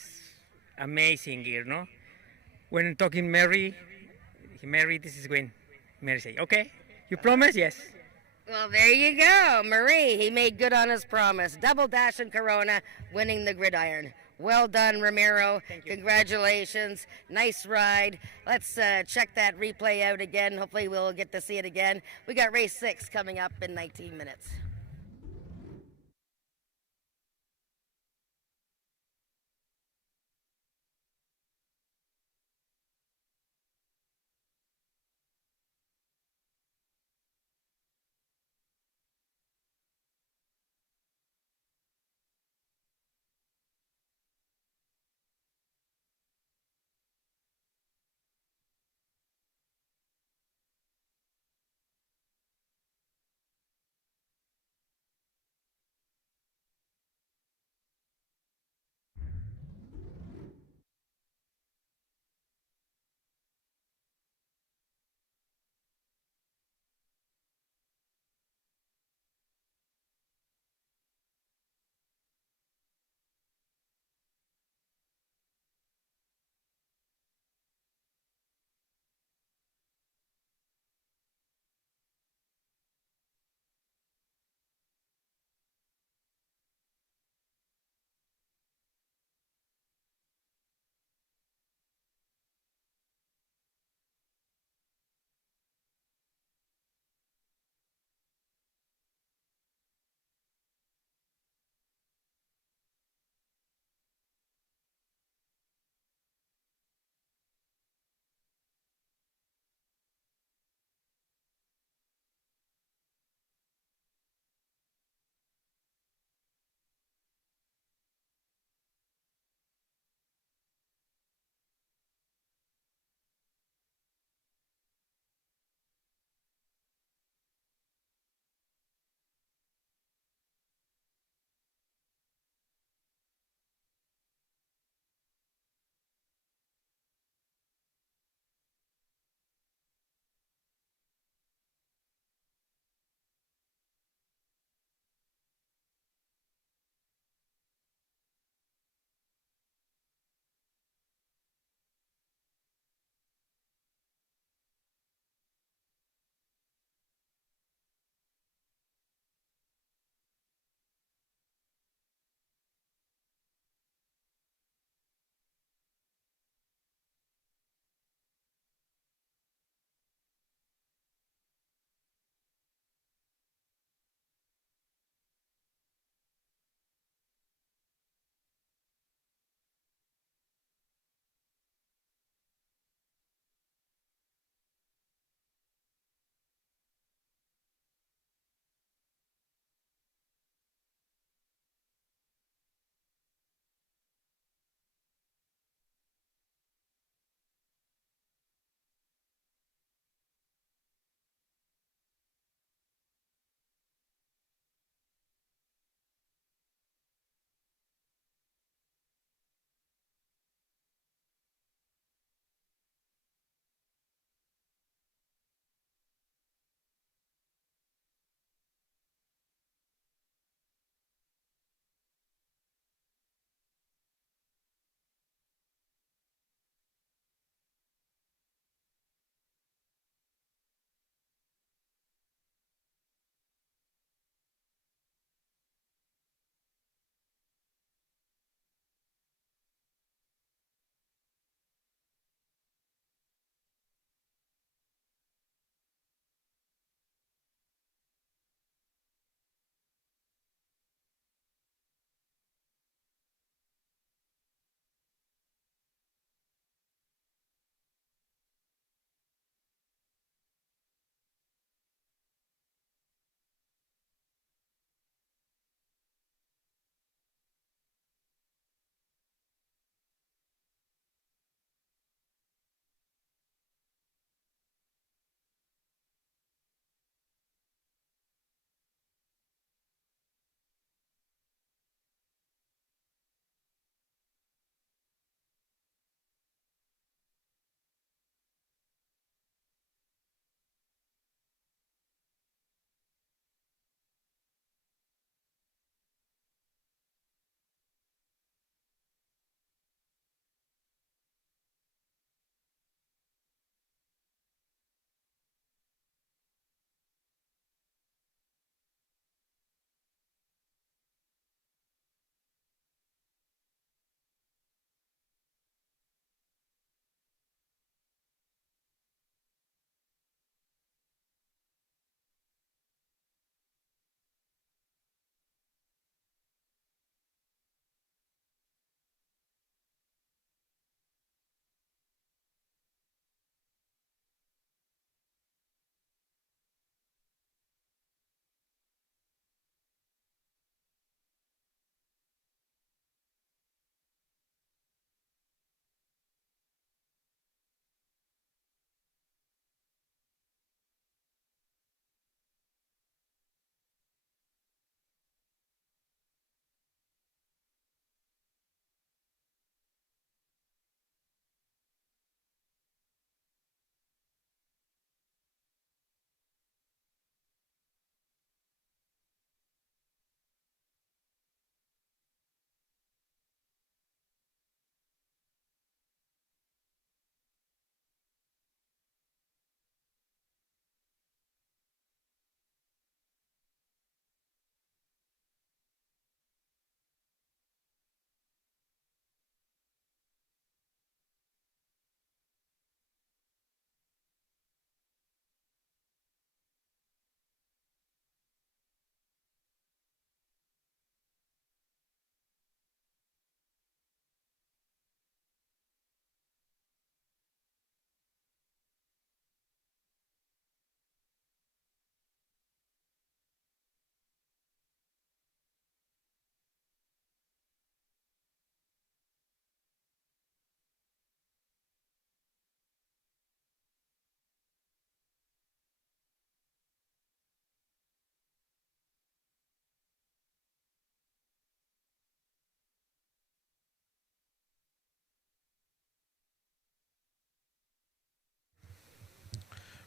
amazing here, no? When talking Mary, this is when Mary say, okay, you promise? Yes. Well, there you go. Marie, he made good on his promise. Double Dash and Corona winning the Gridiron. Well done, Ramiro. Congratulations. Nice ride. Let's check that replay out again. Hopefully we'll get to see it again. We got race 6 coming up in 19 minutes.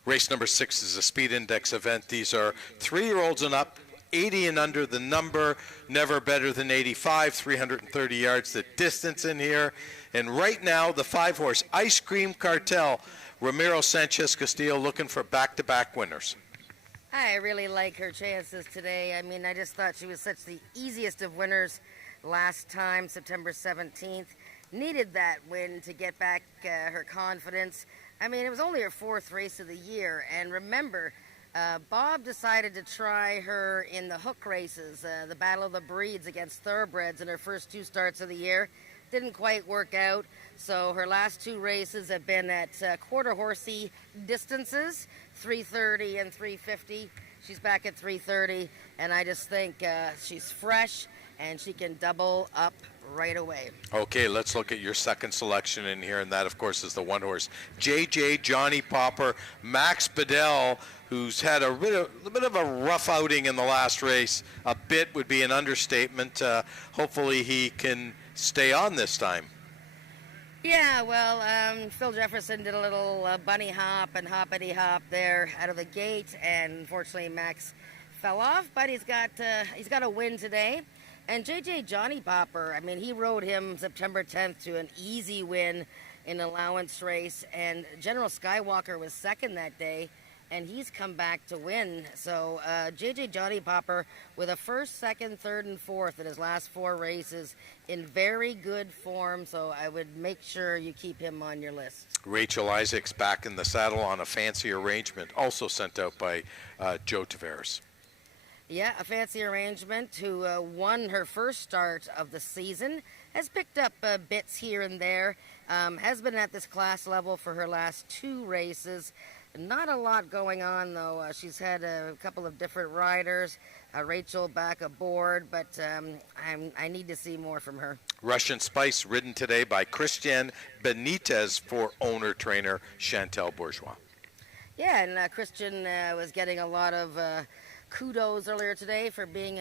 Race number 6 is a speed index event. These are 3-year-olds and up, 80 and under the number, never better than 85, 330 yards the distance in here. And right now, the 5-horse Ice Cream Cartel, Ramiro Sanchez Castillo looking for back-to-back winners. I really like her chances today. I mean, I just thought she was such the easiest of winners last time, September 17th. Needed that win to get back her confidence. I mean, it was only her 4th race of the year. And remember, Bob decided to try her in the hook races, the Battle of the Breeds against Thoroughbreds in her first 2 starts of the year. Didn't quite work out, so her last 2 races have been at quarter horsey distances, 330 and 350. She's back at 330, and I just think she's fresh and she can double up right away. Okay, let's look at your second selection in here, and that, of course, is the 1-horse JJ Johnny Popper, Max Bedell, who's had a bit of a rough outing in the last race. A bit would be an understatement. Hopefully he can stay on this time. Yeah, well, Phil Jefferson did a little bunny hop and hoppity hop there out of the gate, and unfortunately Max fell off, but he's got a win today. And JJ Johnny Popper, I mean, he rode him September 10th to an easy win in an allowance race, and General Skywalker was second that day, and he's come back to win. So JJ Johnny Popper with a 1st, 2nd, 3rd, and 4th in his last 4 races in very good form, so I would make sure you keep him on your list. Rachel Isaacs back in the saddle on a fancy arrangement, also sent out by Joe Tavares. Yeah, a fancy arrangement, who won her first start of the season, has picked up bits here and there, has been at this class level for her last 2 races. Not a lot going on, though. She's had a couple of different riders, Rachel back aboard, but I need to see more from her. Russian Spice ridden today by Christian Benitez for owner-trainer Chantal Bourgeois. Yeah, and Christian was getting a lot of kudos earlier today for being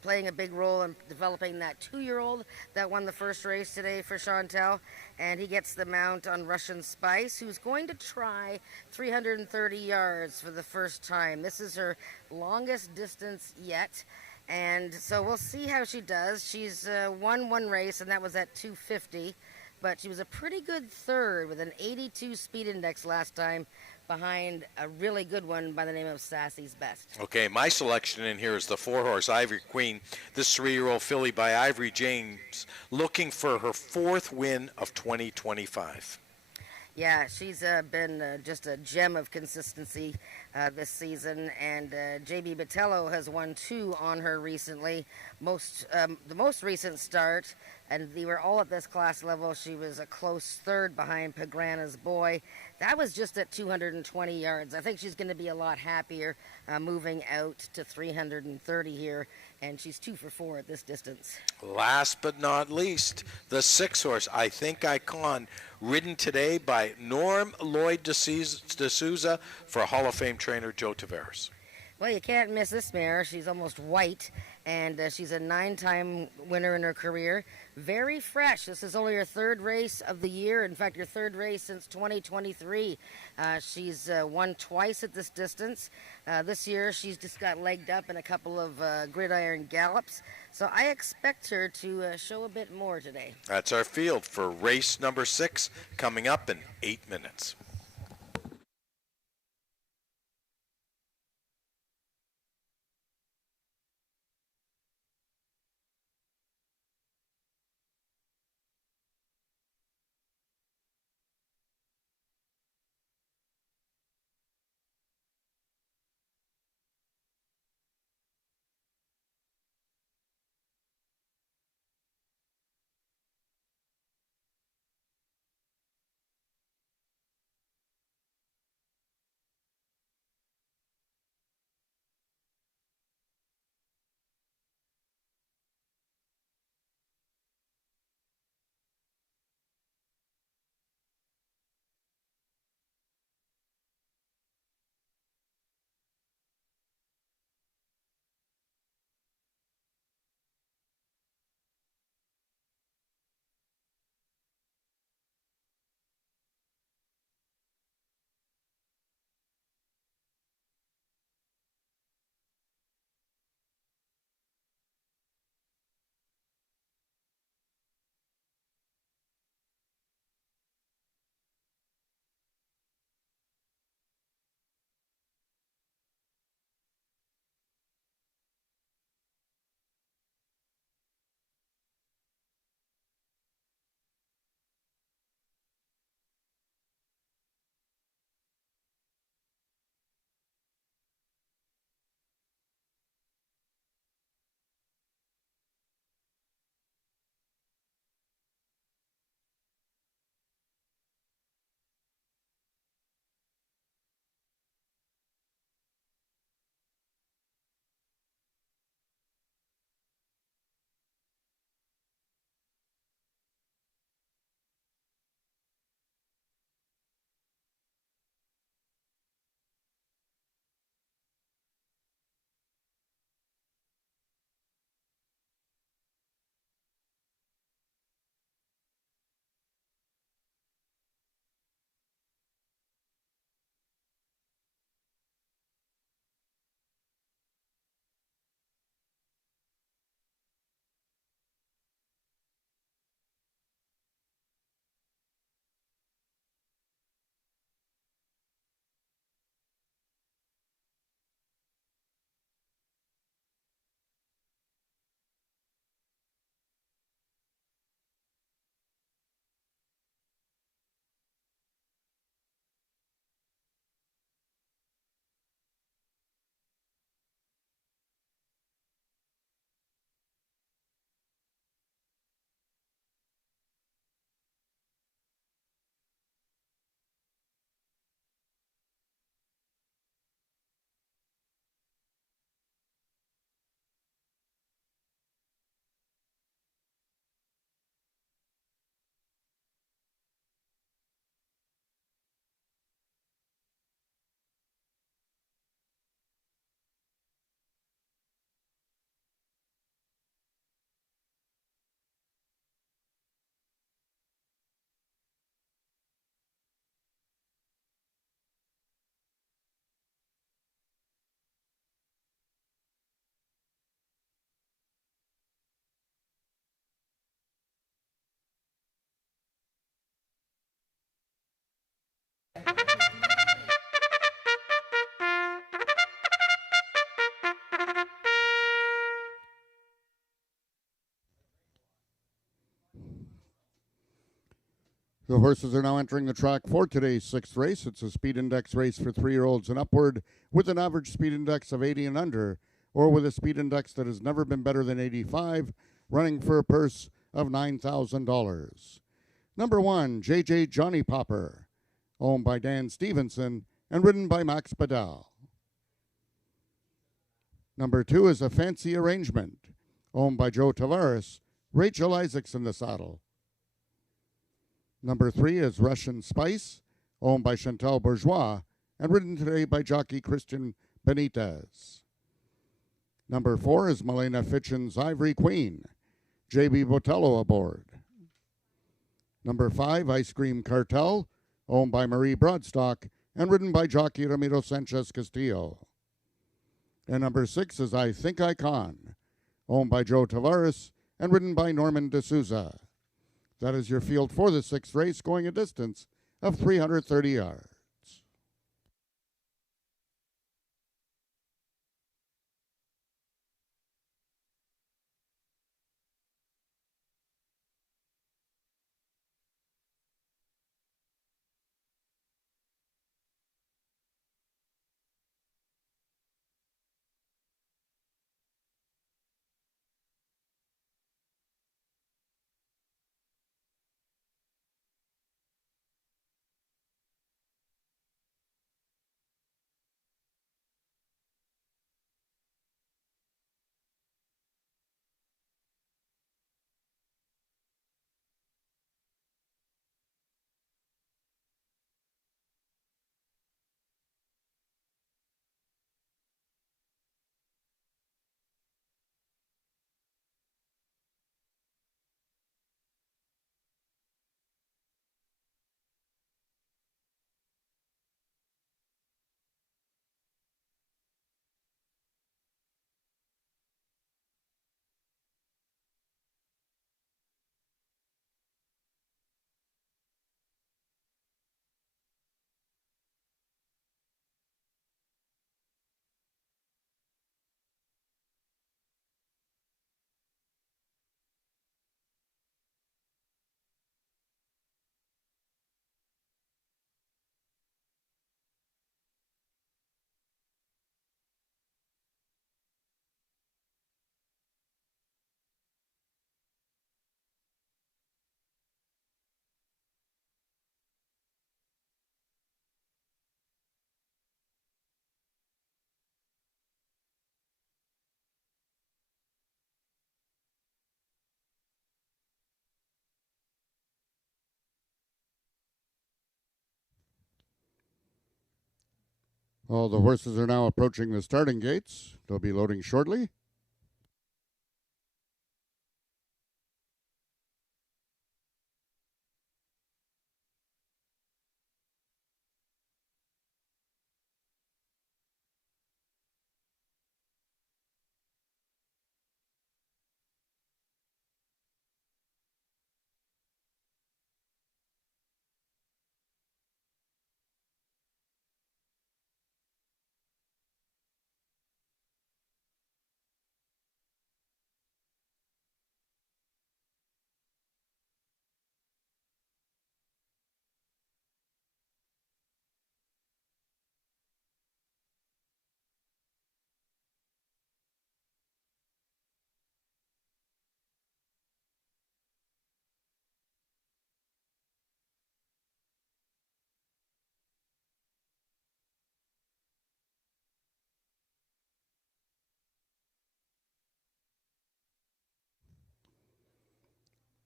playing a big role in developing that 2-year-old that won the first race today for Chantal, and he gets the mount on Russian Spice, who's going to try 330 yards for the first time. This is her longest distance yet, and so we'll see how she does. She's won 1 race, and that was at 250, but she was a pretty good 3rd with an 82 speed index last time, behind a really good one by the name of Sassy's Best. Okay, my selection in here is the 4-horse Ivory Queen, this 3-year-old filly by Ivory James, looking for her 4th win of 2025. Yeah, she's been just a gem of consistency this season, and JB Botello has won 2 on her recently. The most recent start, and they were all at this class level. She was a close 3rd behind Pagrana's Boy. That was just at 220 yards. I think she's going to be a lot happier moving out to 330 here, and she's 2 for 4 at this distance. Last but not least, the 6-horse I Think Icon, ridden today by Norm Lloyd de Souza for Hall of Fame trainer Joe Tavares. Well, you can't miss this mare. She's almost white, and she's a 9-time winner in her career. Very fresh. This is only her 3rd race of the year. In fact, her 3rd race since 2023. She's won twice at this distance. This year, she's just got legged up in a couple of gridiron gallops. So I expect her to show a bit more today. That's our field for race number 6, coming up in 8 minutes. The horses are now entering the track for today's sixth race. It's a speed index race for 3-year-olds and upward with an average speed index of 80 and under, or with a speed index that has never been better than 85, running for a purse of $9,000. Number 1, JJ Johnny Popper, owned by Dan Stevenson and ridden by Max Badal. Number 2 is A Fancy Arrangement, owned by Joe Tavares, Rachel Isaacs in the saddle. Number 3 is Russian Spice, owned by Chantal Bourgeois, and ridden today by jockey Christian Benitez. Number 4 is Milena Fitchen's Ivory Queen, J.B. Botello aboard. Number 5, Ice Cream Cartel, owned by Marie Broadstock, and ridden by jockey Ramiro Sanchez Castillo. And number 6 is I Think I Can, owned by Joe Tavares, and ridden by Norman D'Souza. That is your field for the sixth race, going a distance of 330 yards. All the horses are now approaching the starting gates. They'll be loading shortly.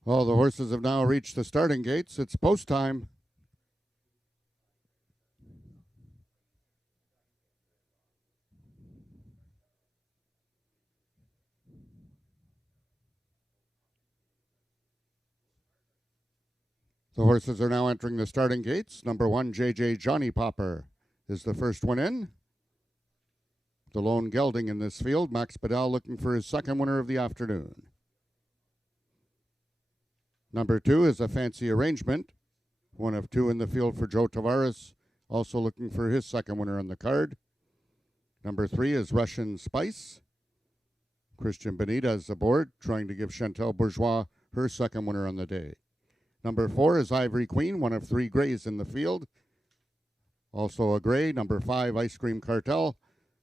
All the horses have now reached the starting gates. It's post time. The horses are now entering the starting gates. Number 1, JJ Johnny Popper is the first one in. The lone gelding in this field, Max Badal looking for his second winner of the afternoon. Number 2 is A Fancy Arrangement, one of 2 in the field for Joe Tavares, also looking for his second winner on the card. Number 3 is Russian Spice. Christian Benitez aboard, trying to give Chantal Bourgeois her second winner on the day. Number 4 is Ivory Queen, one of 3 grays in the field. Also a gray, number 5, Ice Cream Cartel.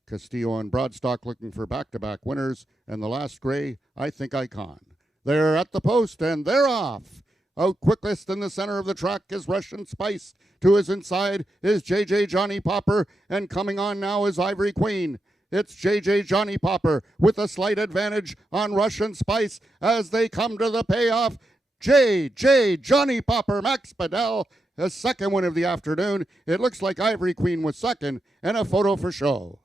Castillo and Broadstock looking for back-to-back winners. And the last gray, I Think Icon. They're at the post, and they're off. Out quickest in the center of the track is Russian Spice. To his inside is JJ Johnny Popper, and coming on now is Ivory Queen. It's JJ Johnny Popper with a slight advantage on Russian Spice as they come to the payoff. JJ Johnny Popper, Max Padel, a second win of the afternoon. It looks like Ivory Queen was second, and a photo for show.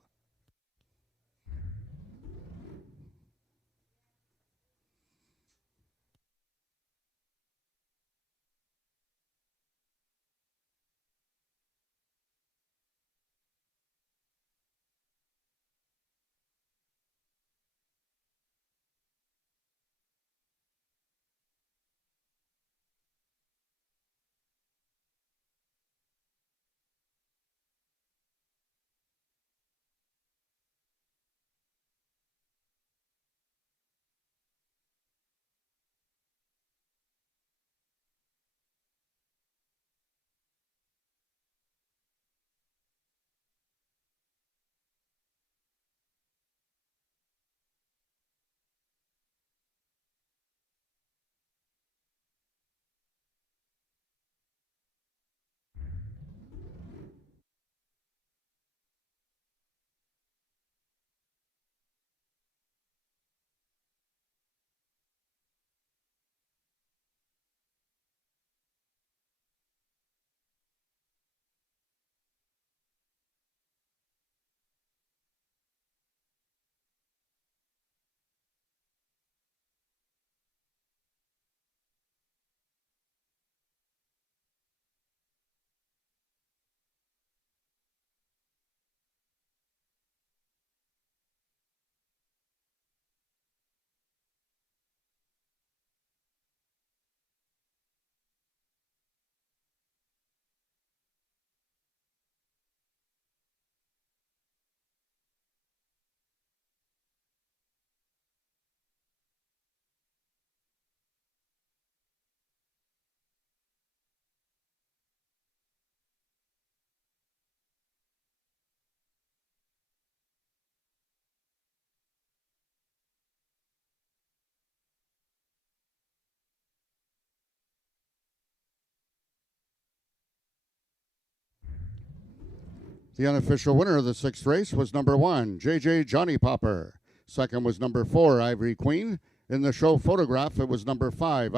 The unofficial winner of the 6th race was number 1, JJ Johnny Popper. Second was number 4, Ivory Queen. In the show photograph, it was number 5,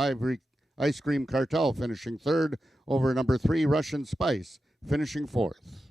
Ice Cream Cartel, finishing 3rd over number 3, Russian Spice, finishing 4th.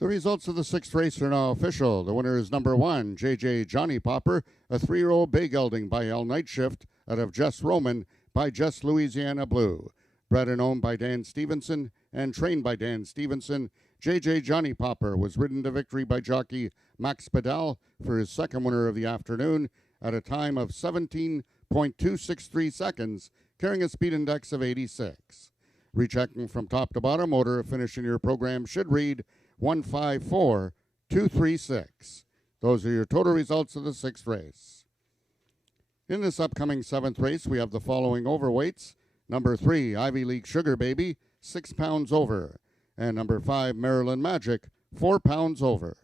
The results of the 6th race are now official. The winner is number 1, JJ Johnny Popper, a 3-year-old bay gelding by L Night Shift out of Jess Roman by Jess Louisiana Blue. Bred and owned by Dan Stevenson and trained by Dan Stevenson, JJ Johnny Popper was ridden to victory by jockey Max Padel for his second winner of the afternoon at a time of 17.263 seconds, carrying a speed index of 86. Rechecking from top to bottom, order of finish in your program should read 154-236. Those are your total results of the 6th race. In this upcoming 7th race, we have the following overweights. Number 3, Ivy League Sugar Baby, 6 pounds over. And number 5, Maryland Magic, 4 pounds over.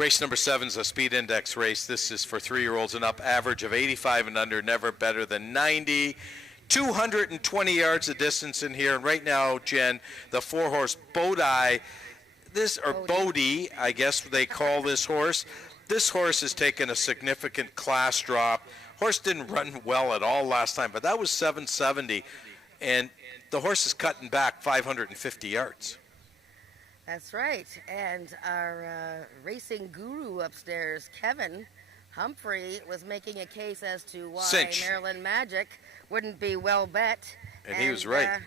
Race number 7 is a speed index race. This is for 3-year-olds and up, average of 85 and under, never better than 90. 220 yards of distance in here. And right now, Jen, the 4-horse Bodhi, Bodhi, I guess they call this horse. This horse has taken a significant class drop. Horse didn't run well at all last time, but that was 770. And the horse is cutting back 550 yards. That's right. And our racing guru upstairs, Kevin Humphrey, was making a case as to why Cinch. Maryland Magic wouldn't be well bet. And he was right.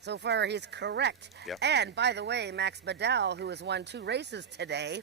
So far, he's correct. Yep. And by the way, Max Badal, who has won 2 races today,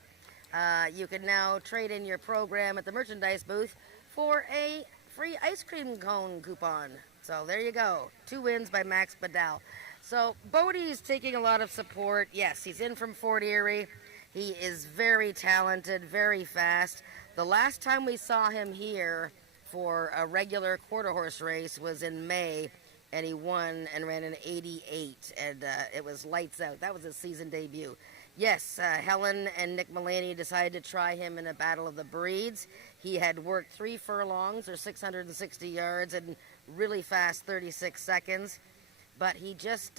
you can now trade in your program at the merchandise booth for a free ice cream cone coupon. So there you go. 2 wins by Max Badal. So Bodie's taking a lot of support. Yes, he's in from Fort Erie. He is very talented, very fast. The last time we saw him here for a regular quarter horse race was in May, and he won and ran an 88, and it was lights out. That was his season debut. Yes, Helen and Nick Mulaney decided to try him in a battle of the breeds. He had worked 3 furlongs, or 660 yards, and really fast 36 seconds. But he just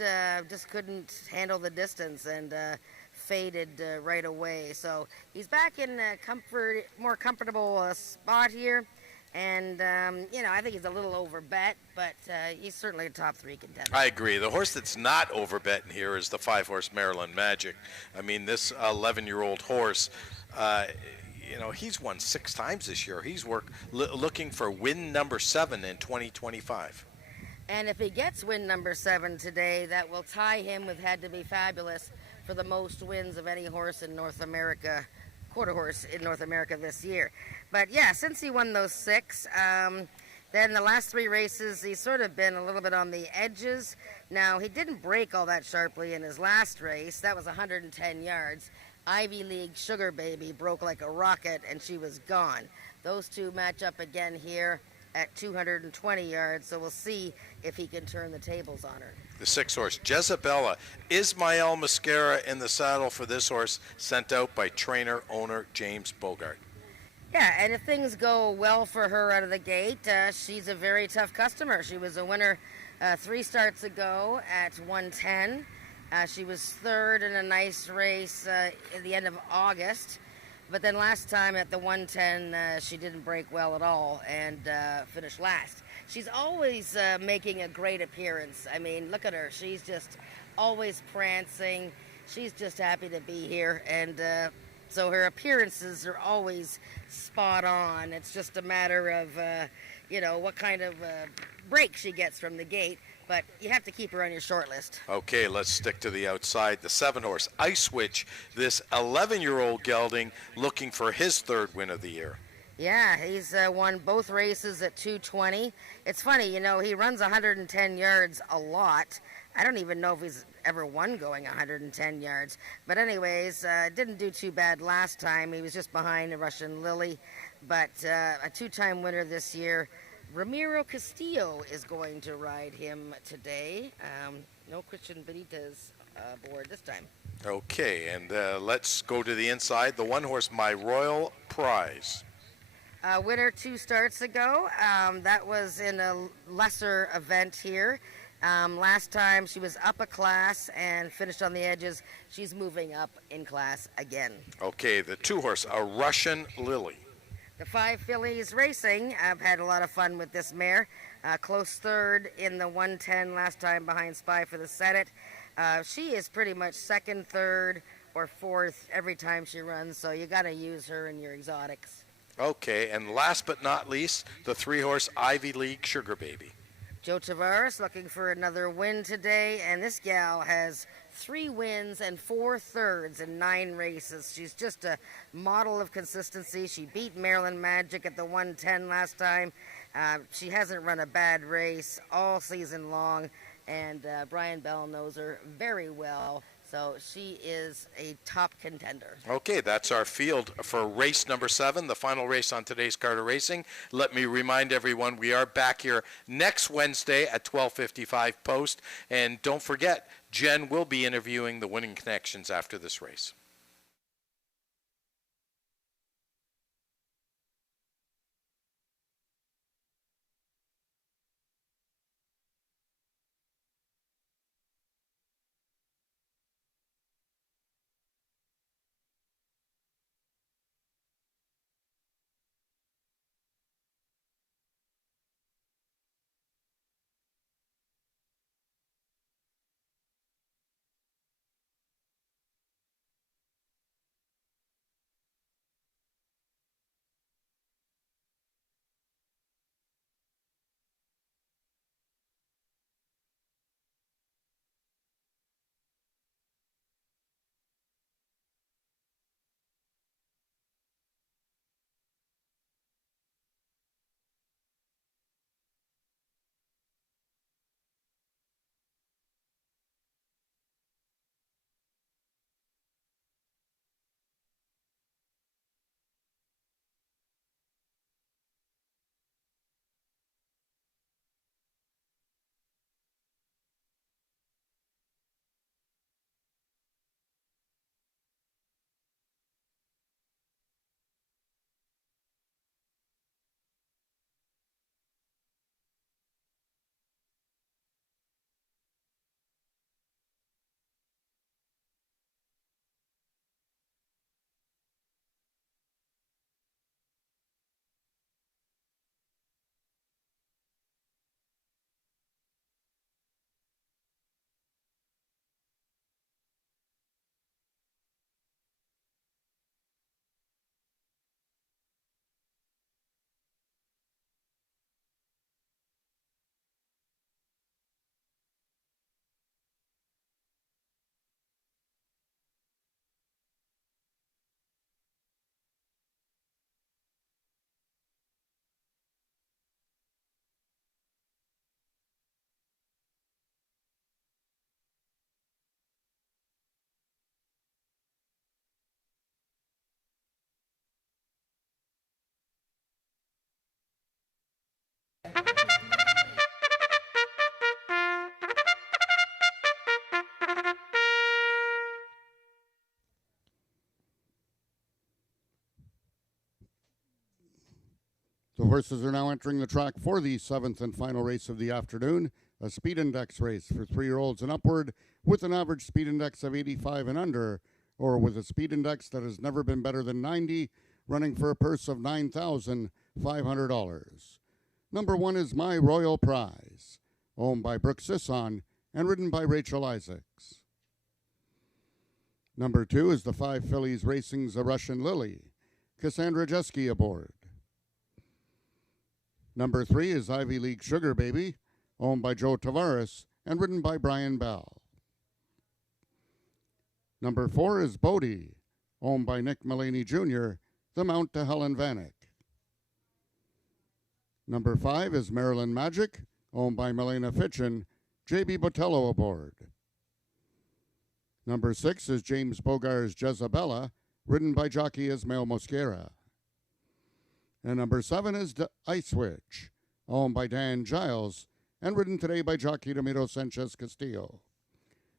couldn't handle the distance and faded right away. So he's back in a more comfortable spot here. And, I think he's a little overbet, but he's certainly a top 3 contender. I agree. The horse that's not overbetting here is the 5-horse Maryland Magic. I mean, this 11-year-old horse, he's won 6 times this year. He's looking for win number 7 in 2025. And if he gets win number 7 today, that will tie him with Had to Be Fabulous for the most wins of any horse in North America, quarter horse in North America this year. But yeah, since he won those 6, then the last 3 races, he's sort of been a little bit on the edges. Now, he didn't break all that sharply in his last race. That was 110 yards. Ivy League Sugar Baby broke like a rocket, and she was gone. Those 2 match up again here at 220 yards, so we'll see if he can turn the tables on her. The 6-horse Jezebella. Ismael Mascara in the saddle for this horse, sent out by trainer-owner James Bogart. Yeah, and if things go well for her out of the gate, she's a very tough customer. She was a winner 3 starts ago at 110. She was 3rd in a nice race at the end of August. But then last time at the 110, she didn't break well at all and finished last. She's always making a great appearance. I mean, look at her. She's just always prancing. She's just happy to be here. And so her appearances are always spot on. It's just a matter of, what kind of break she gets from the gate. But you have to keep her on your short list. Okay, let's stick to the outside. The 7-horse Ice Witch, this 11-year-old gelding looking for his 3rd win of the year. Yeah, he's won both races at 220. It's funny, he runs 110 yards a lot. I don't even know if he's ever won going 110 yards. But anyways, didn't do too bad last time. He was just behind the Russian Lily. But a 2-time winner this year. Ramiro Castillo is going to ride him today. No Christian Benitez aboard this time. Okay, and let's go to the inside. The 1-horse My Royal Prize. Winner 2 starts ago. That was in a lesser event here. Last time she was up a class and finished on the edges. She's moving up in class again. Okay, the 2-horse A Russian Lily. The 5 fillies racing. I've had a lot of fun with this mare. Close 3rd in the 110 last time behind Spy for the Senate. She is pretty much 2nd, 3rd, or 4th every time she runs, so you got to use her in your exotics. Okay, and last but not least, the 3-horse Ivy League Sugar Baby. Joe Tavares looking for another win today, and this gal has 3 wins and 4 thirds in 9 races. She's just a model of consistency. She beat Maryland Magic at the 110 last time. She hasn't run a bad race all season long, and Brian Bell knows her very well. So she is a top contender. Okay, that's our field for race number 7, the final race on today's Carter Racing. Let me remind everyone we are back here next Wednesday at 12:55 post. And don't forget, Jen will be interviewing the winning connections after this race. The horses are now entering the track for the seventh and final race of the afternoon, a speed index race for 3-year-olds and upward with an average speed index of 85 and under, or with a speed index that has never been better than 90, running for a purse of $9,500. Number 1 is My Royal Prize, owned by Brooke Sisson and ridden by Rachel Isaacs. Number 2 is the 5 fillies Racing's A Russian Lily, Cassandra Jeske aboard. Number 3 is Ivy League Sugar Baby, owned by Joe Tavares and ridden by Brian Bell. Number 4 is Bodie, owned by Nick Mullaney Jr., the mount to Helen Vanek. Number 5 is Maryland Magic, owned by Milena Fitchin, J.B. Botello aboard. Number 6 is James Bogar's Jezabella, ridden by jockey Ismael Mosquera. And number 7 is Ice Witch, owned by Dan Giles and ridden today by jockey Ramiro Sanchez Castillo.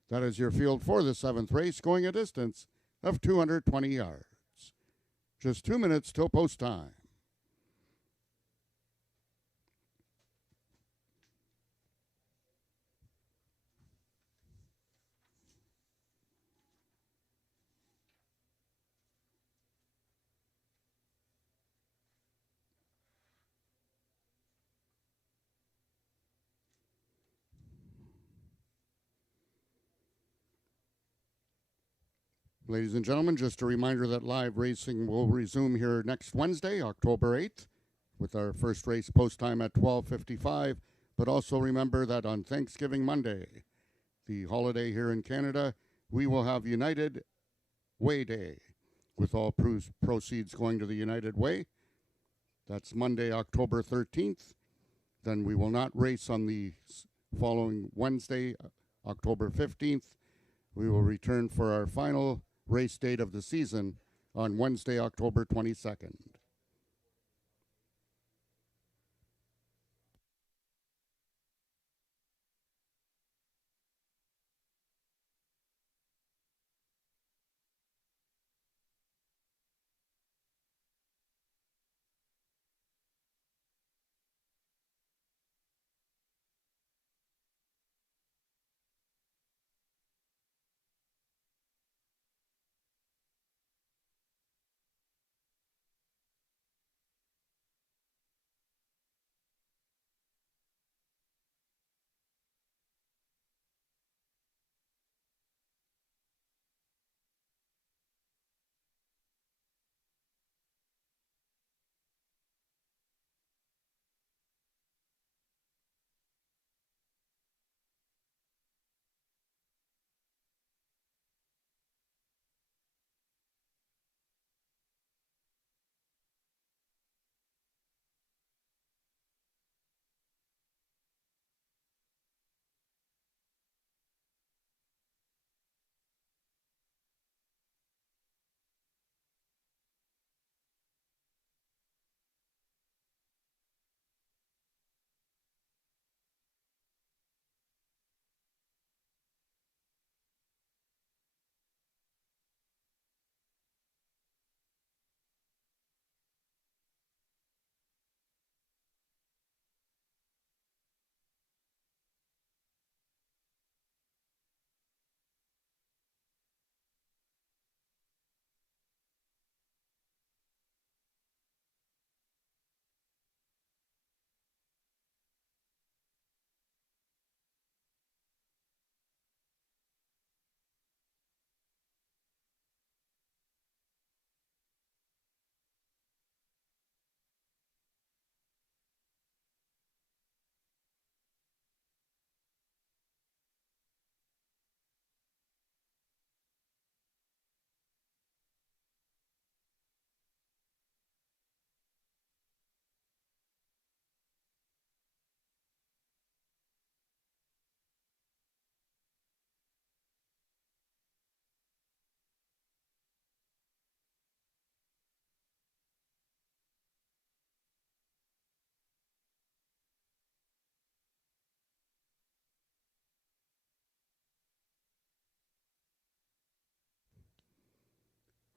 That is your field for the 7th race, going a distance of 220 yards. Just 2 minutes till post time. Ladies and gentlemen, just a reminder that live racing will resume here next Wednesday, October 8th, with our first race post time at 12:55. But also remember that on Thanksgiving Monday, the holiday here in Canada, we will have United Way Day, with all proceeds going to the United Way. That's Monday, October 13th. Then we will not race on the following Wednesday, October 15th. We will return for our final race date of the season on Wednesday, October 22nd.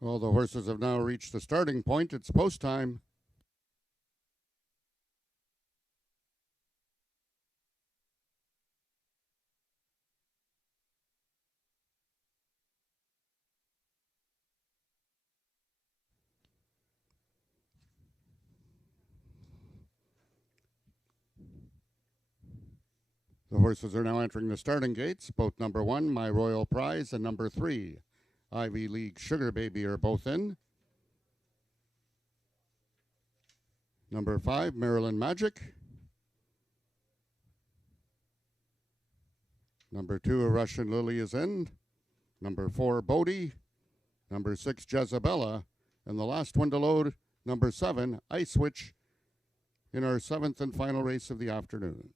All the horses have now reached the starting point. It's post time. The horses are now entering the starting gates. Both number 1, My Royal Prize, and number 3, Ivy League Sugar Baby, are both in. Number 5, Maryland Magic. Number 2, A Russian Lily, is in. Number 4, Bodie. Number 6, Jezebella. And the last one to load, number 7, Ice Witch, in our 7th and final race of the afternoon.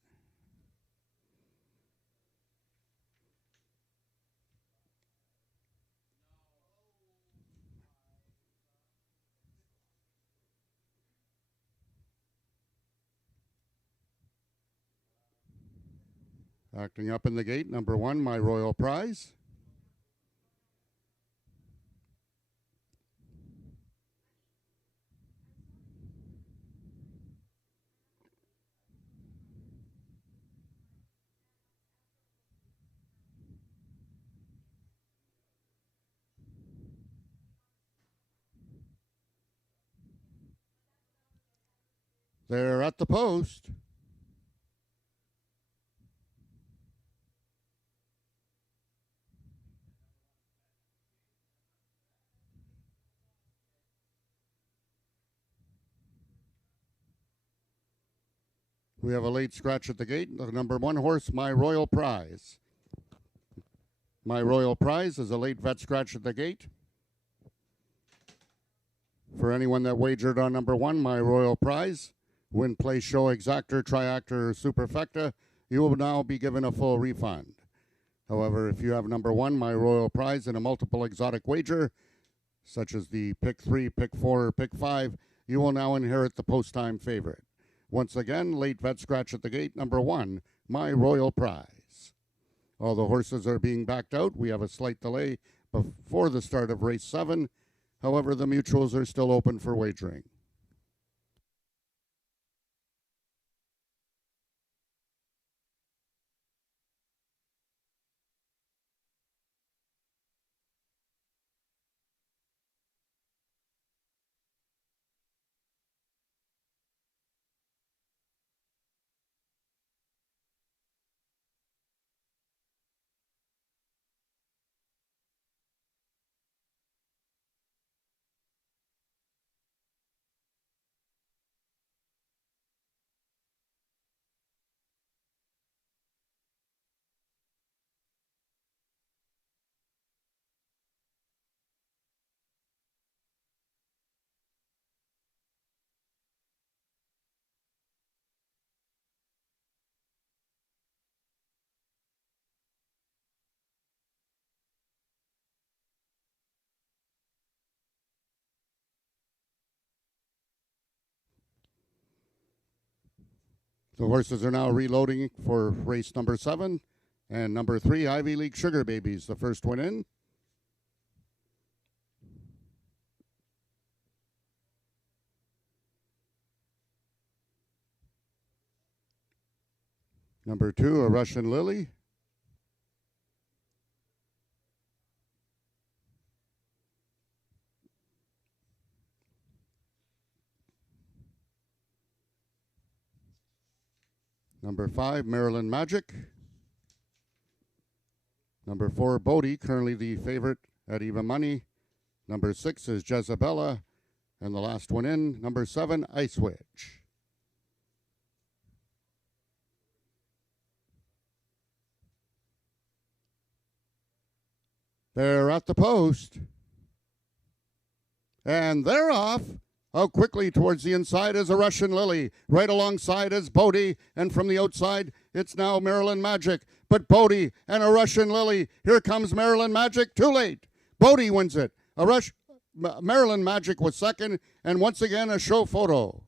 Acting up in the gate, number 1, My Royal Prize. They're at the post. We have a late scratch at the gate. The number 1 horse, My Royal Prize. My Royal Prize is a late vet scratch at the gate. For anyone that wagered on number 1, My Royal Prize, win, play, show, exactor, triactor, or superfecta, you will now be given a full refund. However, if you have number 1, My Royal Prize, and a multiple exotic wager, such as the pick 3, pick 4, or pick 5, you will now inherit the post-time favorite. Once again, late vet scratch at the gate, number 1, My Royal Prize. All the horses are being backed out. We have a slight delay before the start of race 7. However, the mutuals are still open for wagering. The horses are now reloading for race number 7. And number 3, Ivy League Sugar Babies, the first one in. Number 2, A Russian Lily. Number 5, Maryland Magic. Number 4, Bodie, currently the favorite at even money. Number 6 is Jezebella. And the last one in, number 7, Ice Witch. They're at the post. And they're off. Out quickly towards the inside is A Russian Lily. Right alongside is Bodie. And from the outside, it's now Maryland Magic. But Bodie and A Russian Lily. Here comes Maryland Magic. Too late. Bodie wins it. Maryland Magic was second. And once again, a show photo.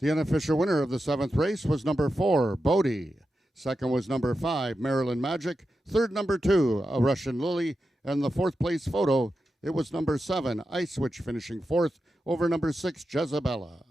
The unofficial winner of the 7th race was number 4, Bodie. Second was number 5, Maryland Magic. Third, number 2, a Russian Lily. And the 4th place photo, it was number 7, Ice Witch, finishing 4th over number 6, Jezebella.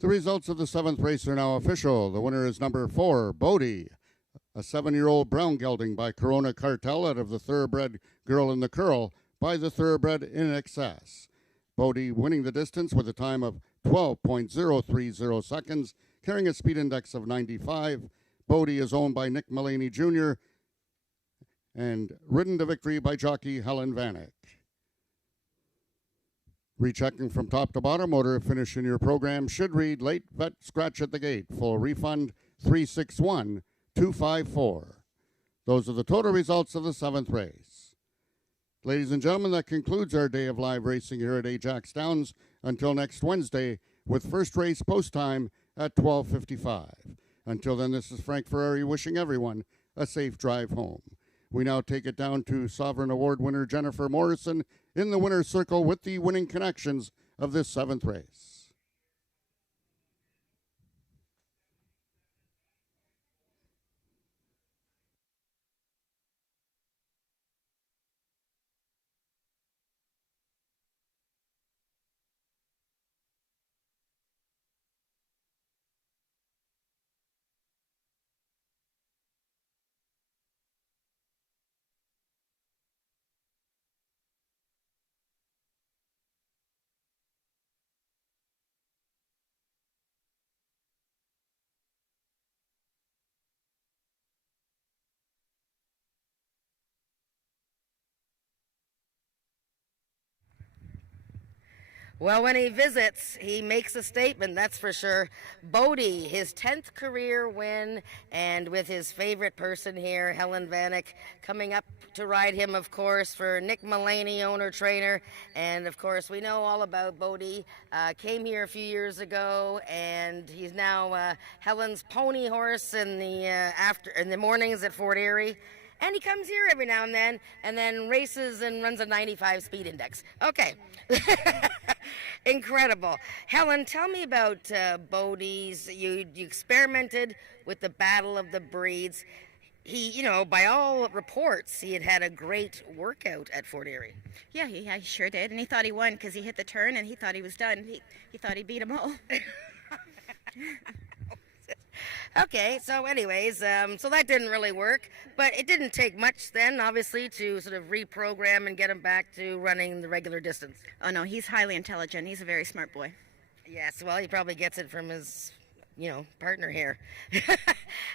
The results of the 7th race are now official. The winner is number 4, Bodie, a 7-year-old brown gelding by Corona Cartel out of the thoroughbred Girl in the Curl by the thoroughbred In Excess. Bodie winning the distance with a time of 12.030 seconds, carrying a speed index of 95. Bodie is owned by Nick Mullaney Jr. and ridden to victory by jockey Helen Vanek. Rechecking from top to bottom, order of finish in your program should read late vet scratch at the gate, full refund 361,254. Those are the total results of the 7th race. Ladies and gentlemen, that concludes our day of live racing here at Ajax Downs until next Wednesday with first race post time at 12:55. Until then, this is Frank Ferrari wishing everyone a safe drive home. We now take it down to Sovereign Award winner Jennifer Morrison in the winner's circle with the winning connections of this 7th race. Well, when he visits, he makes a statement, that's for sure. Bodie, his 10th career win, and with his favorite person here, Helen Vanek, coming up to ride him, of course, for Nick Mullaney, owner-trainer. And, of course, we know all about Bodie. Came here a few years ago, and he's now Helen's pony horse in the mornings at Fort Erie. And he comes here every now and then races and runs a 95 speed index. Okay. Incredible. Helen, tell me about Bodie's. You experimented with the Battle of the Breeds. He, by all reports, he had a great workout at Fort Erie. Yeah, he sure did. And he thought he won because he hit the turn and he thought he was done. He thought he beat them all. Okay, so anyways, so that didn't really work, but it didn't take much then, obviously, to sort of reprogram and get him back to running the regular distance. Oh no, he's highly intelligent. He's a very smart boy. Yes, well, he probably gets it from his, partner here.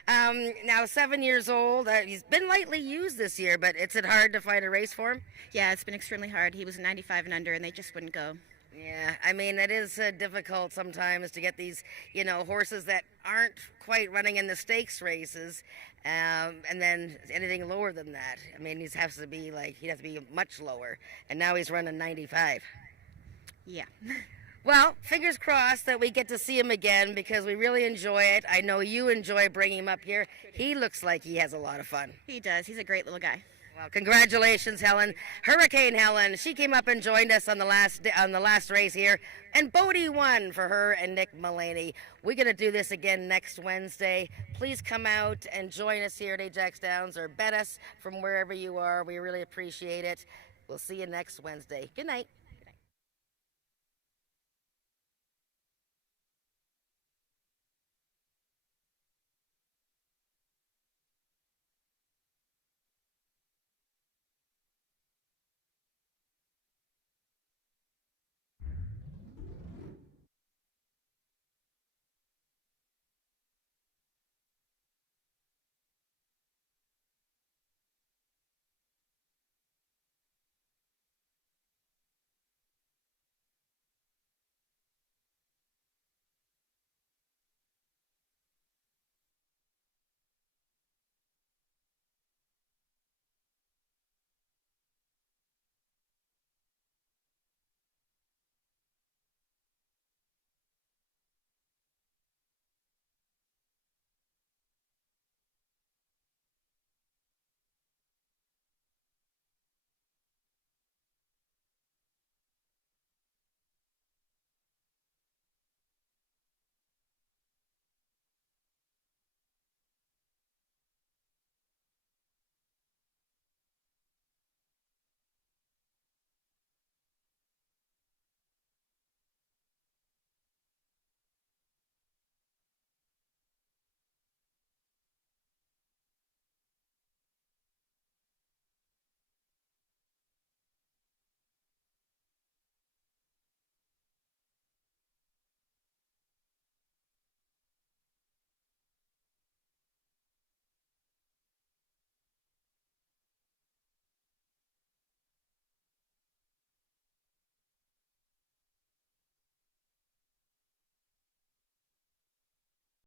Now, 7 years old. He's been lightly used this year, but it's hard to find a race for him. Yeah, it's been extremely hard. He was 95 and under, and they just wouldn't go. Yeah, I mean, it is difficult sometimes to get these, horses that aren't quite running in the stakes races, and then anything lower than that. I mean, he'd have to be much lower, and now he's running 95. Yeah. Well, fingers crossed that we get to see him again because we really enjoy it. I know you enjoy bringing him up here. He looks like he has a lot of fun. He does. He's a great little guy. Well, congratulations, Helen. Hurricane Helen. She came up and joined us on the last race here, and Bodie won for her and Nick Mullaney. We're going to do this again next Wednesday. Please come out and join us here at Ajax Downs or bet us from wherever you are. We really appreciate it. We'll see you next Wednesday. Good night.